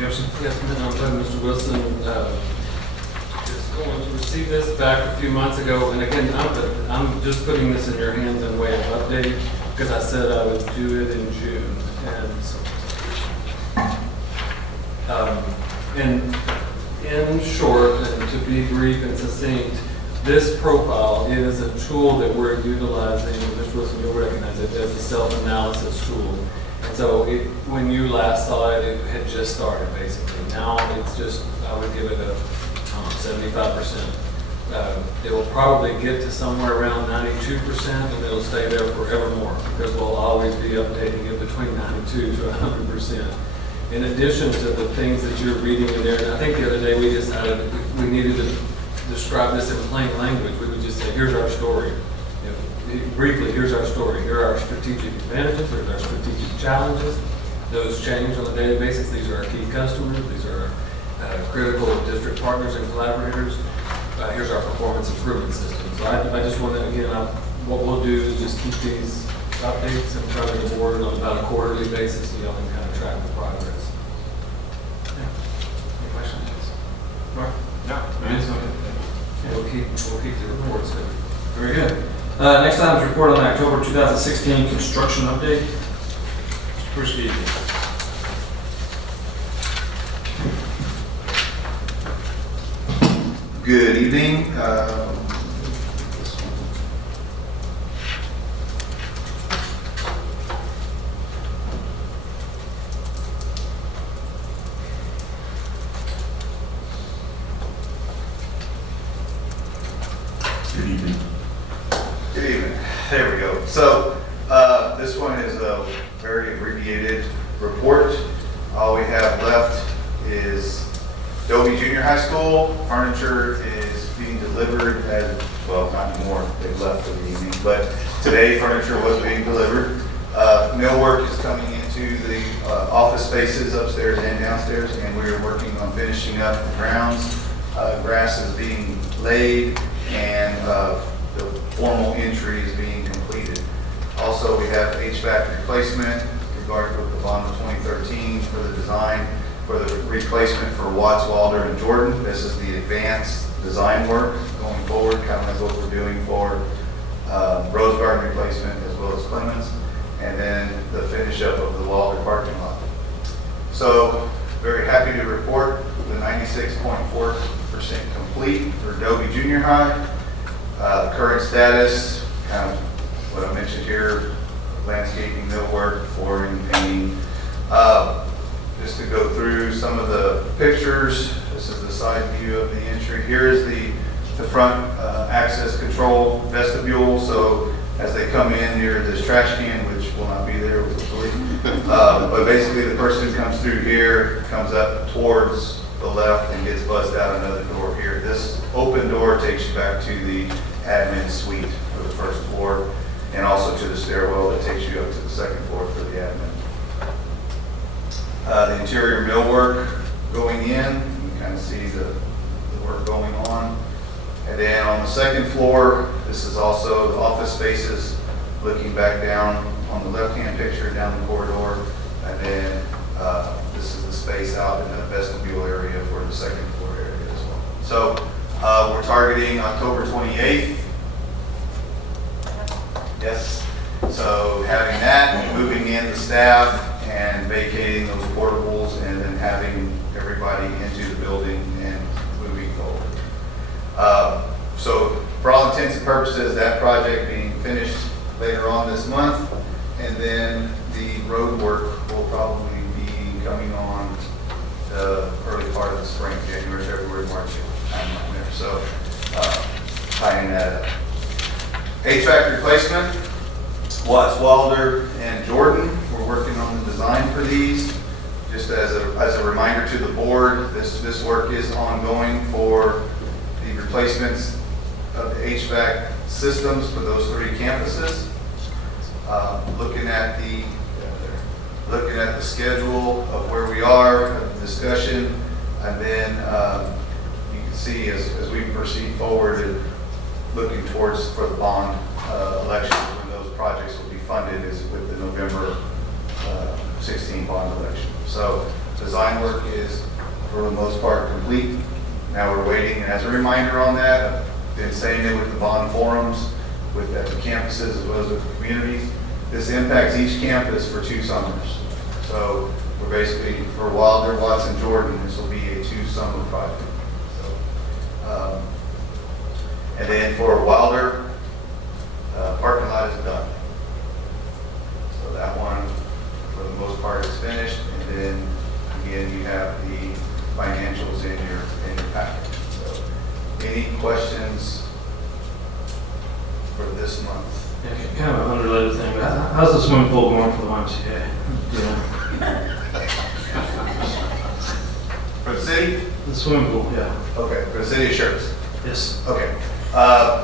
Yes, Mr. Wilson is going to receive this back a few months ago, and again, I'm just putting this in your hands in way of update because I said I would do it in June, and so. In short, and to be brief and succinct, this profile is a tool that we're utilizing, Mr. Wilson, you'll recognize it, as a self-analysis tool. And so when you last saw it, it had just started basically. Now it's just, I would give it a 75%. It will probably get to somewhere around 92% and it'll stay there forevermore because we'll always be updating it between 92 to 100%. In addition to the things that you're reading in there, and I think the other day we decided we needed to describe this in plain language. We would just say, here's our story. Briefly, here's our story. Here are our strategic advantages. Here's our strategic challenges. Those change on a daily basis. These are our key customers. These are our critical district partners and collaborators. Here's our performance improvement system. So I just want to, again, what we'll do is just keep these updates in front of the board on about a quarterly basis so y'all can kind of track the progress. Yeah. Any questions? Mark? No. We'll keep the reports going. Very good. Next item is report on the October 2016 construction update. First speaker. Good evening. Good evening. Good evening. There we go. So this one is a very abbreviated report. All we have left is Dobie Junior High School. Furniture is being delivered as, well, not anymore. They've left for the evening. But today furniture was being delivered. Millwork is coming into the office spaces upstairs and downstairs, and we are working on finishing up the grounds. Grass is being laid, and the formal entry is being completed. Also, we have HVAC replacement regarding with the bond of 2013 for the design for the replacement for Watts, Walder, and Jordan. This is the advanced design work going forward, kind of like what we're doing for Rose Garden replacement as well as Clemens, and then the finish up of the Walder parking lot. So, very happy to report the 96.4% complete for Dobie Junior High. Current status, kind of what I mentioned here, landscaping, millwork, flooring, painting. Just to go through some of the pictures, this is the side view of the entry. Here is the front access control vestibule. So as they come in near this trash can, which will not be there, hopefully. But basically the person comes through here, comes up towards the left and gets buzzed out another door here. This open door takes you back to the admin suite for the first floor, and also to the stairwell that takes you up to the second floor for the admin. The interior millwork going in, you can kind of see the work going on. And then on the second floor, this is also the office spaces, looking back down on the left-hand picture down the corridor. And then this is the space out in the vestibule area for the second floor area as well. So we're targeting October 28th. Yes. So having that, moving in the staff, and vacating those portables, and then having everybody into the building and moving forward. So for all intents and purposes, that project being finished later on this month, and then the road work will probably be coming on the early part of the spring, January, February, March, timeline there. So tying that up. HVAC replacement, Watts, Wilder, and Jordan. We're working on the design for these. Just as a reminder to the board, this work is ongoing for the replacements of the HVAC systems for those 3 campuses. Looking at the schedule of where we are, of the discussion, and then you can see as we proceed forward and looking towards for the bond election when those projects will be funded is with the November 16 bond election. So design work is for the most part complete. Now we're waiting, and as a reminder on that, I've been saying it with the bond forums, with at the campuses as well as with the communities. This impacts each campus for 2 summers. So we're basically, for Wilder, Watts, and Jordan, this will be a 2-summer project. So, and then for Wilder, parking lot is done. So that one, for the most part, is finished. And then again, you have the financials in your packet. So, any questions for this month? Yeah, kind of an unrelated thing, but how's the swimming pool going for the YMCA? For the city? The swimming pool, yeah. Okay, for the city of Schertz? Yes. Okay.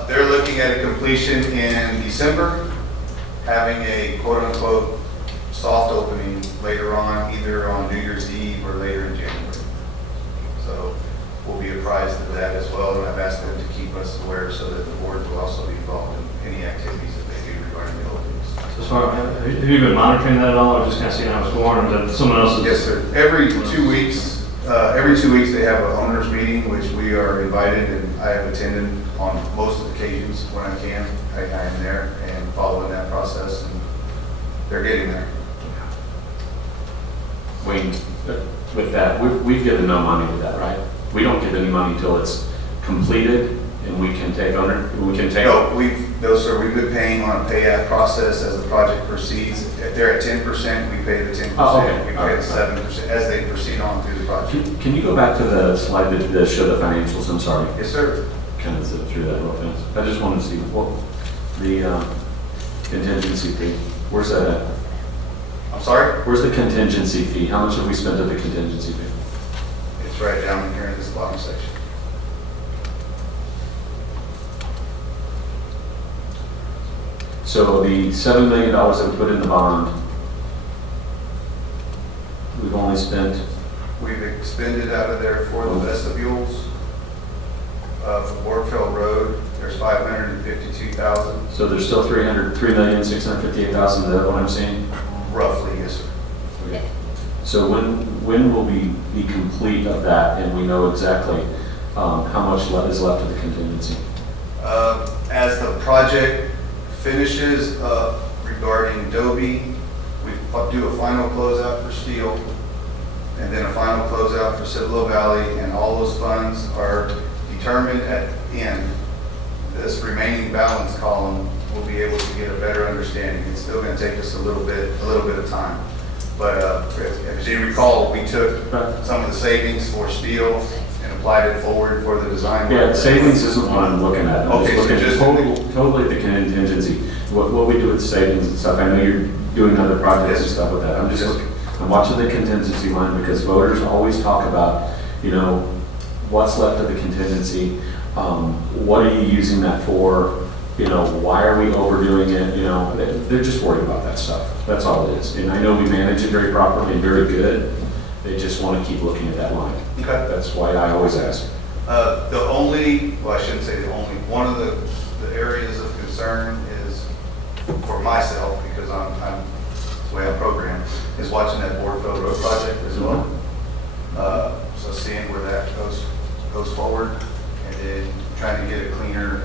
They're looking at a completion in December, having a quote-unquote soft opening later on, either on New Year's Eve or later in January. So we'll be apprised of that as well, and I've asked them to keep us aware so that the board will also be involved in any activities that they do regarding the openings. So have you been monitoring that at all, or just kind of seeing how it's going, or that someone else is? Yes, sir. Every 2 weeks they have an owners meeting, which we are invited, and I have attended on most of the occasions when I can. I am there and following that process, and they're getting there. Wayne, with that, we've given no money to that, right? We don't give any money until it's completed and we can take No, sir, we've been paying on a pay-app process as the project proceeds. If they're at 10%, we pay the 10%. Oh, okay. We pay the 7% as they proceed on through the project. Can you go back to the slide that showed the financials? I'm sorry. Yes, sir. Kind of zip through that real fast. I just wanted to see what the contingency fee, where's that at? I'm sorry? Where's the contingency fee? How much have we spent at the contingency fee? It's right down here in this bottom section. So the $7 million that we put in the bond, we've only spent? We've expended out of there for the vestibules. For Borgfeld Road, there's $552,000. So there's still $3,658,000, is that what I'm saying? Roughly, yes, sir. Okay. So when will we be complete of that and we know exactly how much is left of the contingency? As the project finishes regarding Adobe, we do a final closeout for steel and then a final closeout for Cibolo Valley, and all those funds are determined at the end. This remaining balance column will be able to get a better understanding. It's still going to take us a little bit of time. But as you recall, we took some of the savings for steel and applied it forward for the design. Yeah, savings isn't what I'm looking at. I'm Okay, just looking so at totally the contingency. What we do with savings and stuff. I know you're doing other projects and stuff with that. I'm watching the contingency line because voters always talk about, you know, what's left of the contingency? What are you using that for? You know, why are we overdoing it? You know, they're just worried about that stuff. That's all it is. And I know we manage it very properly and very good. They just want to keep looking at that line. Okay. That's why I always ask. The only, well, I shouldn't say the only, one of the areas of concern is for myself, because I'm the way I'm programmed, is watching that Boardfield Road project as well. So seeing where that goes forward, and then trying to get a cleaner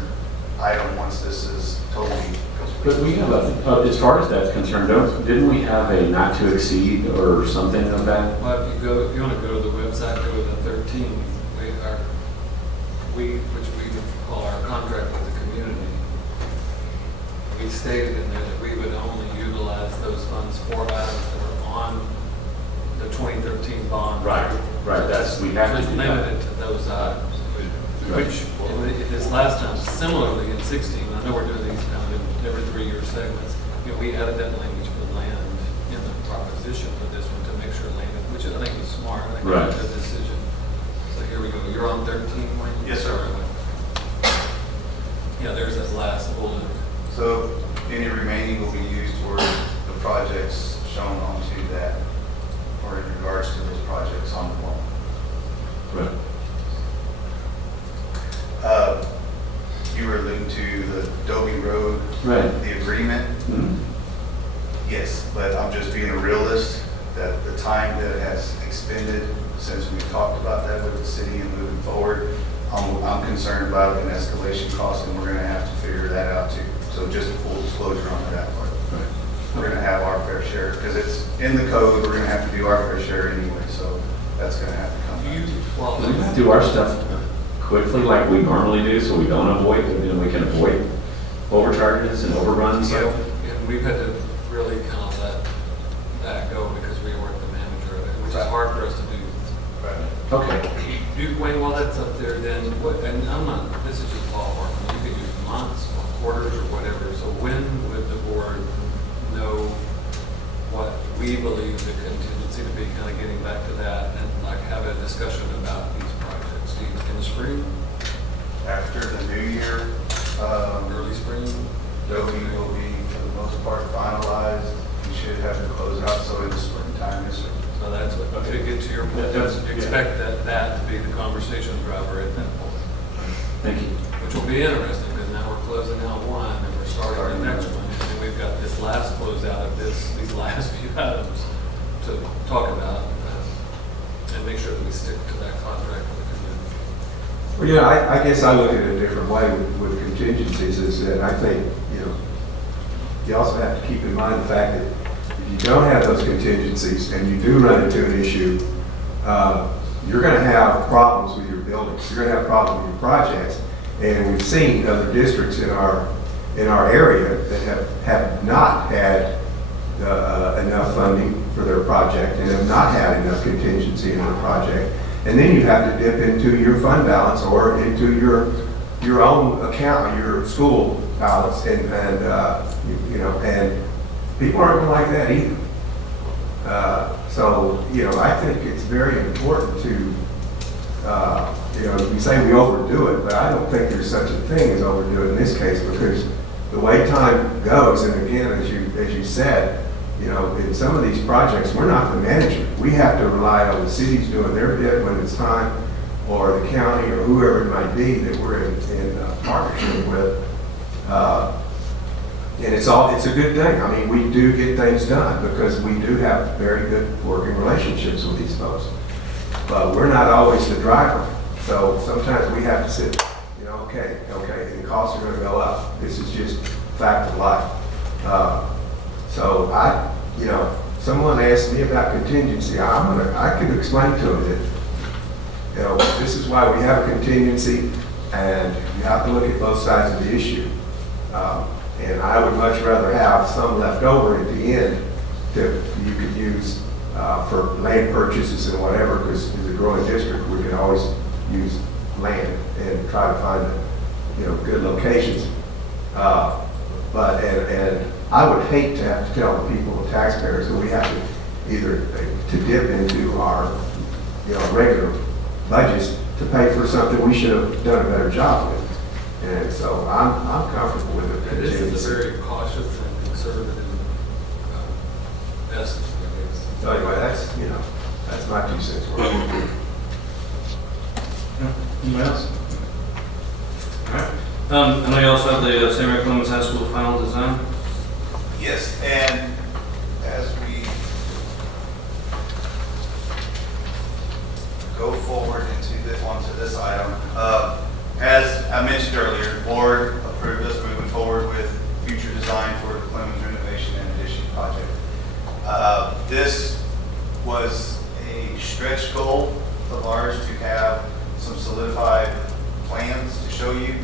item once this is totally complete. But we have as far as that's concerned, didn't we have a not to exceed or something of that? Well, if you want to go to the website, go to the 13, which we call our contract with the community. We stated in there that we would only utilize those funds for items that are on the 2013 bond. Right. That's, we have to just do that. limited to those items. Which, in this last time, similarly in 16, I know we're doing these kind of every 3-year segments, you know, we added that language for land in the proposition for this one to make sure land, which I think is smart. I think Right. it's a good decision. So here we go. You're on 13, Wayne? Yes, sir. Yeah, there's that last bullet. So any remaining will be used towards the projects shown onto that, or in regards to those projects on the wall. Right. You were alluding to the Dobie Road, Right. the agreement. Mm-hmm. Yes, but I'm just being a realist, that the time that has expended since we talked about that with the city and moving forward, I'm concerned about an escalation cost, and we're gonna have to figure that out too. So just a full disclosure on that part. Right. We're gonna have our fair share, because it's in the code, we're gonna have to do our fair share anyway, so that's gonna have to come back. We have to do our stuff quickly like we normally do, so we don't avoid, and we can avoid overcharges and overruns. Yeah, and we've had to really kind of let that go because we weren't the manager of it, which is hard for us to do. Okay. Wayne, while that's up there, then what, and I'm not, this is just ballpark, you could use months or quarters or whatever, so when would the board know what we believe the contingency to be, kind of getting back to that, and like have a discussion about these projects? In the spring? After the new year, early spring? Dobie will be, for the most part, finalized. We should have the closeout, so in the springtime, yes, sir. So that's what, to get to your point, expect that to be the conversation driver at that point. Thank you. Which will be interesting, because now we're closing out one, and we're starting the next one, and then we've got this last closeout of these last few items to talk about, and make sure that we stick to that contract with the community. Well, you know, I guess I look at it a different way with contingencies, is that I think, you know, you also have to keep in mind the fact that if you don't have those contingencies and you do run into an issue, you're going to have problems with your buildings. You're going to have problems with your projects. And we've seen other districts in our area that have not had enough funding for their project and have not had enough contingency in their project. And then you have to dip into your fund balance or into your own account, your school balance, and you know, and people aren't gonna like that either. So, you know, I think it's very important to, you know, we say we overdo it, but I don't think there's such a thing as overdo it in this case, because the way time goes, and again, as you said, you know, in some of these projects, we're not the manager. We have to rely on the cities doing their bit when it's time, or the county, or whoever it might be that we're in partnership with. And it's a good thing. I mean, we do get things done because we do have very good working relationships with these folks. But we're not always the driver. So sometimes we have to sit, you know, okay, the costs are going to go up. This is just fact of life. So you know, someone asked me about contingency. I could explain to them that, you know, this is why we have a contingency, and you have to look at both sides of the issue. And I would much rather have some left over at the end that you could use for land purchases and whatever, because as a growing district, we can always use land and try to find, you know, good locations. But I would hate to have to tell the people, the taxpayers, that we have to either to dip into our, you know, regular budgets to pay for something we should have done a better job with. And so I'm comfortable with it. And this is a very cautious and conservative estimate. So anyway, that's, you know, that's my 2 cents worth. Anybody else? All right. I know you also have the St. Mary Clemens High School final design. Yes, and as we go forward onto this item, as I mentioned earlier, the board approved us moving forward with future design for the Clemens renovation and addition project. This was a stretch goal of ours to have some solidified plans to show you.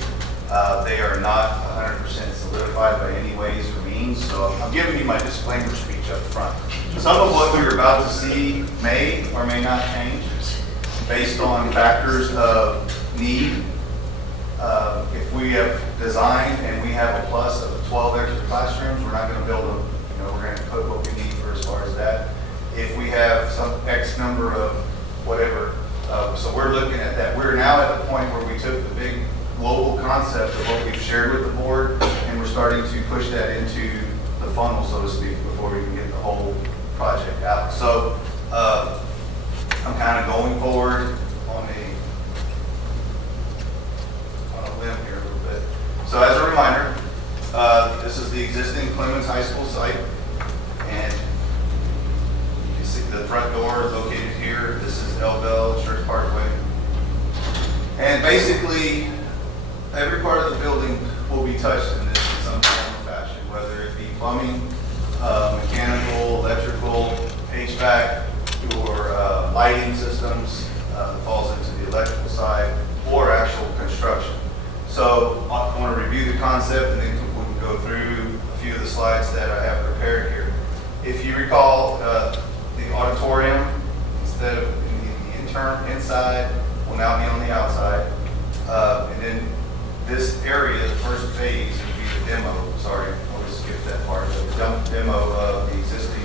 They are not 100% solidified by any ways or means, so I'm giving you my disclaimer speech up front. Some of what we're about to see may or may not change based on factors of need. If we have designed and we have a plus of 12 extra classrooms, we're not going to build them. You know, we're going to put what we need for as far as that. If we have some X number of whatever, so we're looking at that. We're now at the point where we took the big global concept of what we've shared with the board, and we're starting to push that into the funnel, so to speak, before we can get the whole project out. So I'm kind of going forward on a limb here a little bit. So as a reminder, this is the existing Clemens High School site, and you see the front door is located here. This is El Bell, Church Parkway. And basically, every part of the building will be touched in this in some form or fashion, whether it be plumbing, mechanical, electrical, HVAC, or lighting systems that falls into the electrical side, or actual construction. So I want to review the concept, and then we can go through a few of the slides that I have prepared here. If you recall, the auditorium, instead of the inside, will now be on the outside. And then this area, the first phase, would be the demo. Sorry, I'll just skip that part. The demo of the existing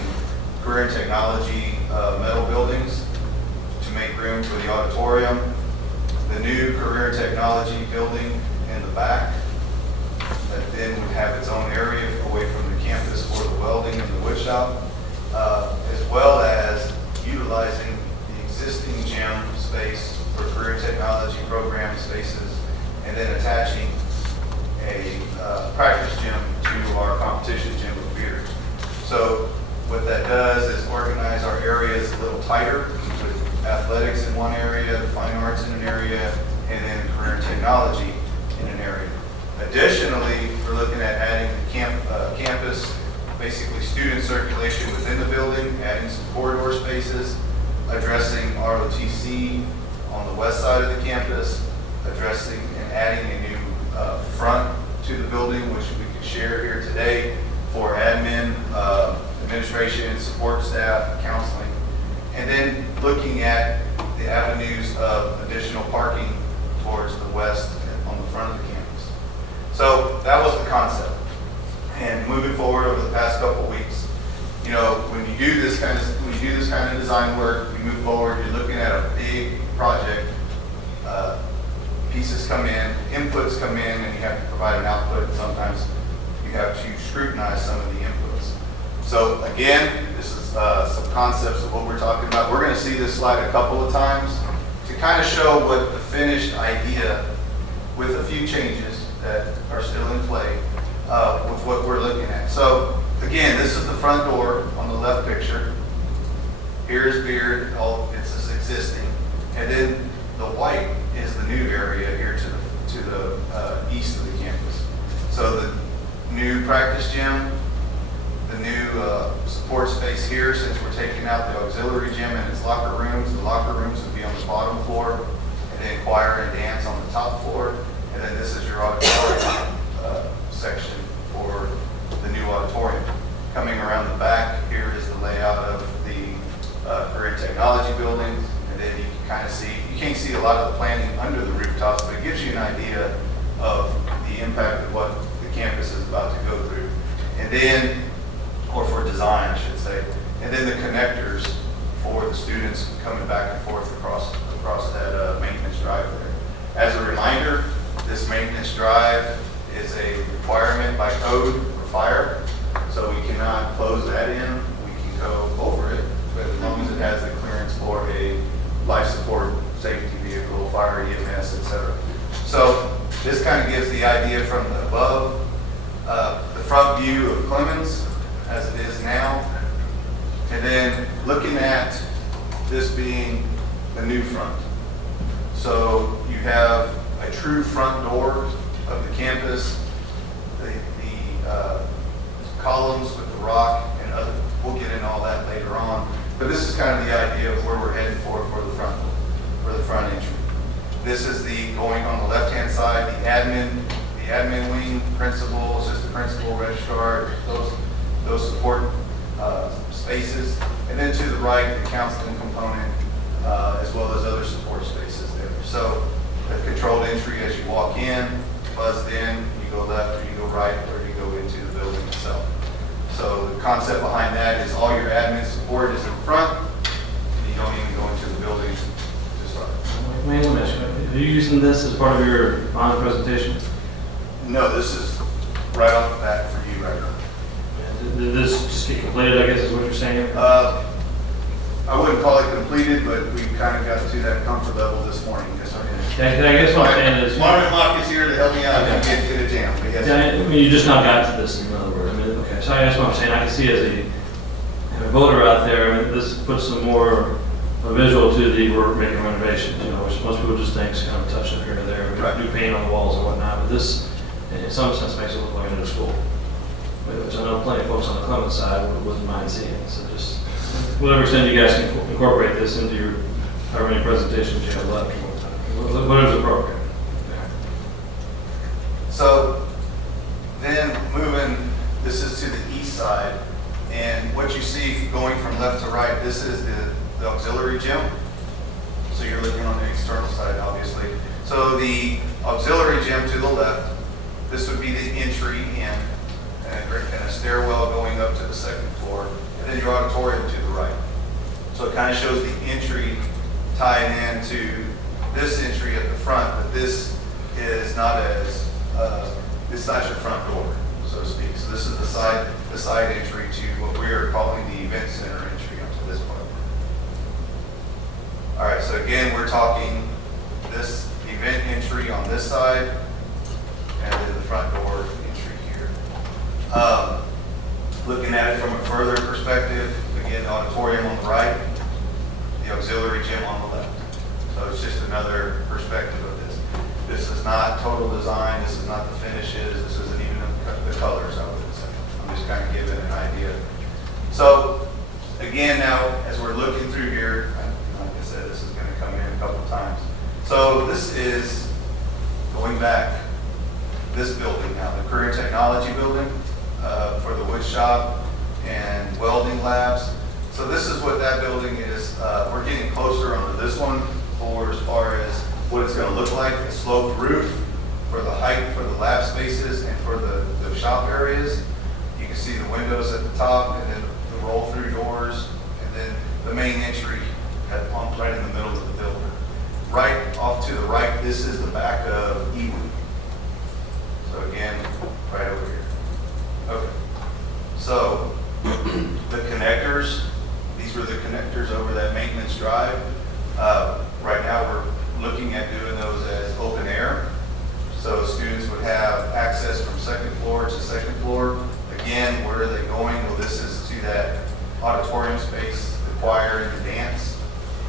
career and technology metal buildings to make room for the auditorium. The new career and technology building in the back that then would have its own area away from the campus for the welding and the wood shop, as well as utilizing the existing gym space for career and technology program spaces, and then attaching a practice gym to our competition gym with beers. So what that does is organize our areas a little tighter, with athletics in one area, the fine arts in an area, and then career and technology in an area. Additionally, we're looking at adding the campus, basically student circulation within the building, adding some corridor spaces, addressing ROTC on the west side of the campus, addressing and adding a new front to the building, which we could share here today for admin, administration, support staff, counseling, and then looking at the avenues of additional parking towards the west on the front of the campus. So that was the concept. And moving forward over the past couple of weeks, you know, when you do this kind of design work, you move forward, you're looking at a big project. Pieces come in, inputs come in, and you have to provide an output. And sometimes you have to scrutinize some of the inputs. So again, this is some concepts of what we're talking about. We're going to see this slide a couple of times to kind of show what the finished idea, with a few changes that are still in play, with what we're looking at. So again, this is the front door on the left picture. Here's Beard, it's existing, and then the white is the new area here to the east of the campus. So the new practice gym, the new support space here, since we're taking out the auxiliary gym and its locker rooms, the locker rooms would be on the bottom floor, and then choir and dance on the top floor, and then this is your auditorium section for the new auditorium. Coming around the back, here is the layout of the career technology building, and then you can kind of see, you can't see a lot of the planning under the rooftops, but it gives you an idea of the impact of what the campus is about to go through. And then, or for design, I should say, and then the connectors for the students coming back and forth across the across that maintenance drive there. As a reminder, this maintenance drive is a requirement by code for fire, so we cannot close that in. We can go over it, but as long as it has the clearance for a life support safety vehicle, fire, EMS, etc. So this kind of gives the idea from the above, the front view of Clemens as it is now, and then looking at this being the new front. So you have a true front door of the campus, the columns with the rock and other, we'll get into all that later on. But this is kind of the idea of where we're heading for the front entry. This is the going on the left-hand side, the admin wing, principal, assistant principal, registrar, those support spaces. And then to the right, the counseling component, as well as other support spaces there. So the controlled entry as you walk in, buzzed in, you go left or you go right or you go into the building itself. So the concept behind that is all your admin support is in front, and you don't even go into the building to start. May I mention, are you using this as part of your bond presentation? No, this is right off the bat for you right now. Did this just get completed, I guess is what you're saying? I wouldn't call it completed, but we kind of got to that comfort level this morning. Yes, I did. I guess what I'm saying is... Marvin Mock is here to help me out and get to the jam. Yes. I mean, you just not got to this, in other words. I mean, okay, so that's what I'm saying. I can see as a voter out there, I mean, this puts some more a visual to the we're making renovations, you know, which most people just think is kind of touch up here or there. We do paint on the walls and whatnot, but this, in some sense, makes it look like a new school. Which I know plenty of folks on the Clemens side wouldn't mind seeing. So just, whatever extent you guys can incorporate this into your, however many presentations you have left, whatever's appropriate. So then moving, this is to the east side, and what you see going from left to right, this is the auxiliary gym. So you're looking on the external side, obviously. So the auxiliary gym to the left, this would be the entry in, and a stairwell going up to the second floor, and then your auditorium to the right. So it kind of shows the entry tied into this entry at the front, but this is not as, it's not your front door, so to speak. So this is the side entry to what we are calling the event center entry up to this point. All right, so again, we're talking this event entry on this side, and then the front door entry here. Looking at it from a further perspective, again, the auditorium on the right, the auxiliary gym on the left. So it's just another perspective of this. This is not total design, this is not the finishes, this isn't even the colors, I would say. I'm just kind of giving an idea. So again, now, as we're looking through here, like I said, this is going to come in a couple times. So this is going back, this building now, the Career Technology Building for the wood shop and welding labs. So this is what that building is. We're getting closer onto this one for as far as what it's going to look like. A sloped roof for the height for the lab spaces and for the shop areas. You can see the windows at the top and then the roll-through doors and then the main entry right in the middle of the building. Right off to the right, this is the back of Ewood. So again, right over here. Okay. So the connectors, these were the connectors over that maintenance drive. Right now we're looking at doing those as open air. So students would have access from second floor to second floor. Again, where are they going? Well, this is to that auditorium space, the choir and the dance.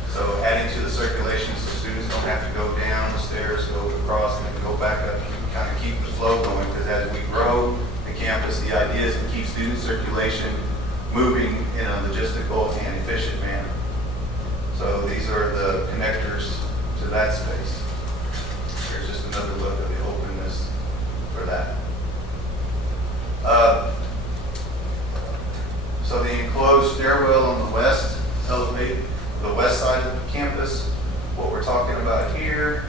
So adding to the circulation so students don't have to go down the stairs, go across, and then go back up, and kind of keep the flow going. Because as we grow the campus, the idea is to keep student circulation moving in a logistical and efficient manner. So these are the connectors to that space. Here's just another look at the openness for that. So the enclosed stairwell on the west elevate, the west side of the campus. What we're talking about here,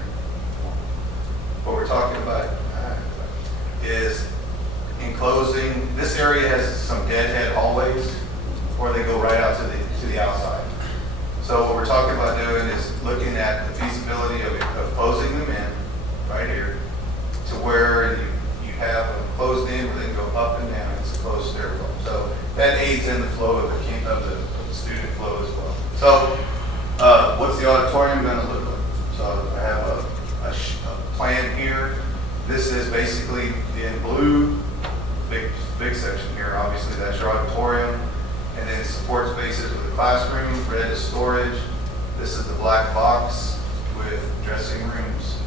is enclosing. This area has some deadhead hallways, or they go right out to the outside. So So what we're talking about doing is looking at the feasibility of closing them in, right here, to where you have a closed in where they can go up and down. It's a closed stairwell. So that aids in the flow of the student flow as well. So what's the auditorium going to look like? So I have a plan here. This is basically in blue, big section here. Obviously that's your auditorium. And then support spaces with a classroom. Red is storage. This is the black box with dressing rooms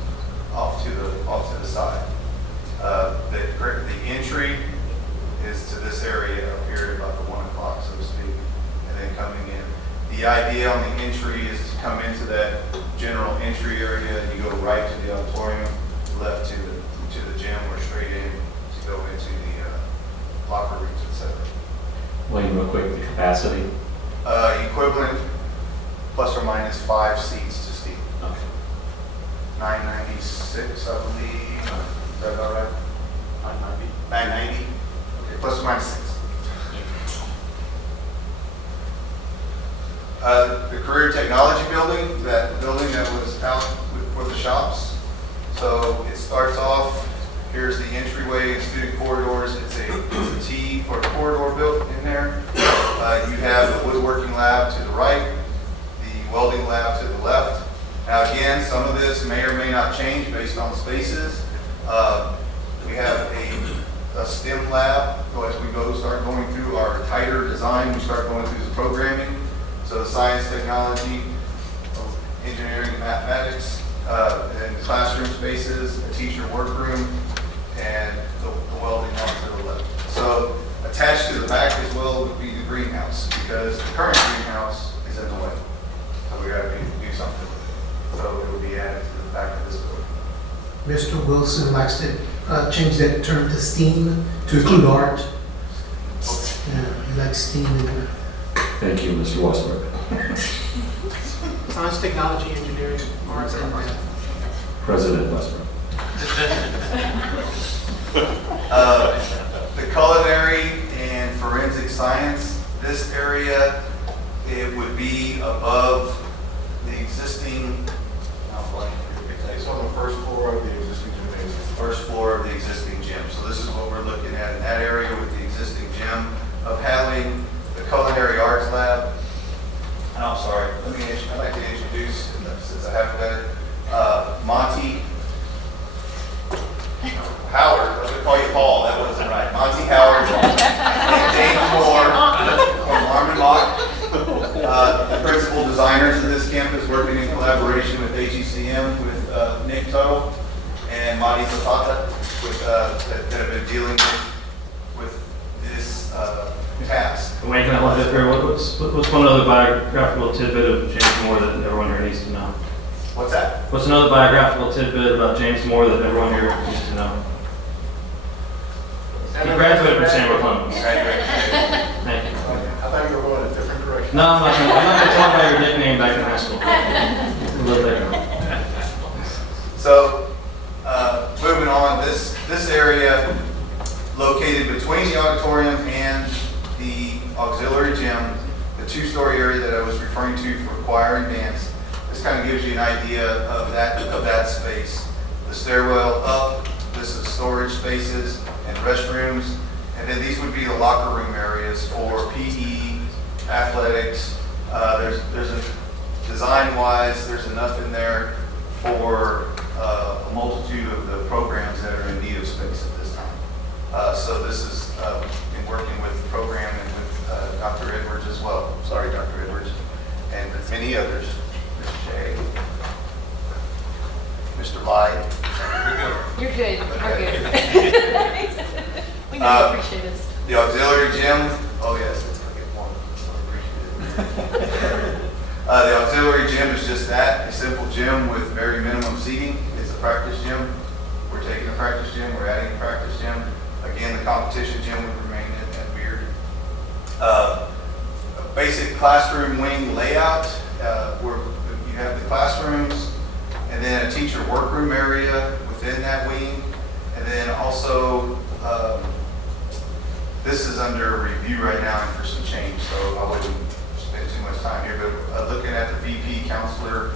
off to the side. The entry is to this area up here about the 1 o'clock, so to speak, and then coming in. The idea on the entry is to come into that general entry area, and you go right to the auditorium, left to the gym, or straight in to go into the locker rooms, etc. Wayne, real quick, the capacity? Equivalent plus or minus 5 seats to Steve. Okay. 996, I believe. Is that about right? 990. Okay, plus or minus 6. The Career Technology Building, that building that was out for the shops. So it starts off, here's the entryway and student corridors. It's a T for a corridor built in there. You have the woodworking lab to the right, the welding lab to the left. Now again, some of this may or may not change based on spaces. We have a STEM lab. So as we start going through our tighter design, we start going through the programming. So science, technology, engineering, and mathematics, and classroom spaces, a teacher workroom, and the welding on to the left. So attached to the back as well would be the greenhouse, because the current greenhouse is in the way. So we got to do something with it. So it will be added to the back of this building. Mr. Wilson likes to change that term to STEAM to include art. Yeah, he likes STEAM in there. Thank you, Mr. Westbrook. Science, technology, engineering, arts, and math. President Westbrook. The culinary and forensic science, this area, it would be above the existing, It's on the first floor of the existing gymnasium. first floor of the existing gym. So this is what we're looking at in that area with the existing gym, of having the culinary arts lab. And I'm sorry, I'd like to introduce, since I haven't done it, Monty Howard. I was going to call you Paul, that wasn't right. Monty Howard and James Moore from Armin Mock, the principal designers of this campus, working in collaboration with HECM, with Nick Tuttle and Monty Zapata, that have been dealing with this task. Wayne, can I hold that there? What's one other biographical tidbit of James Moore that everyone here needs to know? What's that? What's another biographical tidbit about James Moore that everyone here needs to know? He graduated from San Clemens. Thank you. I thought you were going a different direction. No, I'm not going to talk about your nickname back in high school. We'll let that go. So, moving on, this area located between the auditorium and the auxiliary gym, the two-story area that I was referring to for choir and dance. This kind of gives you an idea of that space. The stairwell up, this is storage spaces and restrooms, and then these would be the locker room areas for PE, athletics. There's a design-wise, there's enough in there for a multitude of the programs that are in need of space at this time. So this is in working with the program and with Dr. Edwards as well. Sorry, Dr. Edwards, and with many others. Mr. Jay, Mr. Lyde. You're good. We're good. We know you appreciate us. The auxiliary gym. Oh yes, it's going to get warm. So I appreciate it. The auxiliary gym is just that, a simple gym with very minimum seating. It's a practice gym. We're taking a practice gym, we're adding a practice gym. Again, the competition gym would remain at Beard. A basic classroom wing layout, where you have the classrooms, and then a teacher workroom area within that wing. And then also, this is under review right now and for some change, so I wouldn't spend too much time here, but looking at the VP counselor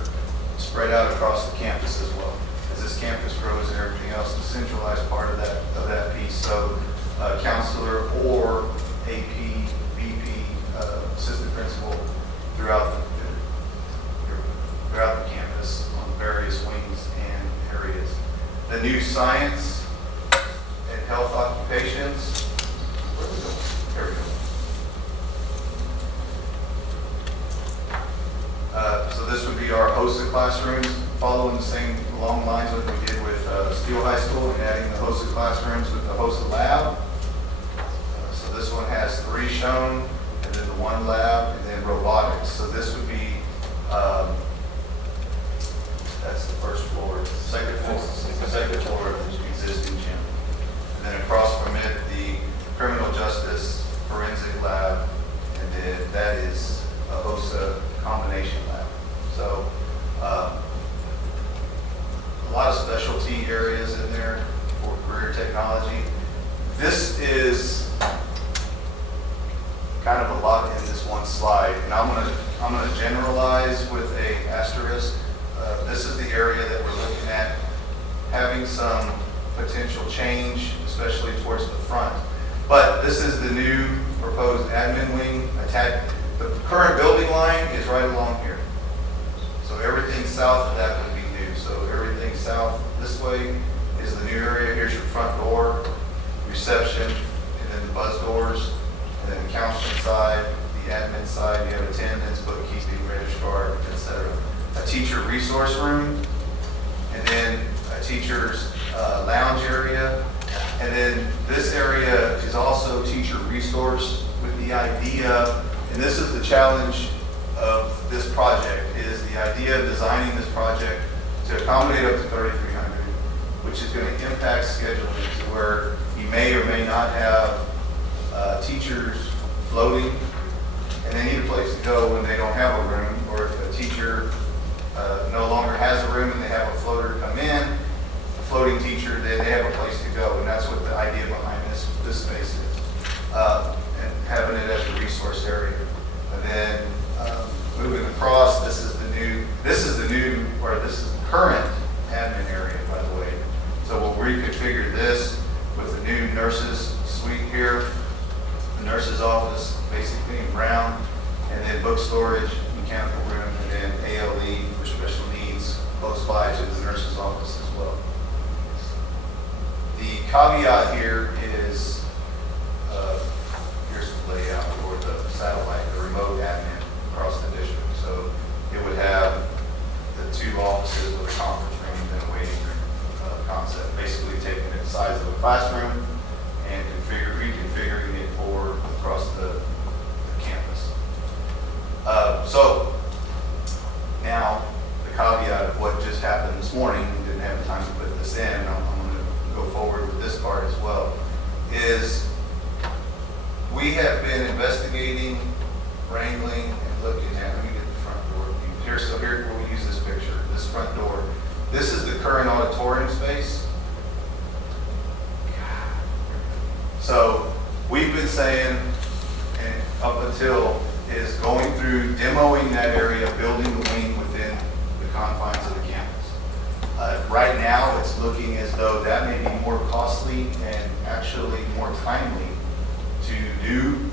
spread out across the campus as well. As this campus grows and everything else, the centralized part of that piece. So counselor or AP, VP, assistant principal throughout the campus on various wings and areas. The new science and health occupations. Where we go? There we go. So this would be our hosted classrooms, following the same long lines that we did with Steele High School, and adding the hosted classrooms with the hosted lab. So this one has 3 shown, and then the 1 lab, and then robotics. So this would be, that's the first floor, second floor of the existing gym. And then across from it, the criminal justice forensic lab, and then that is a HOSA combination lab. So a lot of specialty areas in there for career technology. This is kind of a lot in this one slide, and I'm gonna generalize with a asterisk. This is the area that we're looking at having some potential change, especially towards the front. But this is the new proposed admin wing. The current building line is right along here. So everything south of that would be new. So everything south this way is the new area. Here's your front door, reception, and then the buzz doors, and then the counseling side, the admin side, you have attendance, bookkeeping, registrar, etc. A teacher resource room, and then a teacher's lounge area. And then this area is also teacher resource with the idea, and this is the challenge of this project, is the idea of designing this project to accommodate up to 3,300, which is going to impact scheduling to where you may or may not have teachers floating, and they need a place to go when they don't have a room, or if a teacher no longer has a room and they have a floater come in, a floating teacher, then they have a place to go, and that's what the idea behind this space is, and having it as a resource area. And then moving across, this is the current admin area, by the way. So we'll reconfigure this with the new nurses suite here, the nurse's office, basically in brown, and then book storage, mechanical room, and then ALE for special needs close by to the nurse's office as well. The caveat here is, here's the layout for the satellite, the remote admin across the district. So it would have the 2 offices with a conference room and a waiting room concept, basically taking the size of a classroom and reconfiguring it for across the campus. So now the caveat of what just happened this morning, we didn't have time to put this in, I'm going to go forward with this part as well, is we have been investigating, wrangling, and looking at, let me get the front door view. So here we'll use this picture, this front door. This is the current auditorium space. So we've been saying, and up until, is going through demoing that area, building the wing within the confines of the campus. Right now, it's looking as though that may be more costly and actually more timely to do,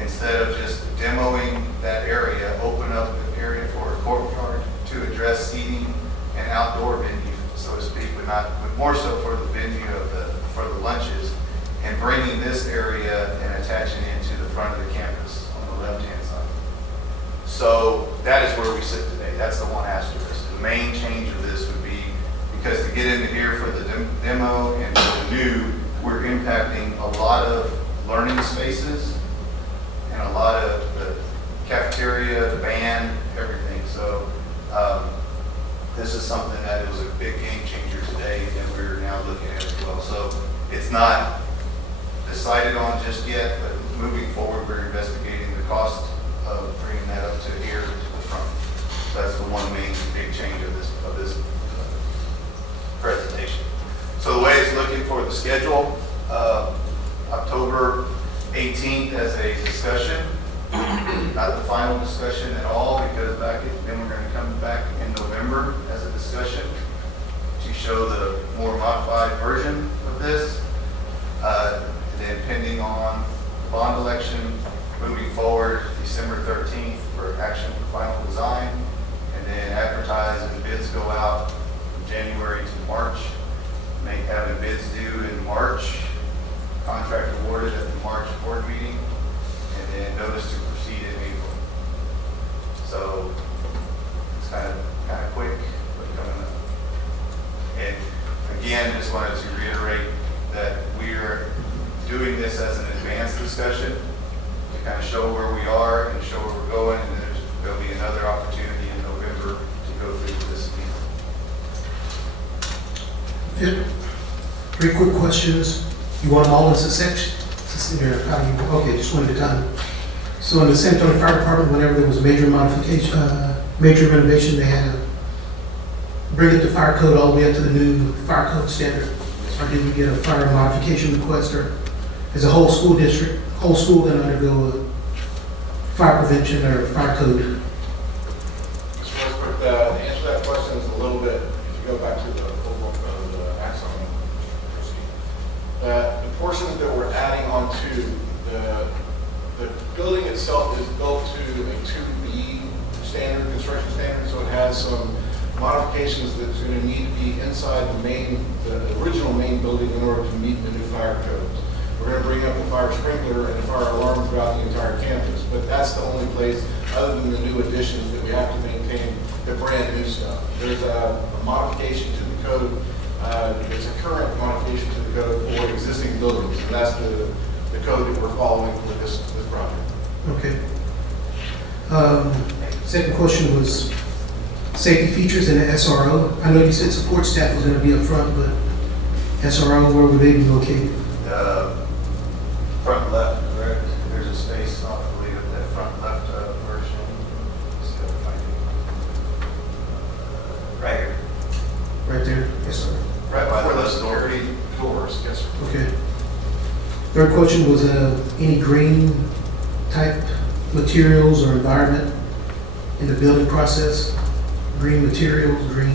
instead of just demoing that area, open up the area for a courtyard to address seating and outdoor venue, so to speak, but more so for the venue for the lunches, and bringing this area and attaching it to the front of the campus on the left-hand side. So that is where we sit today. That's the one asterisk. The main change of this would be, because to get into here for the demo and for the new, we're impacting a lot of learning spaces and a lot of the cafeteria, the band, everything. So this is something that was a big game changer today, and we're now looking at as well. So it's not decided on just yet, but moving forward, we're investigating the cost of bringing that up to here to the front. That's the one main big change of this presentation. So the way it's looking for the schedule, October 18th as a discussion, not the final final discussion at all, because then we're going to come back in November as a discussion to show the more modified version of this. Then pending on the bond election, moving forward December 13th for action for final design, and then advertise and bids go out from January to March, having bids due in March, contract awarded at the March board meeting, and then notice to proceed in April. So it's kind of quick, but coming up. And again, just wanted to reiterate that we are doing this as an advanced discussion to kind of show where we are and show where we're going, and then there'll be another opportunity in November to go through this meeting. Yeah. 3 quick questions. You want them all in succession? Okay, just one at a time. So in the San Antonio Fire Department, whenever there was a major modification, major renovation, they had to bring it to fire code all the way up to the new fire code standard. Or did we get a fire modification request, or is a whole school district, whole school going to undergo a fire prevention or fire code? The answer to that question is a little bit, if you go back to the overall code, the axon, the portions that we're adding onto the building itself is built to a 2B standard, construction standard, so it has some modifications that's going to need to be inside the original main building in order to meet the new fire codes. We're going to bring up the fire sprinkler and the fire alarm throughout the entire campus, but that's the only place, other than the new additions, that we have to maintain the brand new stuff. There's a modification to the code. It's a current modification to the code for existing buildings, and that's the code that we're following for this project. Okay. Second question was safety features in the SRO. I know you said support staff was going to be up front, but SRO, where would they be located? Front left, correct? There's a space, I believe, of that front left version. Just gotta find it. Right here. Right there? Yes, sir. Right by the security doors, yes, sir. Okay. Third question was any green type materials or environment in the building process? Green materials, green?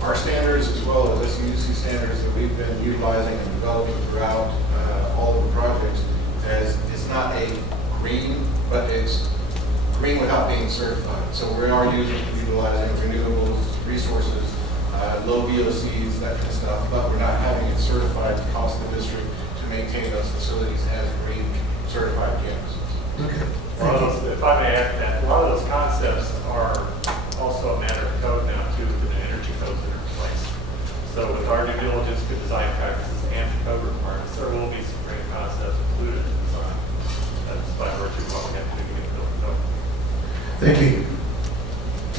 Our standards, as well as SCUC standards that we've been utilizing and developing throughout all of the projects, as it's not a green, but it's green without being certified. So we are utilizing renewables, resources, low VOCs, that kind of stuff, but we're not having it certified to cost the district to maintain those facilities as green certified campuses. Okay. Well, if I may add to that, a lot of those concepts are also a matter of code now too, with the energy codes that are in place. So with our due diligence, good design practices, and the code requirements, there will be some great concepts included in the design. That's by virtue of what we have to do to get the building built. Thank you.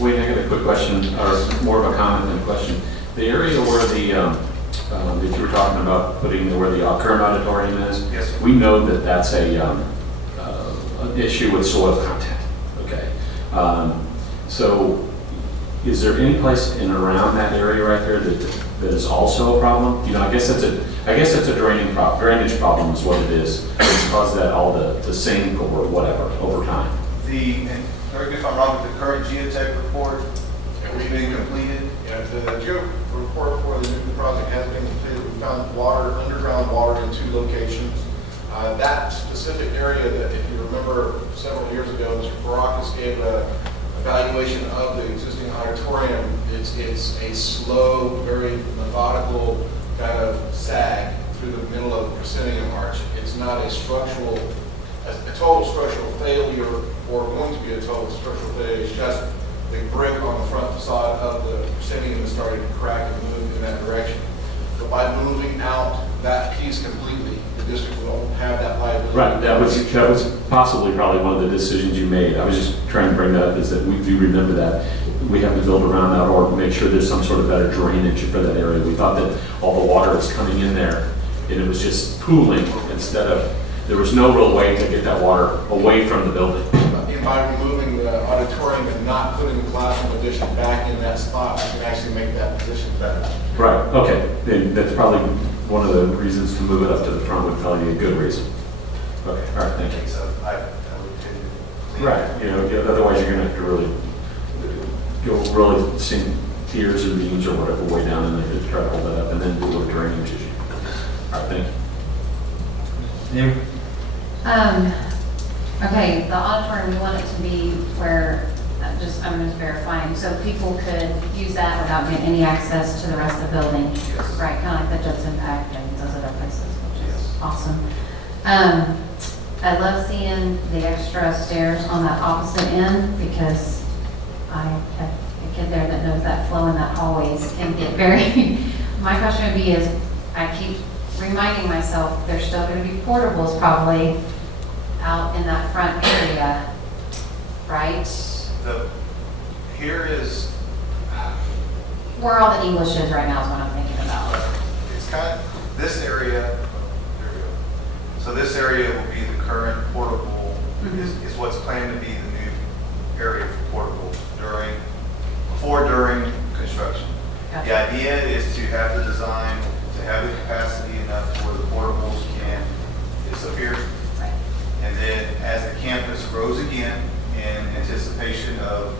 Wait, I got a quick question, or more of a comment than a question. The area where that you were talking about putting where the current auditorium is, yes, we know that that's an issue with soil content. Okay, so is there any place in and around that area right there that is also a problem? You know, I guess it's a drainage problem is what it is. It's caused that all to sink or whatever over time. And correct me if I'm wrong, with the current geotech report, it's being completed. Yeah, the geo report for the new project has been completed. We found water, underground water in 2 locations. That specific area that, if you remember several years ago, Mr. Barakis gave an evaluation of the existing auditorium. It's a slow, very methodical kind of sag through the middle of the proscenium arch. It's not a total structural failure or going to be a total structural failure. It's just the brick on the front facade of the proscenium is starting to crack and move in that direction. But by moving out that piece completely, the district will have that liability. Right, that was possibly probably one of the decisions you made. I was just trying to bring that up, is that we do remember that we have to build around that or make sure there's some sort of better drainage for that area. We thought that all the water was coming in there and it was just pooling instead of, there was no real way to get that water away from the building. And by removing the auditorium and not putting the classroom addition back in that spot, I can actually make that position better. Right, okay. Then that's probably one of the reasons to move it up to the front would probably be a good reason. Okay, all right, thank you. So I would too. clean. Right, you know, otherwise you're gonna have to really, you'll really sink tiers or beams or whatever way down in there to try to hold that up and then do a drainage issue. All right, thank you. Okay, the auditorium, we want it to be where, I'm just verifying, so people could use that without getting any access to the rest of the building? Yes. Right, kind of like the Judson Pack and those other places, which is awesome. I love seeing the extra stairs on that opposite end because I have a kid there that knows that flow in that hallways can get very, my question would be is, I keep reminding myself, there's still gonna be portables probably out in that front area, right? Here is, Where all the English is right now is what I'm thinking about. it's kind of, this area, there we go. So this area will be the current portable, is what's planned to be the new area for portables during construction. Gotcha. The idea is to have the design, to have the capacity enough where the portables can disappear. Right. And then as the campus grows again in anticipation of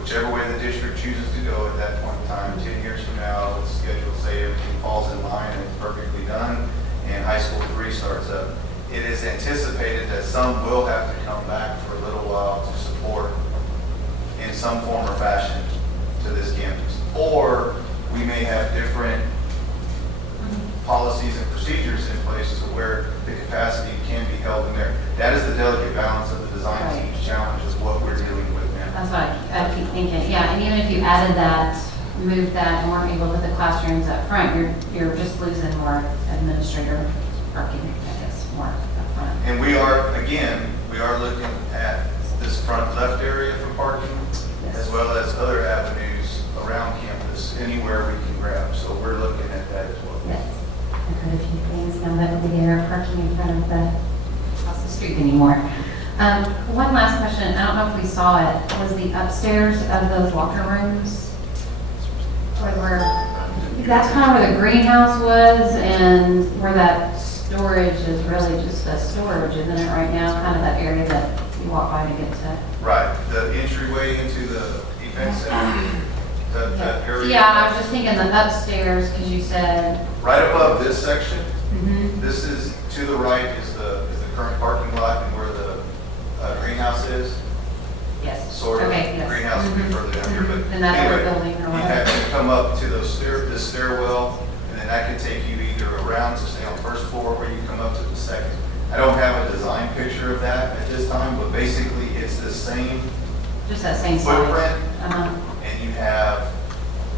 whichever way the district chooses to go at that point in time, 10 years from now, let's schedule, say everything falls in line and it's perfectly done, and high school 3 starts up. It is anticipated that some will have to come back for a little while to support in some form or fashion to this campus. Or we may have different policies and procedures in place to where the capacity can be held in there. That is the delicate balance of the design team's challenge is what we're dealing with now. That's what I keep thinking. Yeah, and even if you added that, moved that, and weren't able to put the classrooms up front, you're just losing more administrator parking, I guess, more up front. And we are looking at this front left area for parking, as well as other avenues around campus, anywhere we can grab. So we're looking at that as well. Yes. I've heard a few things now that we are parking in front of the across the street anymore. One last question. I don't know if we saw it. Was the upstairs of those locker rooms? That's kind of where the greenhouse was and where that storage is really just a storage, isn't it, right now? Kind of that area that you walk by to get to. Right, the entryway into the event center, that area. Yeah, I was just thinking the upstairs, because you said. Right above this section, this is, to the right is the current parking lot and where the greenhouse is. Yes. Sort of. Okay, yes. Greenhouse will be further down here, but And that other anyway, building or you whatever. have to come up to those this stairwell, and then that can take you either around to stay on the first floor, or you come up to the second. I don't have a design picture of that at this time, but basically it's the same Just that same size. footprint, Uh-huh. and you have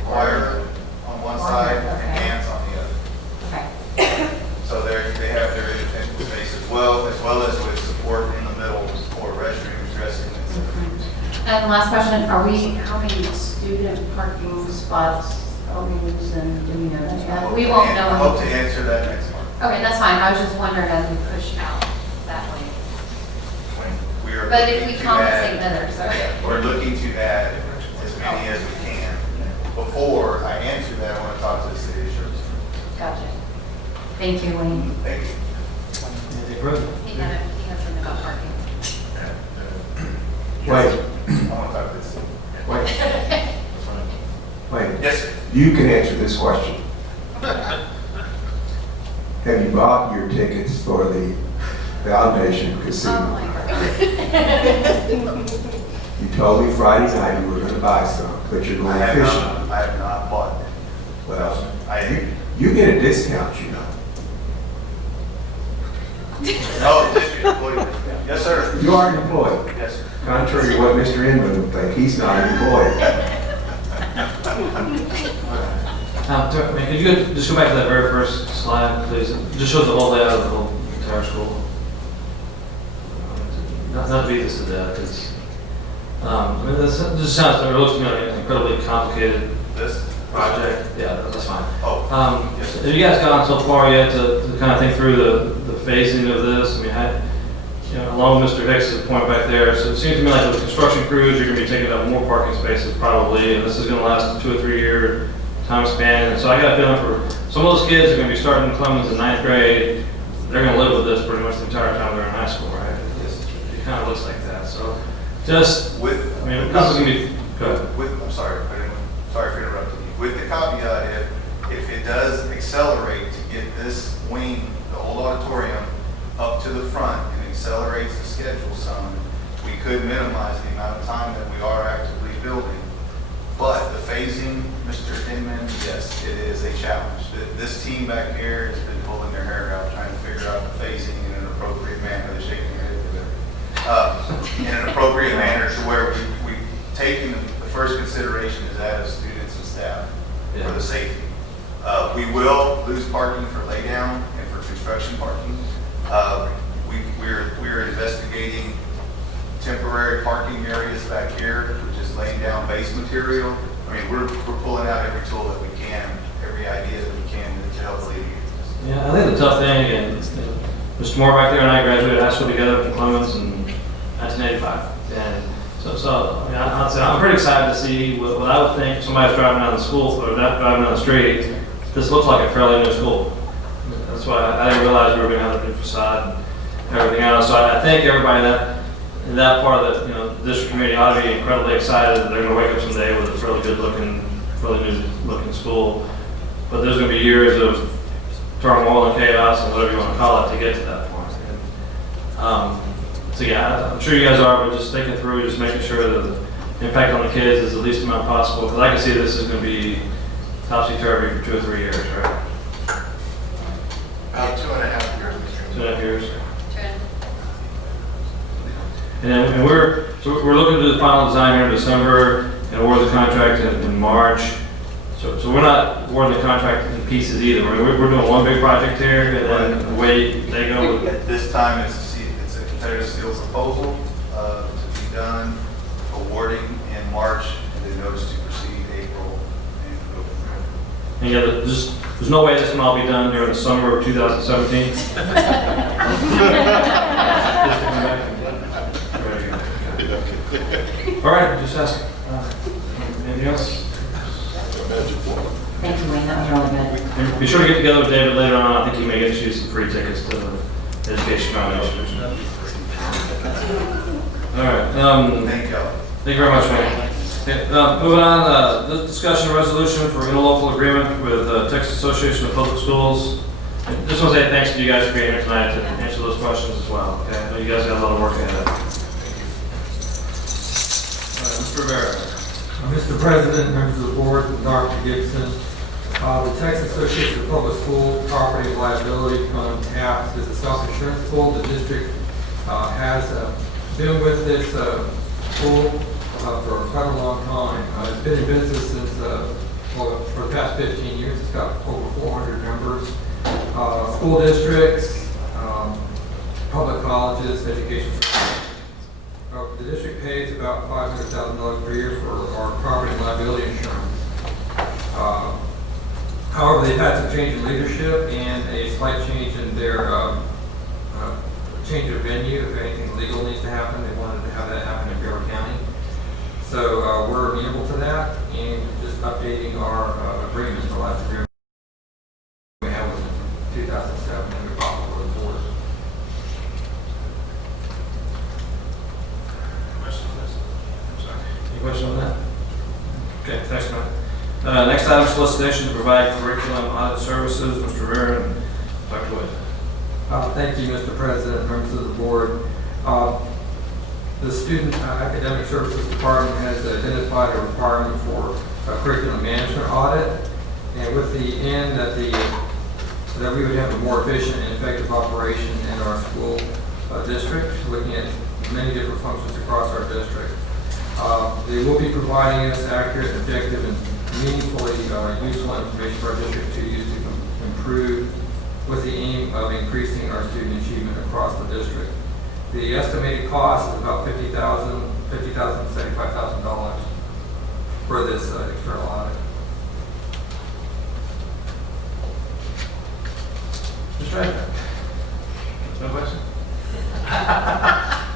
wire on one side and hands on the other. Okay. So they have their independent space as well as with support in the middle for restrooms, dressing, etc. And last question, how many student parking spots are we losing? Do we know that yet? We won't know. I hope to answer that next month. Okay, that's fine. I was just wondering as we push out that way. We are But if looking we to compensate add- better, so. We're looking to add as many as we can. Before I answer that, I want to talk to the city of Schertz. Gotcha. Thank you, Wayne. Thank you. He had something about parking. Wait, I want to talk to the city. wait. Yes, sir. You can answer this question. Have you bought your tickets for the Foundation Casino? Oh, my God. You told me Friday night you were going to buy some, but you're going fishing. I have not bought it. Well, I you get a discount, you know. Oh, district employee. Yes, sir. You are an employee. Yes, sir. Contrary to what Mr. Inman would think, he's not an employee. Could you just go back to that very first slide, please? It just shows the whole layout of the whole entire school. Not to beat this to death, because this just sounds, it looks to me like an incredibly complicated project. Yeah, that's fine. Have you guys gone so far yet to kind of think through the phasing of this? I mean, along with Mr. Hicks' point back there, so it seems to me like with construction crews, you're going to be taking up more parking spaces probably, and this is going to last a 2 or 3 year time span. And so I got a feeling for some of those kids are going to be starting in Clemens in 9th grade. They're going to live with this pretty much the entire time they're in high school, right? It kind of looks like that. So Just, With, I mean, this is gonna be, go ahead. I'm sorry, sorry for interrupting you. With the caveat, if it does accelerate to get this wing, the old auditorium, up to the front and accelerates the schedule some, we could minimize the amount of time that we are actively building. But the phasing, Mr. Inman, yes, it is a challenge. This team back here has been pulling their hair out, trying to figure out the phasing in an appropriate manner. They're shaking their head there. In an appropriate manner to where we've taken the first consideration is that of students and staff for the safety. We will lose parking for laydown and for construction parking. We're investigating temporary parking areas back here, just laying down base material. I mean, we're pulling out every tool that we can, every idea that we can to help alleviate this. Yeah, I think the tough thing, again, Mr. Moore back there and I graduated high school together from Clemens in 1985. And so I mean, I'm pretty excited to see what I would think if somebody's driving down the school or not driving down the street. This looks like a fairly new school. That's why I didn't realize we were going to have a new facade and everything else. So I think everybody in that part of the district community ought to be incredibly excited that they're going to wake up someday with a really good looking, really new looking school. But there's going to be years of turmoil and chaos and whatever you want to call it to get to that point. So yeah, I'm sure you guys are, but just thinking through, just making sure that the impact on the kids is the least amount possible. Because I can see this is going to be topsy-turvy for 2 or 3 years, right? About 2.5 years. 2.5 years. And we're looking to do the final design here in December and award the contract in March. So we're not awarding the contract in pieces either. We're doing one big project here, and then the way they go. At this time, it's a competitive sealed proposal to be done, awarding in March, and then notice to proceed April, and go from there. And yeah, there's no way this can all be done during the summer of 2017. All right, just ask. Anything else? Thank you, Wayne, that was really good. And be sure to get together with David later on. I think he may get you some free tickets to the Education Foundation. All right. Thank you. Thank you very much, Wayne. Okay, moving on, this discussion resolution for interlocal agreement with Texas Association of Public Schools. And just want to say thanks to you guys for being here tonight to answer those questions as well. Okay, I know you guys got a lot of work ahead. Mr. Rivera. Mr. President, members of the board, and Dr. Gibson, the Texas Association of Public Schools Property and Liability Fund, TAPS, is a self-insurance pool. The district has been with this pool for quite a long time. It's been in business since, for the past 15 years. It's got over 400 members. School districts, public colleges, education. The district pays about $500,000 per year for our property and liability insurance. However, they've had some change in leadership and a slight change in their change of venue. If anything legal needs to happen, they wanted to have that happen in Beaver County. So we're amenable to that and just updating our agreement, the last agreement we had was in 2007 and we filed for the board. Any question on that? Okay, thanks, Matt. Next item, solicitation to provide curriculum audit services. Mr. Rivera and Dr. Wood. Thank you, Mr. President, members of the board. The Student Academic Services Department has identified a requirement for a curriculum management audit, and with the end that we would have a more efficient and effective operation in our school district, looking at many different functions across our district. They will be providing us accurate, objective, and meaningfully useful information for our district to use to improve with the aim of increasing our student achievement across the district. The estimated cost is about $50,000 to $75,000 for this external audit. Mr. Wright? No question?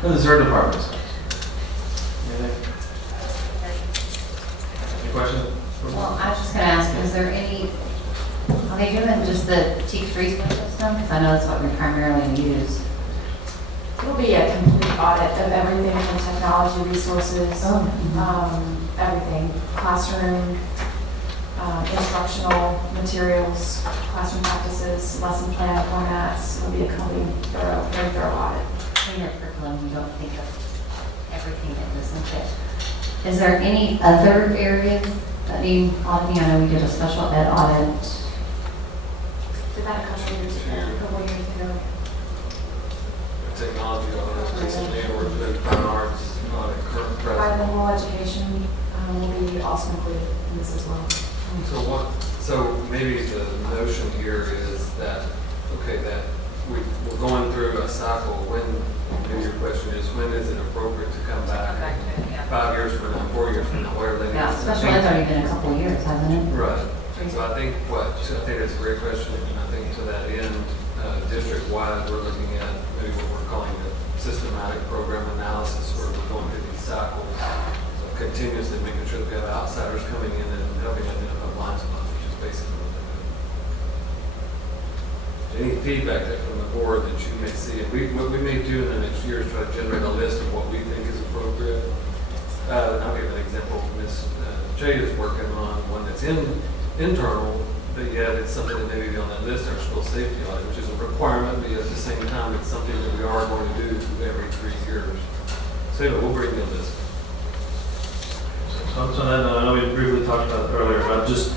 This is her department. Anything? Any questions? Well, I was just going to ask, is there any, are they doing just the T3 system? Because I know that's what we primarily use. It'll be a complete audit of everything from technology, resources, everything, classroom, instructional materials, classroom practices, lesson plan formats. It'll be a complete, very thorough audit. In your curriculum, you don't think of everything that goes into it. Is there any other areas that need auditing? I know we did a special ed audit. Did that a couple years ago, a couple years ago? Technology audit recently, and we're doing fine arts audit current present. Bilingual education will be also included in this as well. So maybe the notion here is that, okay, that we're going through a cycle. When, maybe your question is, when is it appropriate to come back? 5 years from now, 4 years from now, whatever they need. Yeah, special ed's already been a couple of years, hasn't it? Right. And so I think that's a great question, and I think to that end, district-wide, we're looking at maybe what we're calling the systematic program analysis, where we're going through these cycles, so continuously making sure that we have outsiders coming in and helping identify blind spots, which is basically what they're doing. Any feedback from the board that you may see, and what we may do in the next year is try to generate a list of what we think is appropriate. I'll give an example. Ms. Jade is working on one that's internal, but yet it's something that maybe be on that list, our school safety audit, which is a requirement, but at the same time, it's something that we are going to do every 3 years. So we'll bring you a list. So that, I know we briefly talked about it earlier, but just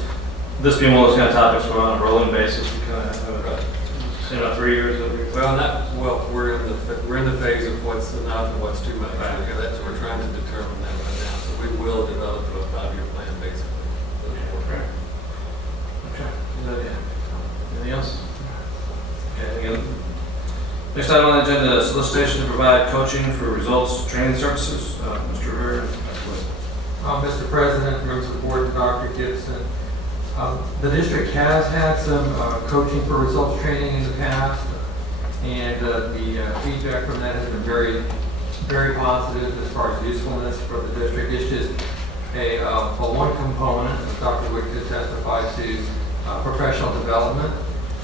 this being one of those kind of topics where on a rolling basis, we kind of have it, say about 3 years. We're in the phase of what's enough and what's too much. Right. That's what we're trying to determine that right now. So we will develop a 5-year plan basically. Okay. Anything else? Okay, anything else? Next item on the agenda, solicitation to provide coaching for results training services. Mr. Rivera. Mr. President, members of the board, and Dr. Gibson, the district has had some coaching for results training in the past, and the feedback from that has been very, very positive as far as usefulness for the district. It's just a one component, as Dr. Wick could testify to, professional development.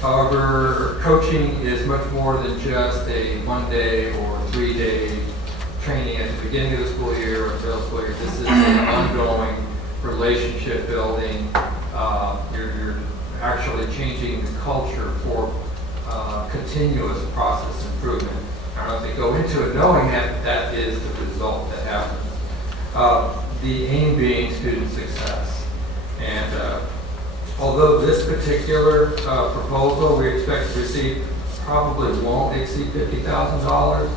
However, coaching is much more than just a 1-day or 3-day training at the beginning of the school year or middle school year. This is an ongoing relationship building. You're actually changing the culture for continuous process improvement. I don't know if they go into it knowing that that is the result that happens. The aim being student success. And although this particular proposal we expect to receive probably won't exceed $50,000,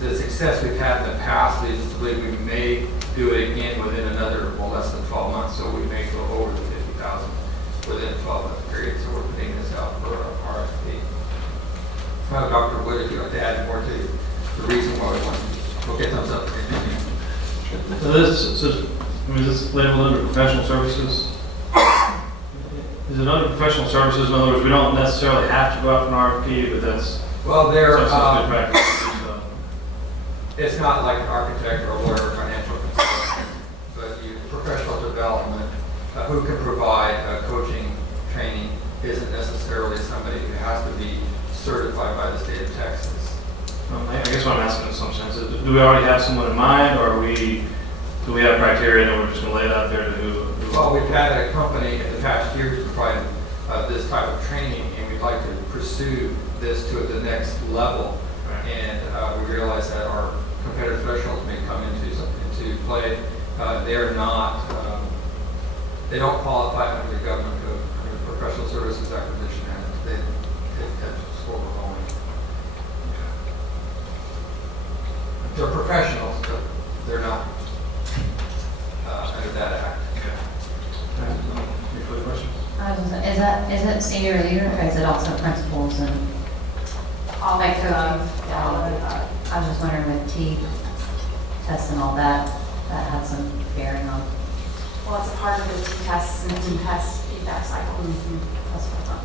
the success we've had in the past leads us to believe we may do it again within another, less than 12 months, so we may go over the $50,000 within a 12-month period, so we're putting this out for RFP. Dr. Wood, if you'd like to add more to the reason why we want to, we'll get thumbs up. So is this labeled under professional services? Is it under professional services? In other words, we don't necessarily have to go out for an RFP, but that's good practice. It's not like an architect or a lawyer or financial consultant, but professional development, who can provide coaching training isn't necessarily somebody who has to be certified by the state of Texas. I guess what I'm asking in some sense is, do we already have someone in mind, or do we have criteria and we're just going to lay it out there to who? Well, we've had a company in the past year to provide this type of training, and we'd like to pursue this to the next level. And we realize that our competitive thresholds may come into play. They're not, they don't qualify under the government code, under the Professional Services Acquisition Act. That's where we're going. They're professionals, but they're not under that act. Any further questions? Is it senior leader, or is it also principals and All like of coaching? that. I was just wondering with T tests and all that had some bearing on. Well, it's a part of the T-tests and T-test feedback cycle. That's what I thought.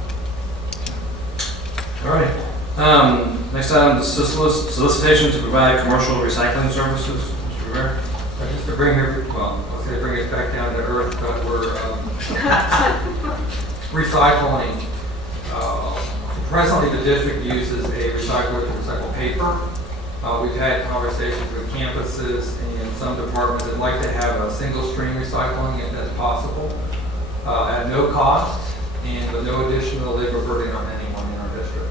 All right. Next item is solicitation to provide commercial recycling services. Mr. Rivera. Just to bring us back down to earth, but we're recycling. Presently, the district uses a recycle it to recycle paper. We've had conversations with campuses and some departments that like to have a single stream recycling if that's possible, at no cost and with no additional labor burden on anyone in our district.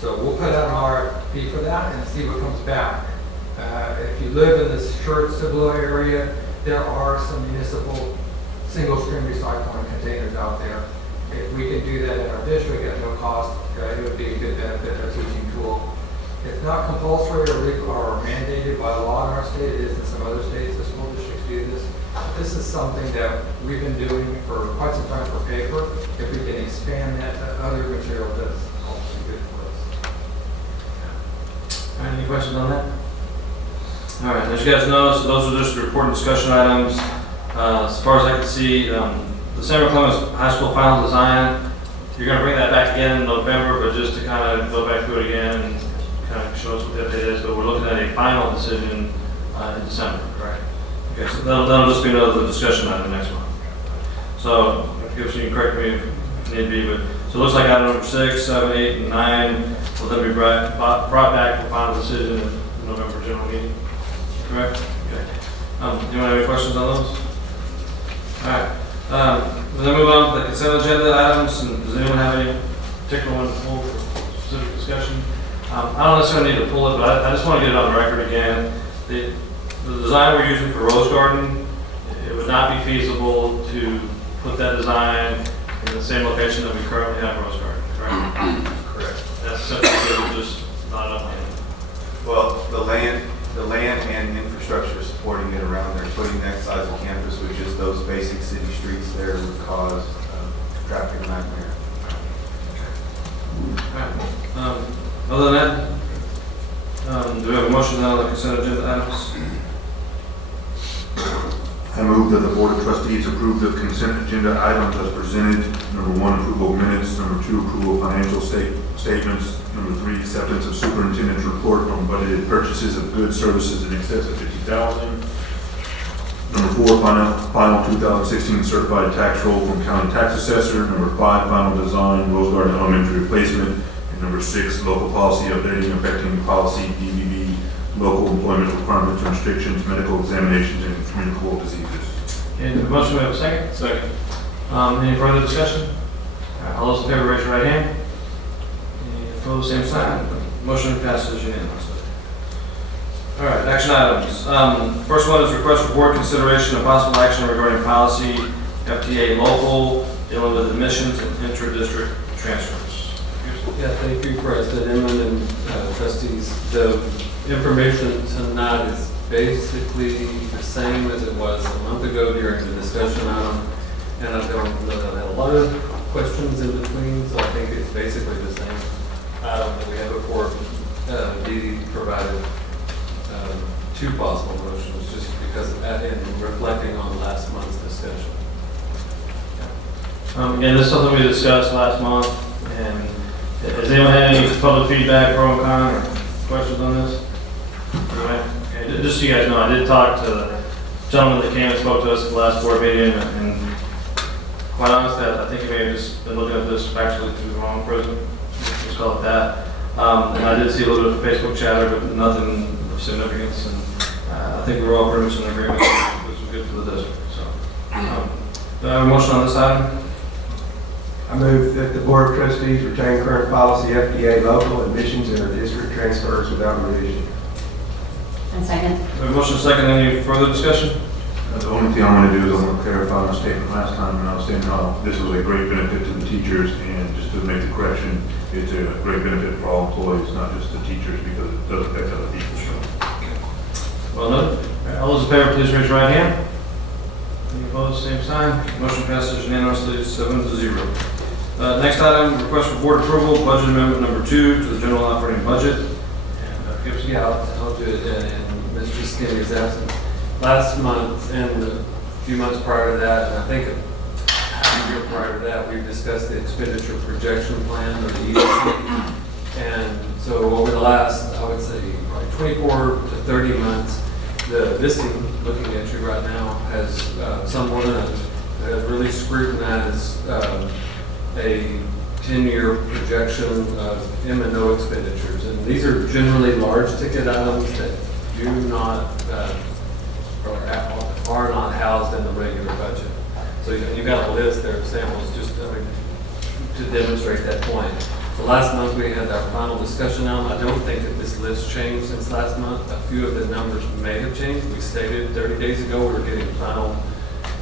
So we'll put out an RFP for that and see what comes back. If you live in the Schertz-Cibolo area, there are some municipal single stream recycling containers out there. If we can do that in our district at no cost, it would be a good benefit, a teaching tool. It's not compulsory or mandated by law in our state. It is in some other states. The school districts do this. This is something that we've been doing for quite some time for paper. If we can expand that to other materials, that's also good for us. Any questions on that? All right, as you guys know, so those are just the report and discussion items. As far as I can see, the San Clemens High School final design, you're going to bring that back again in November, but just to kind of go back through it again and kind of show us what the update is. But we're looking at a final decision in December, correct? Okay, so that'll just be another discussion item next month. So, Gibson, you can correct me if need be, but so it looks like item number 6, 7, 8, and 9 will then be brought back for final decision in the November general meeting. Correct? Okay. Do you have any questions on those? All right. We'll then move on to the consent agenda items. And does anyone have any particular one to pull for specific discussion? I don't necessarily need to pull it, but I just want to get it on the record again. The design we're using for Rose Garden, it would not be feasible to put that design in the same location that we currently have Rose Garden, correct? Correct. That's simply because it's just not enough land. Well, the land and infrastructure supporting it around there, putting that size of campus with just those basic city streets there would cause traffic nightmare. Other than that, do we have a motion on the consent agenda items? I move that the Board of Trustees approve the consent agenda items as presented. Number 1, approval of minutes. Number 2, approval of financial statements. Number 3, acceptance of superintendent's report on budgeted purchases of goods, services in excess of $50,000. Number 4, final 2016 certified tax roll from county tax assessor. Number 5, final design Rose Garden Elementary replacement. And number 6, local policy updating affecting policy DVB, local employment requirements and restrictions, medical examinations, and communicable diseases. Okay, the motion, we have a second? Second. Any further discussion? All those in favor, raise your right hand. Any opposed, same sign. Motion passes unanimously. All right, action items. First one is request for board consideration of possible action regarding policy FTA local, dealing with admissions and intra-district transfers. Yeah, thank you, President Inman and trustees. The information tonight is basically the same as it was a month ago during the discussion item, and I don't know that I had a lot of questions in between, so I think it's basically the same item that we had before. Dee Dee provided 2 possible motions just because of that and reflecting on last month's discussion. Again, this is something we discussed last month, and has anyone had any public feedback, pro and con, or questions on this? All right. Okay. Just so you guys know, I did talk to the gentleman that came and spoke to us at the last board meeting, and quite honestly, I think he may have just been looking at this factually through the wrong prism. Let's call it that. And I did see a little bit of Facebook chatter, but nothing of significance. And I think we're all pretty much in agreement that this was good for the district. So, do I have a motion on this item? I move that the Board of Trustees retain current policy FDA local admissions and our district transfers without revision. And second. We have a motion second. Any further discussion? The only thing I want to do is I want to clarify my statement last time, and I was saying how this was a great benefit to the teachers, and just to make the correction, it's a great benefit for all employees, not just the teachers, because it does affect other people. So. Well done. All those in favor, please raise your right hand. Any opposed, same sign. Motion passes unanimously 7-0. Next item, request for board approval, budget amendment number 2 to the general operating budget. And Gibson. Yeah, I'll do it in Mr. Skinner's absence. Last month and a few months prior to that, and I think half a year prior to that, we've discussed the expenditure projection plan, or the EOP. And so over the last, I would say, probably 24 to 30 months, this team, looking at you right now, has someone has really scrutinized a 10-year projection of M&O expenditures. And these are generally large ticket items that do not, are not housed in the regular budget. So you've got a list there of samples just, to demonstrate that point. So last month we had our final discussion on. I don't think that this list changed since last month. A few of the numbers may have changed. We stated 30 days ago we were getting final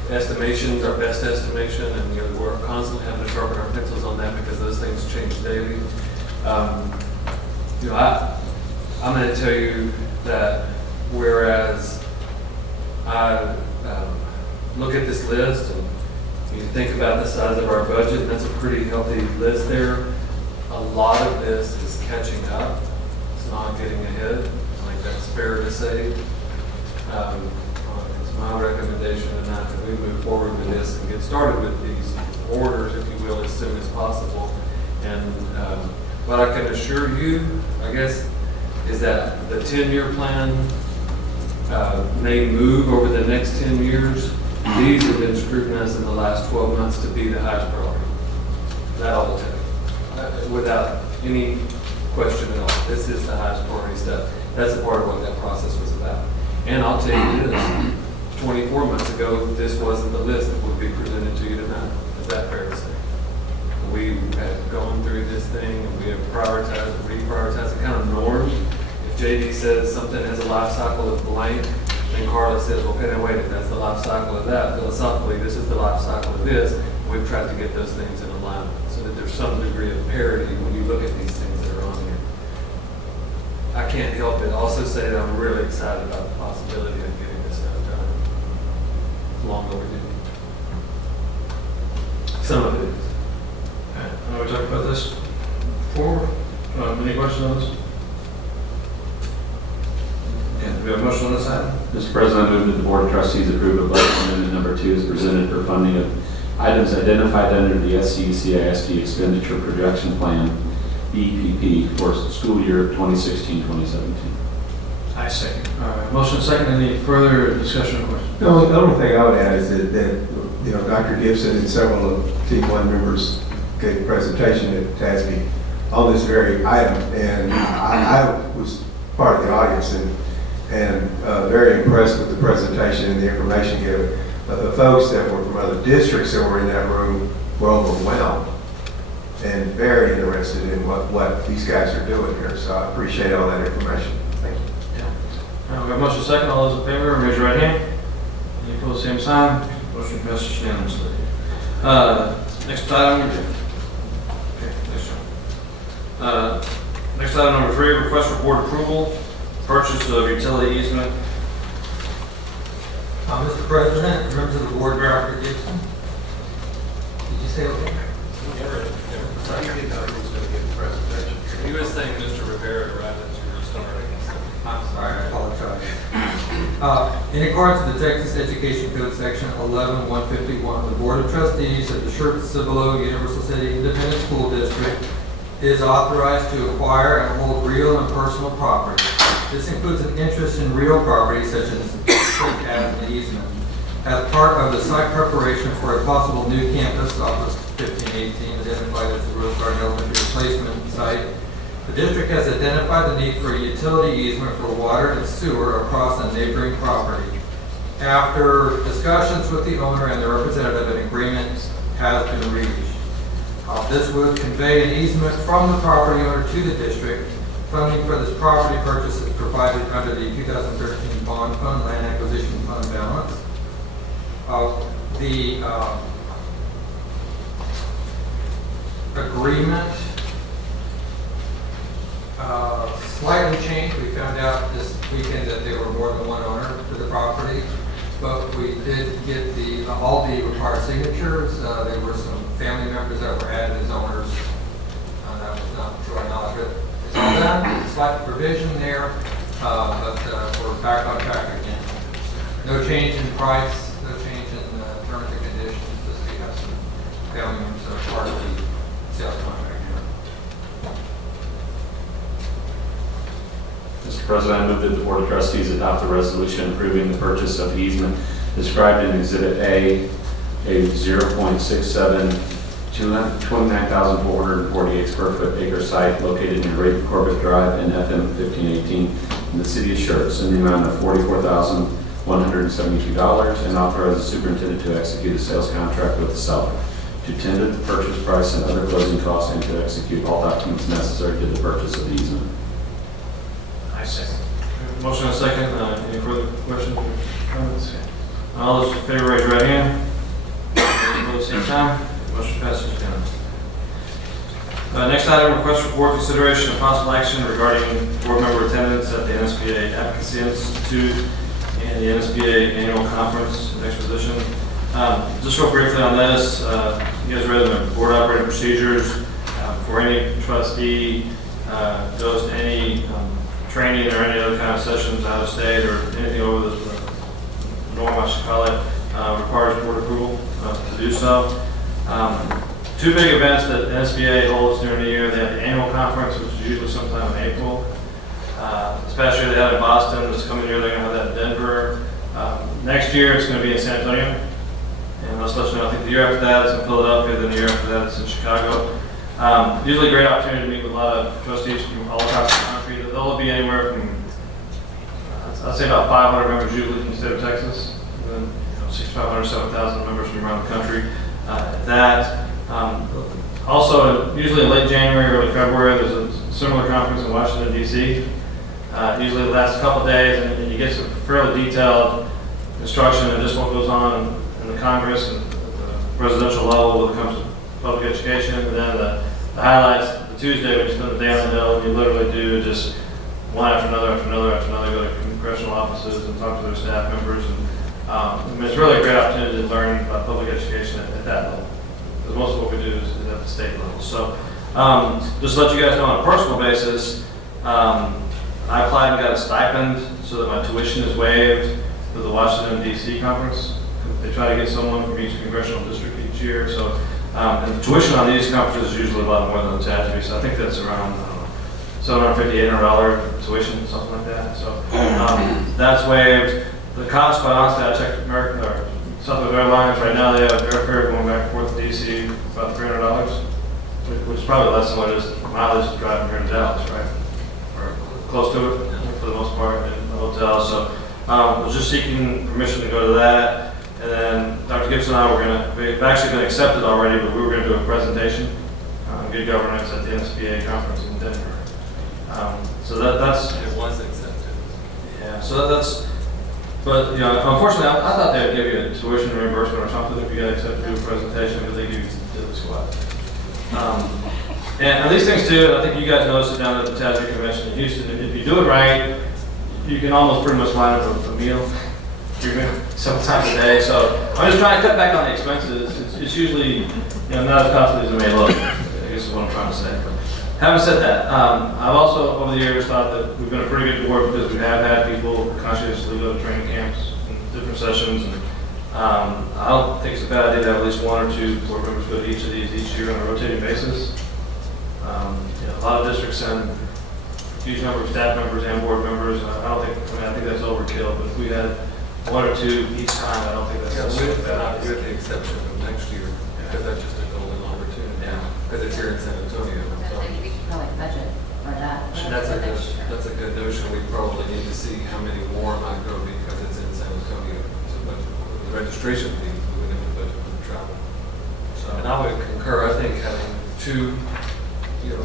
estimations, our best estimation, and we're constantly having to sharpen our pencils on that because those things change daily. I'm going to tell you that whereas I look at this list and you think about the size of our budget, and that's a pretty healthy list there. A lot of this is catching up. It's not getting ahead. I think that's fair to say. It's my recommendation tonight that we move forward with this and get started with these orders, if you will, as soon as possible. And what I can assure you, I guess, is that the 10-year plan may move over the next 10 years. These have been scrutinized in the last 12 months to be the highest priority. That I will tell you, without any question at all. This is the highest priority stuff. That's a part of what that process was about. And I'll tell you this, 24 months ago, this wasn't the list that would be presented to you tonight. Is that fair to say? We have gone through this thing and we have prioritized, reprioritized the kind of norm. If JD says something has a life cycle of blank, then Carla says, okay, now wait, if that's the life cycle of that, philosophically, this is the life cycle of this. We've tried to get those things in alignment so that there's some degree of parity when you look at these things that are on here. I can't help but also say that I'm really excited about the possibility of getting this stuff done. It's long overdue. Some of it is. I know we talked about this before. Any questions on this? Yeah, do we have a motion on this item? Mr. President, I move that the Board of Trustees approve of budget amendment number 2 is presented for funding of items identified under the SCUCISD expenditure projection plan, EPP, for school year 2016-2017. I second. All right, motion and second. Any further discussion or questions? No, the only thing I would add is that Dr. Gibson and several of Team 1 members gave a presentation at TASB on this very item, and I was part of the audience and very impressed with the presentation and the information given. But the folks that were from other districts that were in that room were overwhelmed and very interested in what these guys are doing here. So I appreciate all that information. Thank you. Yeah. We have motion second. All those in favor, raise your right hand. Any opposed, same sign. Motion passes unanimously. Next item. Okay, next item number 3, request for board approval, purchase of utility easement. Mr. President, members of the board, Dr. Gibson. Did you say okay? He was saying Mr. Rivera right as you were starting. I'm sorry, I apologize. In accordance with the Texas Education Code Section 11151, the Board of Trustees of the Schertz-Cibolo-Universal City Independent School District is authorized to acquire and hold real and personal property. This includes an interest in real property such as an easement. As part of the site preparation for a possible new campus off of 1518, identified as the Rose Garden Elementary replacement site, the district has identified the need for a utility easement for water and sewer across a neighboring property. After discussions with the owner and the representative, an agreement has been reached. This would convey an easement from the property owner to the district. Funding for this property purchase is provided under the 2013 Bond Fund Land Acquisition Fund balance. The agreement slightly changed. We found out this weekend that there were more than one owner to the property, but we did get all the required signatures. There were some family members that were added as owners. That was not to our knowledge, but it's all done. Slight revision there, but we're back on track again. No change in price, no change in terms and conditions. Just we have some family members that are part of the sales contract here. Mr. President, I move that the Board of Trustees adopt a resolution approving the purchase of the easement described in Exhibit A, a 0.67 29,448 square foot acre site located near Ray Corbett Drive and FM 1518 in the city of Schertz in the amount of $44,172, and authorize the superintendent to execute a sales contract with the seller to tender the purchase price and other closing costs and to execute all documents necessary to the purchase of the easement. I second. Motion and a second. Any further questions or comments? All those in favor, raise your right hand. Opposed, same sign. Motion passes unanimously. Next item, request for board consideration of possible action regarding board member attendance at the NSBA Advocacy Institute and the NSBA Annual Conference and Exposition. Just real briefly on this, you guys read the board operating procedures. For any trustee goes to any training or any other kind of sessions out of state or anything over the norm, I should call it, requires board approval to do so. Two big events that NSBA holds during the year. They have the annual conference, which is usually sometime in April. This past year they had it in Boston. This coming year they're going to have that in Denver. Next year it's going to be in San Antonio. And let's let you know, I think the year after that it's in Philadelphia, then the year after that it's in Chicago. Usually a great opportunity to meet with a lot of trustees from all across the country. They'll be anywhere from, I'd say about 500 members usually from the state of Texas, and then 6,500, 7,000 members from around the country. Also, usually in late January, early February, there's a similar conference in Washington, D.C. Usually it lasts a couple days, and you get some fairly detailed instruction on just what goes on in the Congress and the presidential level when it comes to public education. And then the highlights, the Tuesday, when you spend the day on the Hill, and you literally do just one after another, go to congressional offices and talk to their staff members. And it's really a great opportunity to learn about public education at that level. Because most of what we do is at the state level. So just to let you guys know on a personal basis, I applied and got a stipend so that my tuition is waived for the Washington, D.C. conference. They try to get someone from each congressional district each year. So and the tuition on these conferences is usually a lot more than it's had to be. So I think that's around $750, $800 tuition, something like that. So that's waived. The cost, quite honestly, I checked Southwest Airlines right now. They have airfare going back and forth to DC about $300, which is probably less than what it is mileage to drive from here to Dallas, right? Or close to it for the most part in the hotel. So I was just seeking permission to go to that. And then Dr. Gibson and I we've actually been accepted already, but we were going to do a presentation on good governance at the NSBA conference in Denver. So that's. It was accepted. Yeah. So that's. But unfortunately, I thought they would give you a tuition reimbursement or something if you got accepted to do a presentation, but they give you the squat. And these things too, I think you guys noticed it down at the TASB convention in Houston. If you do it right, you can almost pretty much line up a meal several times a day. So I'm just trying to cut back on the expenses. It's usually not as costly as it may look, I guess is what I'm trying to say. But having said that, I've also over the years thought that we've been a pretty good board because we have had people conscientiously go to training camps and different sessions. And I don't think it's a bad idea to have at least one or two board members go to each of these each year on a rotating basis. A lot of districts send a huge number of staff members and board members. I think that's overkill, but if we had one or two each time, I don't think that's so bad. With the exception of next year, because that's just a golden opportunity. Because it's here in San Antonio. I think we should probably budget for that. That's a good notion. We probably need to see how many more might go because it's in San Antonio. So budget for the registration fee, we would have to budget for the travel. And I would concur. I think having two,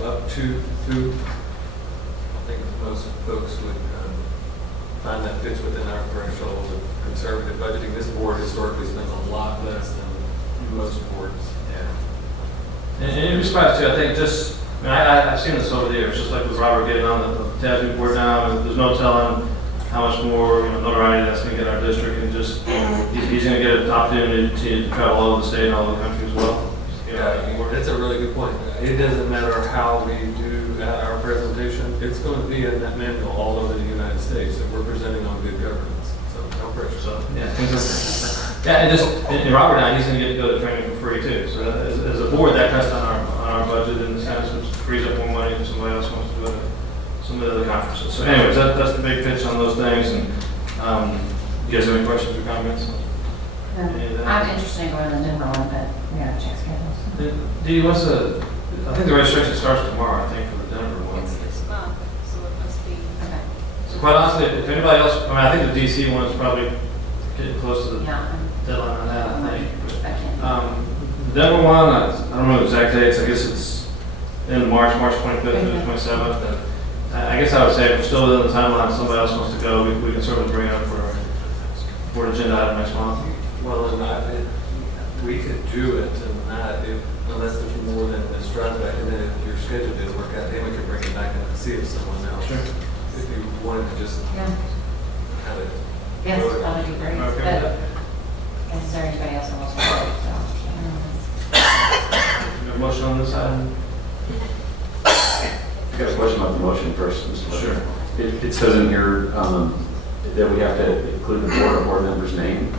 up to two, I think most folks would find that fits within our threshold of conservative budgeting. This board historically spends a lot less than most boards. And in response to, I think I've seen this over the years, just like with Robert getting on the TASB board now, and there's no telling how much more notoriety that's going to get our district, and just he's going to get an opportunity to travel all over the state and all over the country as well. That's a really good point. It doesn't matter how we do our presentation, it's going to be in that manual all over the United States, and we're presenting on good governance. So no pressure. So and Robert and I, he's going to get to go to training for free too. So as a board, that cuts down on our budget in the sense which frees up more money if somebody else wants to go to some of the other conferences. So anyways, that's the big pitch on those things. And you guys have any questions or comments? I'm interested in going to the Denver one, but we got to check schedules. Dee, I think the registration starts tomorrow, I think, for the Denver one. It's this month, so it must be. Okay. So quite honestly, if anybody else, I mean, I think the DC one is probably getting close to the Yeah. deadline on that, I think. I can't. The Denver one, I don't know the exact dates, I guess it's in March 25th through the 27th. And I guess I would say if we're still within the timeline, if somebody else wants to go, we can certainly bring it up for agenda item next month. Well, and we could do it tonight unless there's more than Ms. Strasback, and then if your schedule didn't work out, then we could bring it back and see if someone else. Sure. If you wanted to just Yeah. have it. Yes, that would be great. Okay. But is there anybody else who wants to go? You have a motion on this item? I got a question about the motion first, Mr. President. Sure. It says in here that we have to include the board member's name.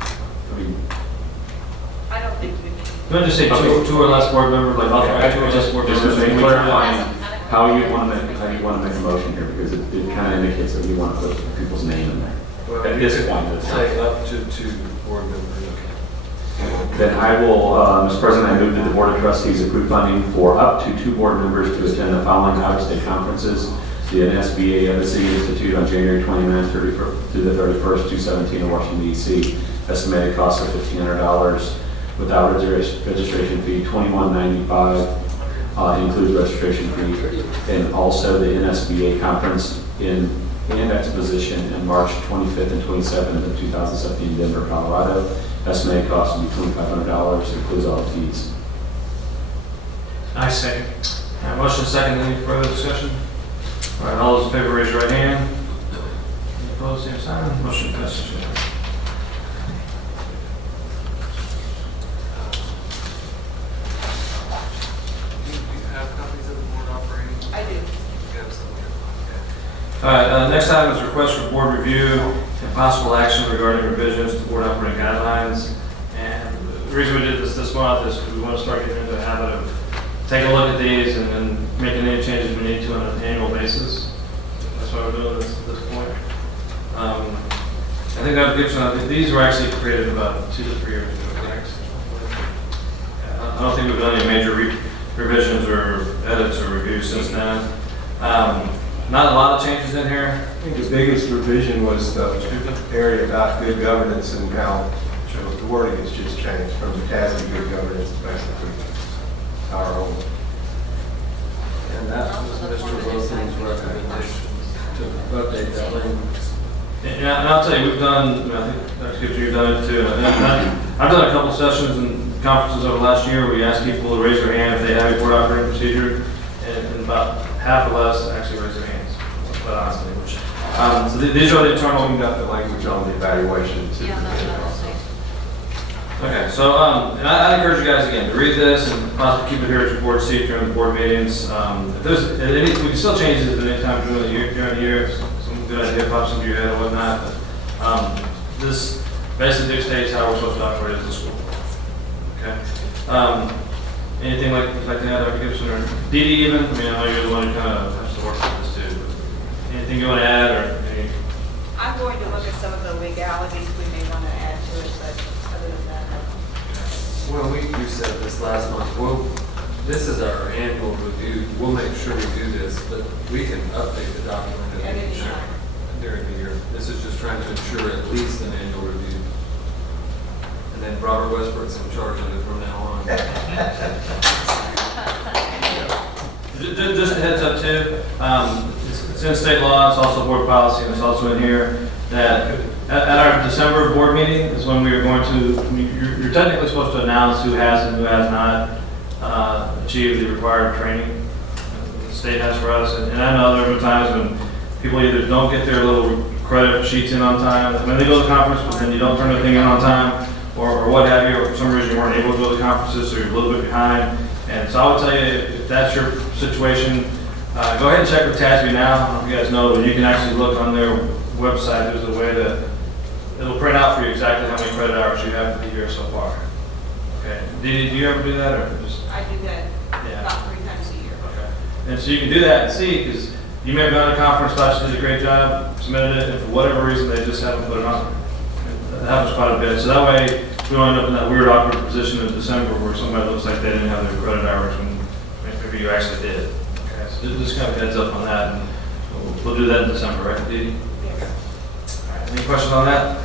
I mean, I don't think we need. You want to just say two or less board members, like authorize two or less board members? just name? clarifying how you want to make a motion here, because it kind of indicates that we want to put people's name in there. Well, At we this could point, it's say up to 2 board members. Then I will, Mr. President, I move that the Board of Trustees approve funding for up to 2 board members to attend the following out-of-state conferences: the NSBA Embassy Institute on January 29th through the 31st, 2017 in Washington, D.C. Estimated cost of $1,500 without registration fee, $21.95 includes registration fee, and also the NSBA conference and exposition in March 25th and 27th of 2017 in Denver, Colorado. Estimated cost will be $2,500, includes all the fees. I second. All right, motion second. Any further discussion? All right, all those in favor, raise your right hand. Any opposed, same sign. Motion passes. Do you have copies of the board operating? I do. You have some here. All right, next item is request for board review and possible action regarding revisions to board operating guidelines. And the reason we did this month is because we want to start getting into a habit of taking a look at these and then making any changes we need to on an annual basis. That's why we're doing this at this point. I think Dr. Gibson, these were actually created about 2 to 3 years ago, correct? I don't think we've done any major revisions or edits or reviews since then. Not a lot of changes in here. I think the biggest revision was the area about good governance and how the wording has just changed from the CASD good governance to basically our own. And that was Mr. Wilson's recommendation to update that language. Yeah, and I'll tell you, we've done, I think Dr. Gibson, you've done it too. And I've done a couple sessions and conferences over the last year where we asked people to raise their hand if they have a board operating procedure, and about half or less actually raise their hands, quite honestly. So these are the internal. We got the language on the evaluation too. Yeah, that's what I was saying. Okay, so and I encourage you guys again to read this and possibly keep it here at your board seat during the board meetings. If there's we can still change this at any time during the year. If some good idea pops into your head or whatnot. But this basically dictates how we're supposed to operate as a school. Okay. Anything like that, Dr. Gibson or Dee Dee even? I mean, I know you're the one who kind of has to work with this too. But anything you want to add or any? I'm going to look at some of the legalities we may want to add to it, but other than that, Well, we said this last month. Well, this is our annual review. We'll make sure we do this, but we can update the document At any sure time. during the year. This is just trying to ensure at least an annual review. And then Robert Westbrook's in charge of it from now on. Just a heads up too, it's in state law, it's also board policy, and it's also in here that at our December board meeting is when we are going to, you're technically supposed to announce who has and who has not achieved the required training the state has for us. And I know there have been times when people either don't get their little credit sheets in on time. I mean, they go to the conference, but then you don't turn the thing in on time, or what have you, or for some reason you weren't able to go to the conferences, so you're a little bit behind. And so I would tell you, if that's your situation, go ahead and check with TASB now. I don't know if you guys know, but you can actually look on their website. There's a way to, it'll print out for you exactly how many credit hours you have for the year so far. Okay. Do you ever do that, or just? I do that about 3 times a year. Okay. And so you can do that and see, because you may have gone to a conference, thought you did a great job, submitted it, and for whatever reason, they just haven't put it on there. That happens quite a bit. So that way, we don't end up in that weird awkward position in December where somebody looks like they didn't have their credit hours when maybe you actually did. Okay, so just kind of heads up on that, and we'll do that in December, right, Dee? Yes. All right, any questions on that?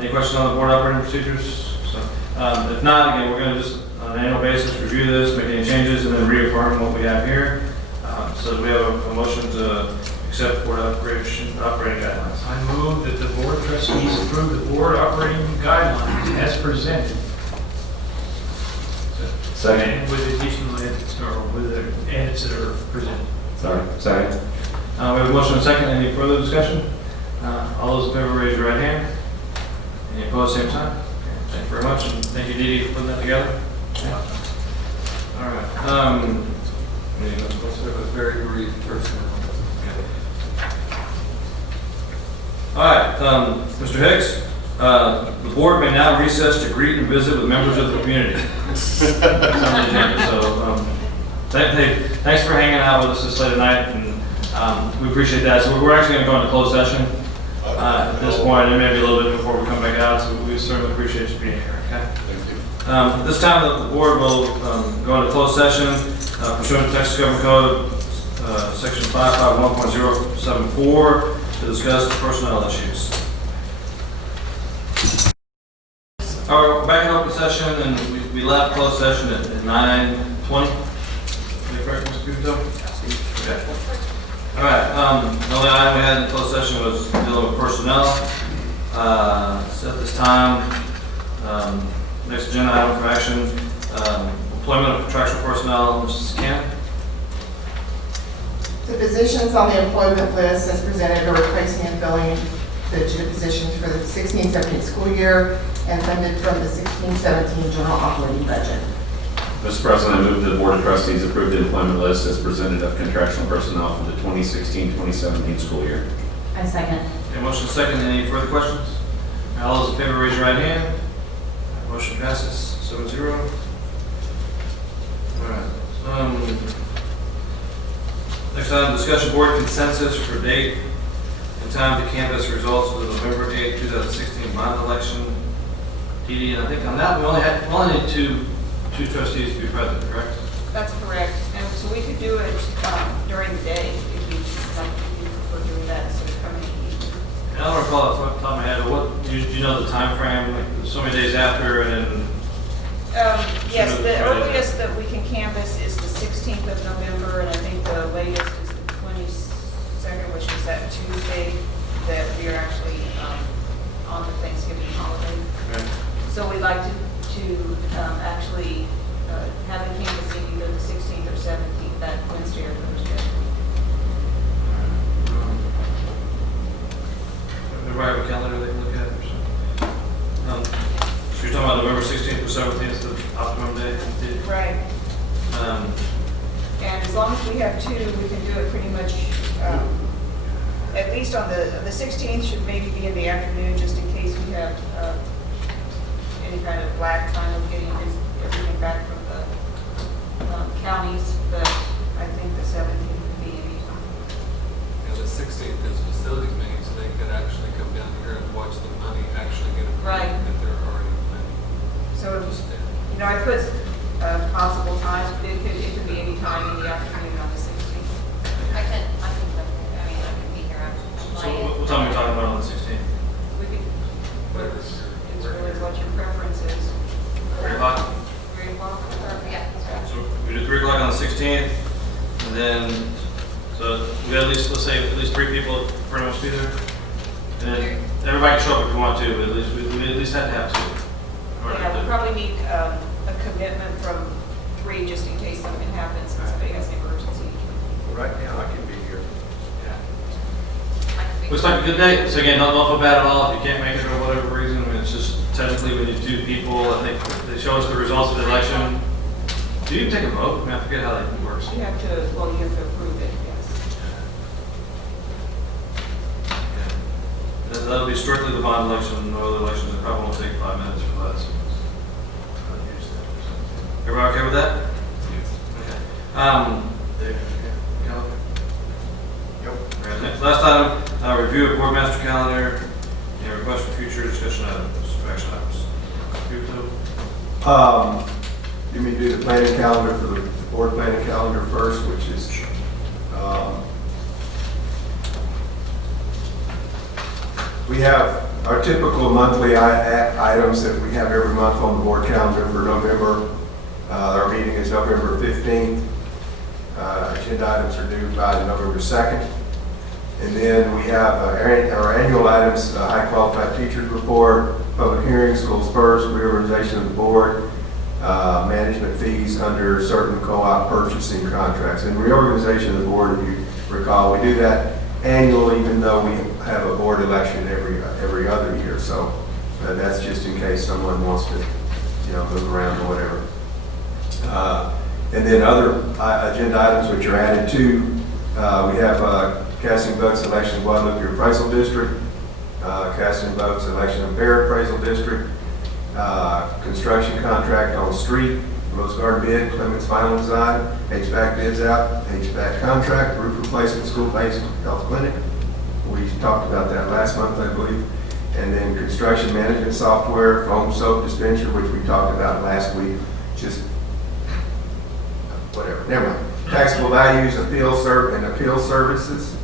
Any questions on the board operating procedures? So, if not, again, we're going to just on an annual basis review this, make any changes, and then reaffirm what we have here. So we have a motion to accept board operating guidelines. I move that the board of trustees approve the board operating guidelines as presented. Second. And with additional edits, or with the edits that are presented. Sorry. Second. We have a motion and a second. Any further discussion? All those in favor, raise your right hand. Any opposed, same sign. Thank you very much, and thank you, Dee Dee, for putting that together. All right. It was very brief personnel. All right, Mr. Hicks, the board may now recess to greet and visit with members of the community. That's on the agenda. So, thanks for hanging out with us this late at night, and we appreciate that. So we're actually going to go into closed session at this point, and maybe a little bit before we come back out. So we certainly appreciate you being here. Okay. At this time, the board will go into closed session pursuant to Texas Government Code Section 551.074 to discuss personnel issues. All right, we're back in open session, and we left closed session at 9:20. Is that correct, Mr. Kuto? Okay. All right. The only item we had in closed session was dealing with personnel. So at this time, next agenda item for action, employment of contractual personnel. Mrs. Camp. The positions on the employment list as presented are replacing and filling the positions for the 16-17 school year and funded from the 16-17 general operating budget. Mr. President, I move that the Board of Trustees approve the employment list as presented of contractual personnel for the 2016-2017 school year. I second. Okay, motion second. Any further questions? All those in favor, raise your right hand. Motion passes 7-0. All right. Next item, discussion board consensus for date and time to canvass results of the November 8, 2016 bond election. Dee, and I think on that we only need two trustees to be present, correct? That's correct. And so we could do it during the day if you like, if you prefer doing that instead of coming in the evening. I don't recall off the top of my head, but what do you know the time frame? Like so many days after, and then. Yes, the earliest that we can canvass is the 16th of November, and I think the latest is the 22nd, which is that Tuesday that we are actually on the Thanksgiving holiday. Okay. So we'd like to actually have a canvassing either the 16th or 17th, that Wednesday or Thursday. Everybody have a calendar they can look at or something? So you're talking about November 16th or 17th is the optimum day? Right. And as long as we have two, we can do it pretty much, at least on the 16th should maybe be in the afternoon, just in case we have any kind of lag time of getting everything back from the counties, but I think the 17th would be any time. And the 16th is facilities meeting, so they could actually come down here and watch the money actually get approved. Right. If they're already planning. So, you know, I put possible times, but it could be any time in the afternoon on the 16th. I can be here. So what time are we talking about on the 16th? We could, it's really what your preference is. 3 o'clock? 3 o'clock? Yeah, that's right. So we do 3 o'clock on the 16th, and then, so we got at least, let's say, at least 3 people pretty much be there. And then everybody can show up if you want to, but at least we at least have to have 2. Yeah, we probably need a commitment from 3 just in case something happens, if somebody has an emergency. Right now, I can be here. Looks like a good day. So again, don't feel bad at all if you can't make it for whatever reason. I mean, it's just technically we need 2 people. I think they show us the results of the election. Do you take a vote? I mean, I forget how that works. You have to, well, you have to approve it, yes. That'll be strictly the bond election. No other elections. It probably won't take 5 minutes for that. So everybody okay with that? Okay. Dave, Yep. Last item, review of board master calendar and request for future discussion items, action items. You too. You mean do the planning calendar for the board planning calendar first, which is, we have our typical monthly items that we have every month on the board calendar for November. Our meeting is November 15th. Agenda items are due by November 2nd. And then we have our annual items, high qualified teachers report, public hearings, schools first, reorganization of the board, management fees under certain co-op purchasing contracts. And reorganization of the board, if you recall, we do that annually, even though we have a board election every other year. So that's just in case someone wants to, move around or whatever. And then other agenda items which are added to, we have casting votes election of Guadalupe Appraisal District, casting votes election of Bear Appraisal District, construction contract on street, Rose Garden bid, Clements final design, HVAC bids out, HVAC contract, roof replacement, school-based health clinic. We talked about that last month, I believe. And then construction management software, foam soap dispenser, which we talked about last week. Just whatever, never mind. Taxable values, appeal services.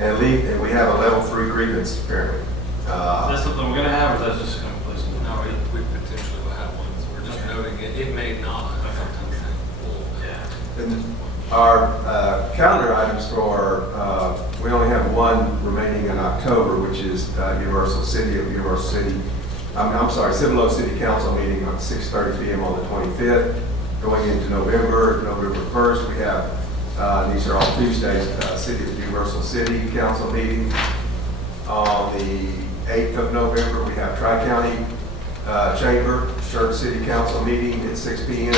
And we have a level 3 grievance apparently. That's something we're gonna have, or that's just gonna place it? No, we potentially will have one, so we're just noting it. It may not. Yeah. And our calendar items for, we only have one remaining in October, which is Universal City of Universal City. I'm sorry, Cibolo City Council meeting on 6:30 p.m. on the 25th. Going into November 1st, we have, these are all Tuesdays, City of Universal City Council meeting. On the 8th of November, we have Tri-County Chamber, Schertz City Council meeting at 6 p.m.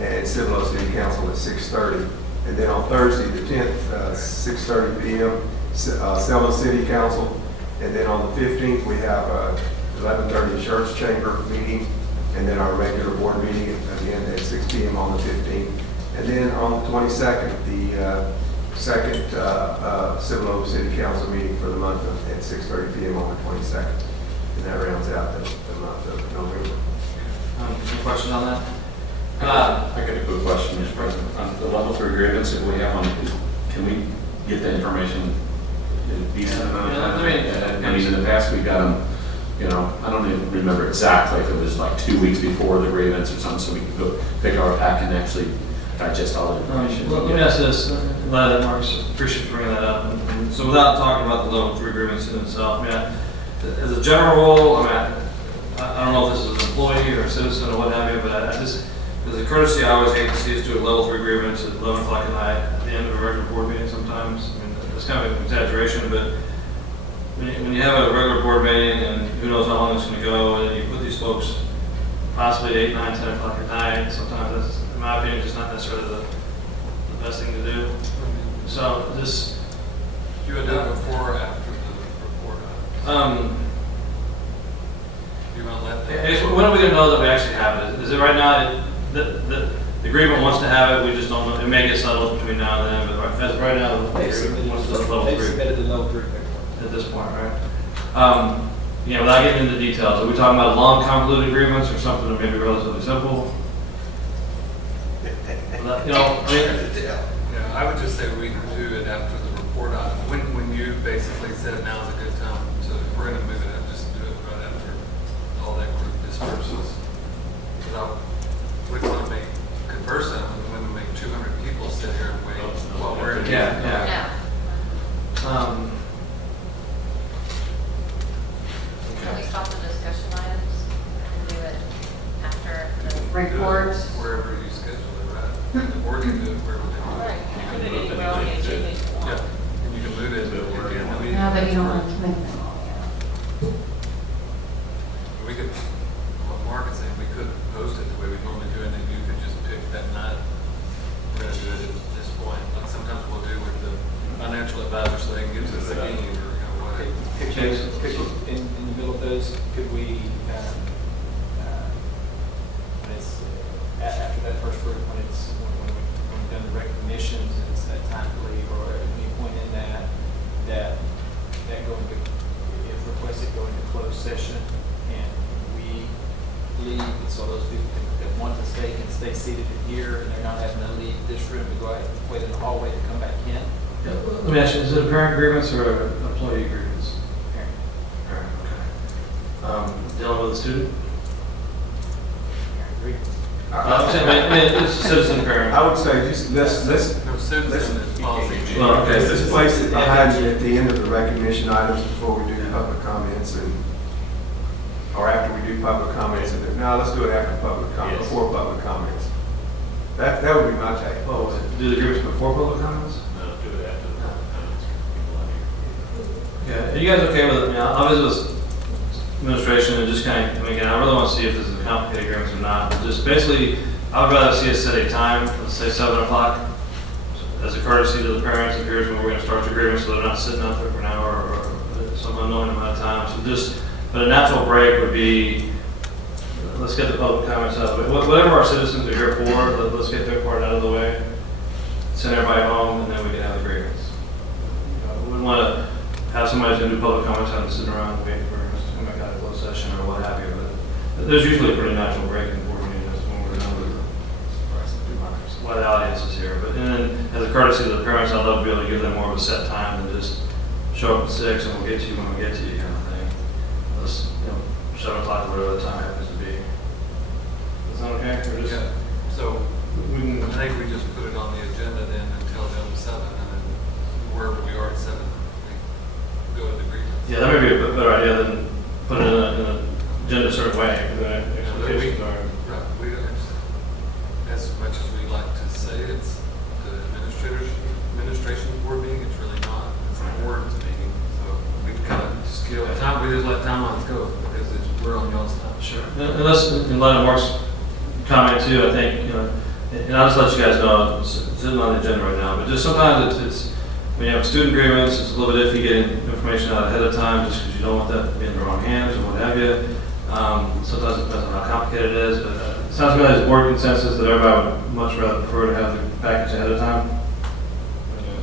and Cibolo City Council at 6:30. And then on Thursday, the 10th, 6:30 p.m., Selma City Council. And then on the 15th, we have 11:30 Schertz Chamber meeting. And then our regular board meeting again at 6 p.m. on the 15th. And then on the 22nd, the second Cibolo City Council meeting for the month at 6:30 p.m. on the 22nd. And that rounds out the month of November. Any questions on that? I got a quick question, Mr. President. On the level 3 grievance that we have on, can we get the information in a decent amount of time? I mean, in the past, we got them, I don't even remember exactly if it was like 2 weeks before the grievance or something, so we could go pick our pack and actually digest all the information. Well, let me ask this, glad that Marcus, appreciate you bringing that up. And so without talking about the level 3 grievance in itself, as a general rule, I don't know if this is an employee or a citizen or what have you, but as a courtesy, I always hate to see us do a level 3 grievance at 11 o'clock at night at the end of a regular board meeting sometimes. It's kind of an exaggeration, but when you have a regular board meeting and who knows how long it's going to go, and you put these folks possibly at 8, 9, 10 o'clock at night, sometimes that's, in my opinion, just not necessarily the best thing to do. So this... You would do it before or after the report? You want to let them? When are we going to know that we actually have it? Is it right now, the agreement wants to have it, we just don't know. It may get settled between now and then, but as of right now, the agreement wants to level 3. They submitted the level 3 at this point, right? Without getting into details, are we talking about long convoluted agreements or something that may be relatively simple? Yeah, I would just say we can do it after the report on it. When you basically said now's a good time, so if we're going to move it, just do it right after all that group disperses. We're going to make, conversely, we're going to make 200 people sit here and wait while we're in. Yeah. Can we stop the discussion items and do it after the report? Wherever you schedule it, right? The board can do it wherever they want. Right. You can move it. Yeah, and you can move it. No, but you don't want to commit them all, We could, what Mark is saying, we could post it the way we normally do, and then you could just pick that night. We're going to do it at this point. Like sometimes we'll do with the financial advisor so they can get to us again, or whatever. In the middle of those, could we, after that first group, when we've done the recognitions and it's that time to leave, or at any point in that go into, if requested, go into closed session, and we wait in the hallway to come back in. Yeah, let me ask you, is it a parent grievance or an employee grievance? Parent, okay. Dealing with a student? I'm saying, I mean, it's a citizen parent. I would say just let's No, citizen is policy. Well, okay. let's place it behind you at the end of the recognition items before we do public comments or after we do public comments. No, let's do it after public comments, before public comments. That would be my take. Oh, do the grievance before public comments? No, do it after the comments from people out here. Yeah, are you guys okay with it? I mean, I'll visit with administration and just kind of, I mean, again, I really want to see if this is a complicated agreement or not. But just basically, I would rather see us set a time, let's say 7 o'clock, as a courtesy to the parents, and here's when we're going to start the agreement, so they're not sitting out there for an hour or some unknown amount of time. So just, but a natural break would be, let's get the public comments out of it. Whatever our citizens are here for, let's get their part out of the way, send everybody home, and then we can have the agreements. We wouldn't want to have somebody who's going to do public comments out and sitting around and waiting for us to come back out of closed session or what have you. But there's usually a pretty natural break in the board meeting. That's when we're done with why the audience is here. But and then as a courtesy to the parents, I'd love to be able to give them more of a set time than just show up at 6 and we'll get to you when we get to you kind of thing. Let's, 7 o'clock or whatever the time happens to be. Is that okay? Or just, So we can, I think we just put it on the agenda then until them 7, and then wherever we are at 7, we go to the agreement. yeah, that may be a better idea than put it in an agenda sort of way. Because expectations are. Right, as much as we like to say it's the administration board meeting, it's really not. It's the board's meeting. So we kind of just kill time. We just let timelines go because we're on y'all's time. Sure. Unless, in light of Mark's comment too, I think, and I'll just let you guys know, it's sitting on the agenda right now, but just sometimes it's when you have student grievance, it's a little bit iffy getting information out ahead of time just because you don't want that to be in the wrong hands or what have you. Sometimes it depends on how complicated it is, but it sounds like there's board consensus that everybody would much rather prefer to have the package ahead of time.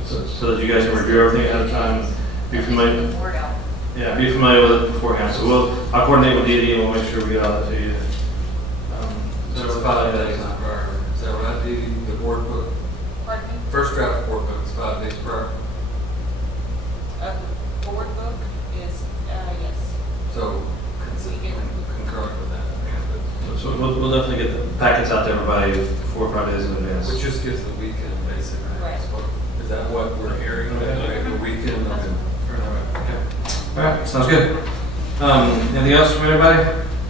So that you guys can review everything ahead of time, be familiar. Yeah, be familiar with it beforehand. So I'll coordinate with Dee and we'll make sure we get all that to you. So it's 5 days prior. Is that right, Dee? The board book? Pardon me? First draft board book is 5 days prior. Board book is, yes. So concurrent with that. Yeah, So we'll definitely get the packets out to everybody 4 or 5 days in advance. which just gives the weekend basically. Right. Is that what we're hearing? Okay. The weekend? Okay. All right, sounds good. Anything else from everybody?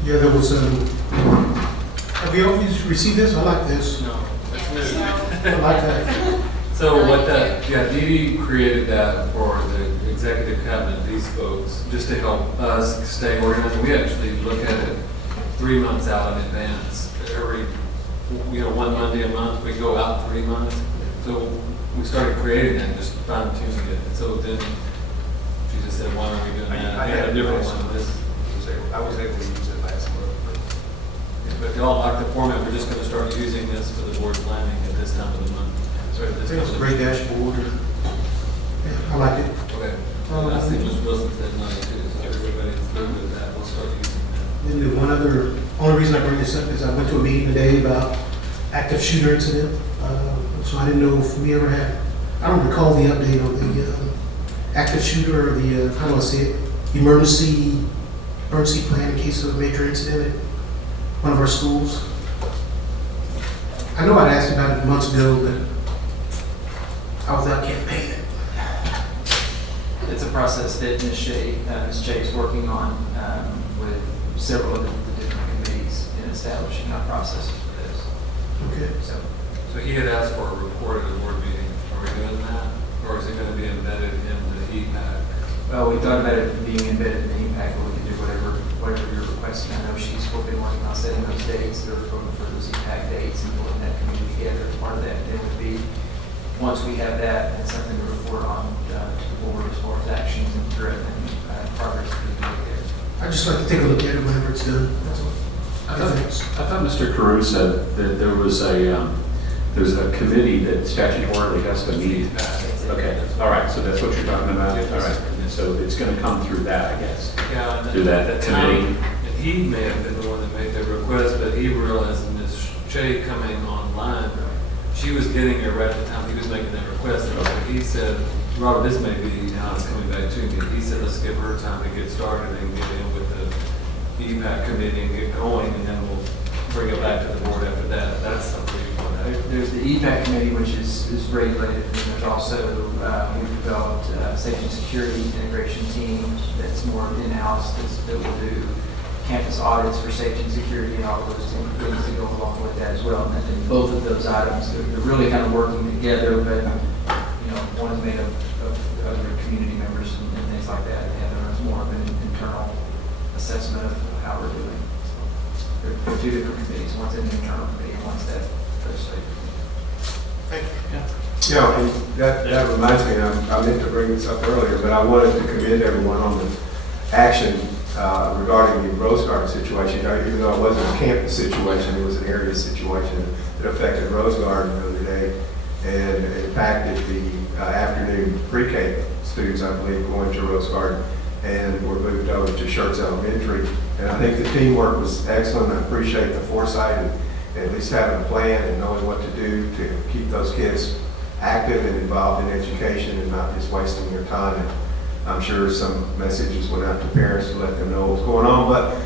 Yeah, there was, have we always received this? I like this. No, that's new. I like that. So what that, Dee Dee created that for the executive cabinet, these folks, just to help us stay organized. We actually look at it 3 months out in advance. Every, 1 Monday a month, we go out 3 months. So we started creating that, just fine tuning it. So then she just said, why aren't we doing that? I had a different one of of this. I was able to use it last month. But if y'all like the format, we're just going to start using this for the board planning at this time of the month. Sorry, I think it's a great dashboard. Yeah, I like it. Okay. I think Ms. Wilson said no too, so everybody's good with that. We'll start using that. Then the one other, only reason I bring this up is I went to a meeting today about active shooter incident. So I didn't know if we ever had, I don't recall the update on the active shooter or the, how do I say it, emergency plan in case of a major incident at one of our schools. I know I'd asked about it months ago, but I was out campaigning. It's a process that Ms. Shea is working on with several of the different committees in establishing our processes for this. Okay. So he had asked for a report at the board meeting. Are we doing that? Or is it going to be embedded in the EPAC? Well, we thought about it being embedded in the EPAC, but we can do whatever you're requesting. I know she's been working on setting those dates. They're looking for those EPAC dates and pulling that committee together. Part of that then would be, once we have that, that's something to report on to the board as far as actions and progress that we make there. I'd just like to take a look at it whenever it's done. That's all. I thought Mr. Carew said that there was there's a committee that statutorily has to meet. Okay, all right, so that's what you're talking about? All right, so it's going to come through that, I guess. Yeah. Through that committee. And he may have been the one that made the request, but he realized Ms. Shea coming online, she was getting there right at the time he was making that said, Robert, this may be, now it's coming back to me, he said, let's give her time to get started and get in with the EPAC committee and get going, and then we'll bring it back to the board after that. That's something you want to do. There's the EPAC committee, which is regulated, and there's also, we've developed a safety and security integration team that's more in-house, that will do campus audits for safety and security and all of those things that go along with that as well. And then both of those items, they're really kind of working together, but, one is made up of other community members and things like that, and the other is more of an internal assessment of how we're doing. So there are two different committees, one's an internal committee and one's that legislative committee. And that reminds me, I meant to bring this up earlier, but I wanted to commend everyone on the action regarding the Rose Garden situation. Even though it wasn't a campus situation, it was an area situation that affected Rose Garden the other day and impacted the afternoon pre-K students, I believe, going to Rose Garden, and were moved over to Schertz Elementary. And I think the teamwork was excellent. I appreciate the foresight and at least having a plan and knowing what to do to keep those kids active and involved in education and not just wasting their time. And I'm sure some messages went out to parents to let them know what's going on, but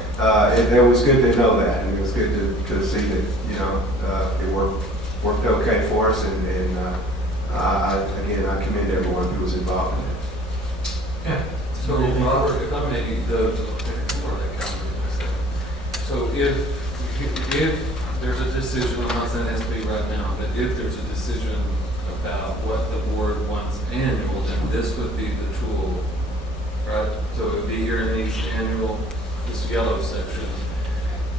it was good to know that, and it was good to see that it worked okay for us. And I commend everyone who was involved in it. Yeah. So Robert, if I may, so if there's a decision, I'm not saying it has to be right now, but if there's a decision about what the board wants annual, then this would be the tool, right? So it would be here in these annual, this yellow section.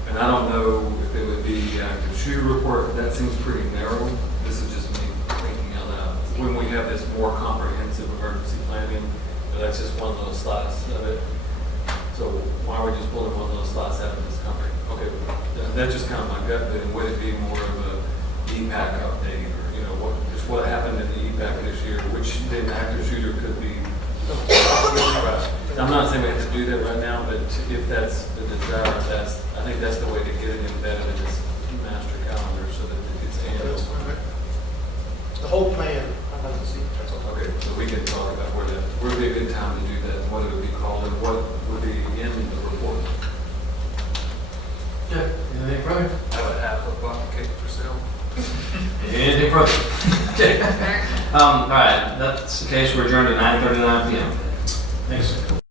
And I don't know if it would be active shooter report, that seems pretty narrow. This is just me thinking out loud. When we have this more comprehensive emergency planning, but that's just one little slice of it. So why are we just pulling one little slice out of this company? Okay, that's just kind of my gut feeling. Would it be more of a EPAC update, or what happened in the EPAC this year, which then active shooter could be. Right. I'm not saying we have to do that right now, but if that's the desire, I think that's the way to get it embedded in this master calendar so that it gets annual. The whole plan, I'd like to see. That's all. Okay, so we can talk about where would be a good time to do that, and what it would be called, and what would be in the report. Yeah, anything further? Have a half a bucket cake for sale. Anything further? Okay. All right, that's the case. We're adjourned at 9:39 p.m. Thanks.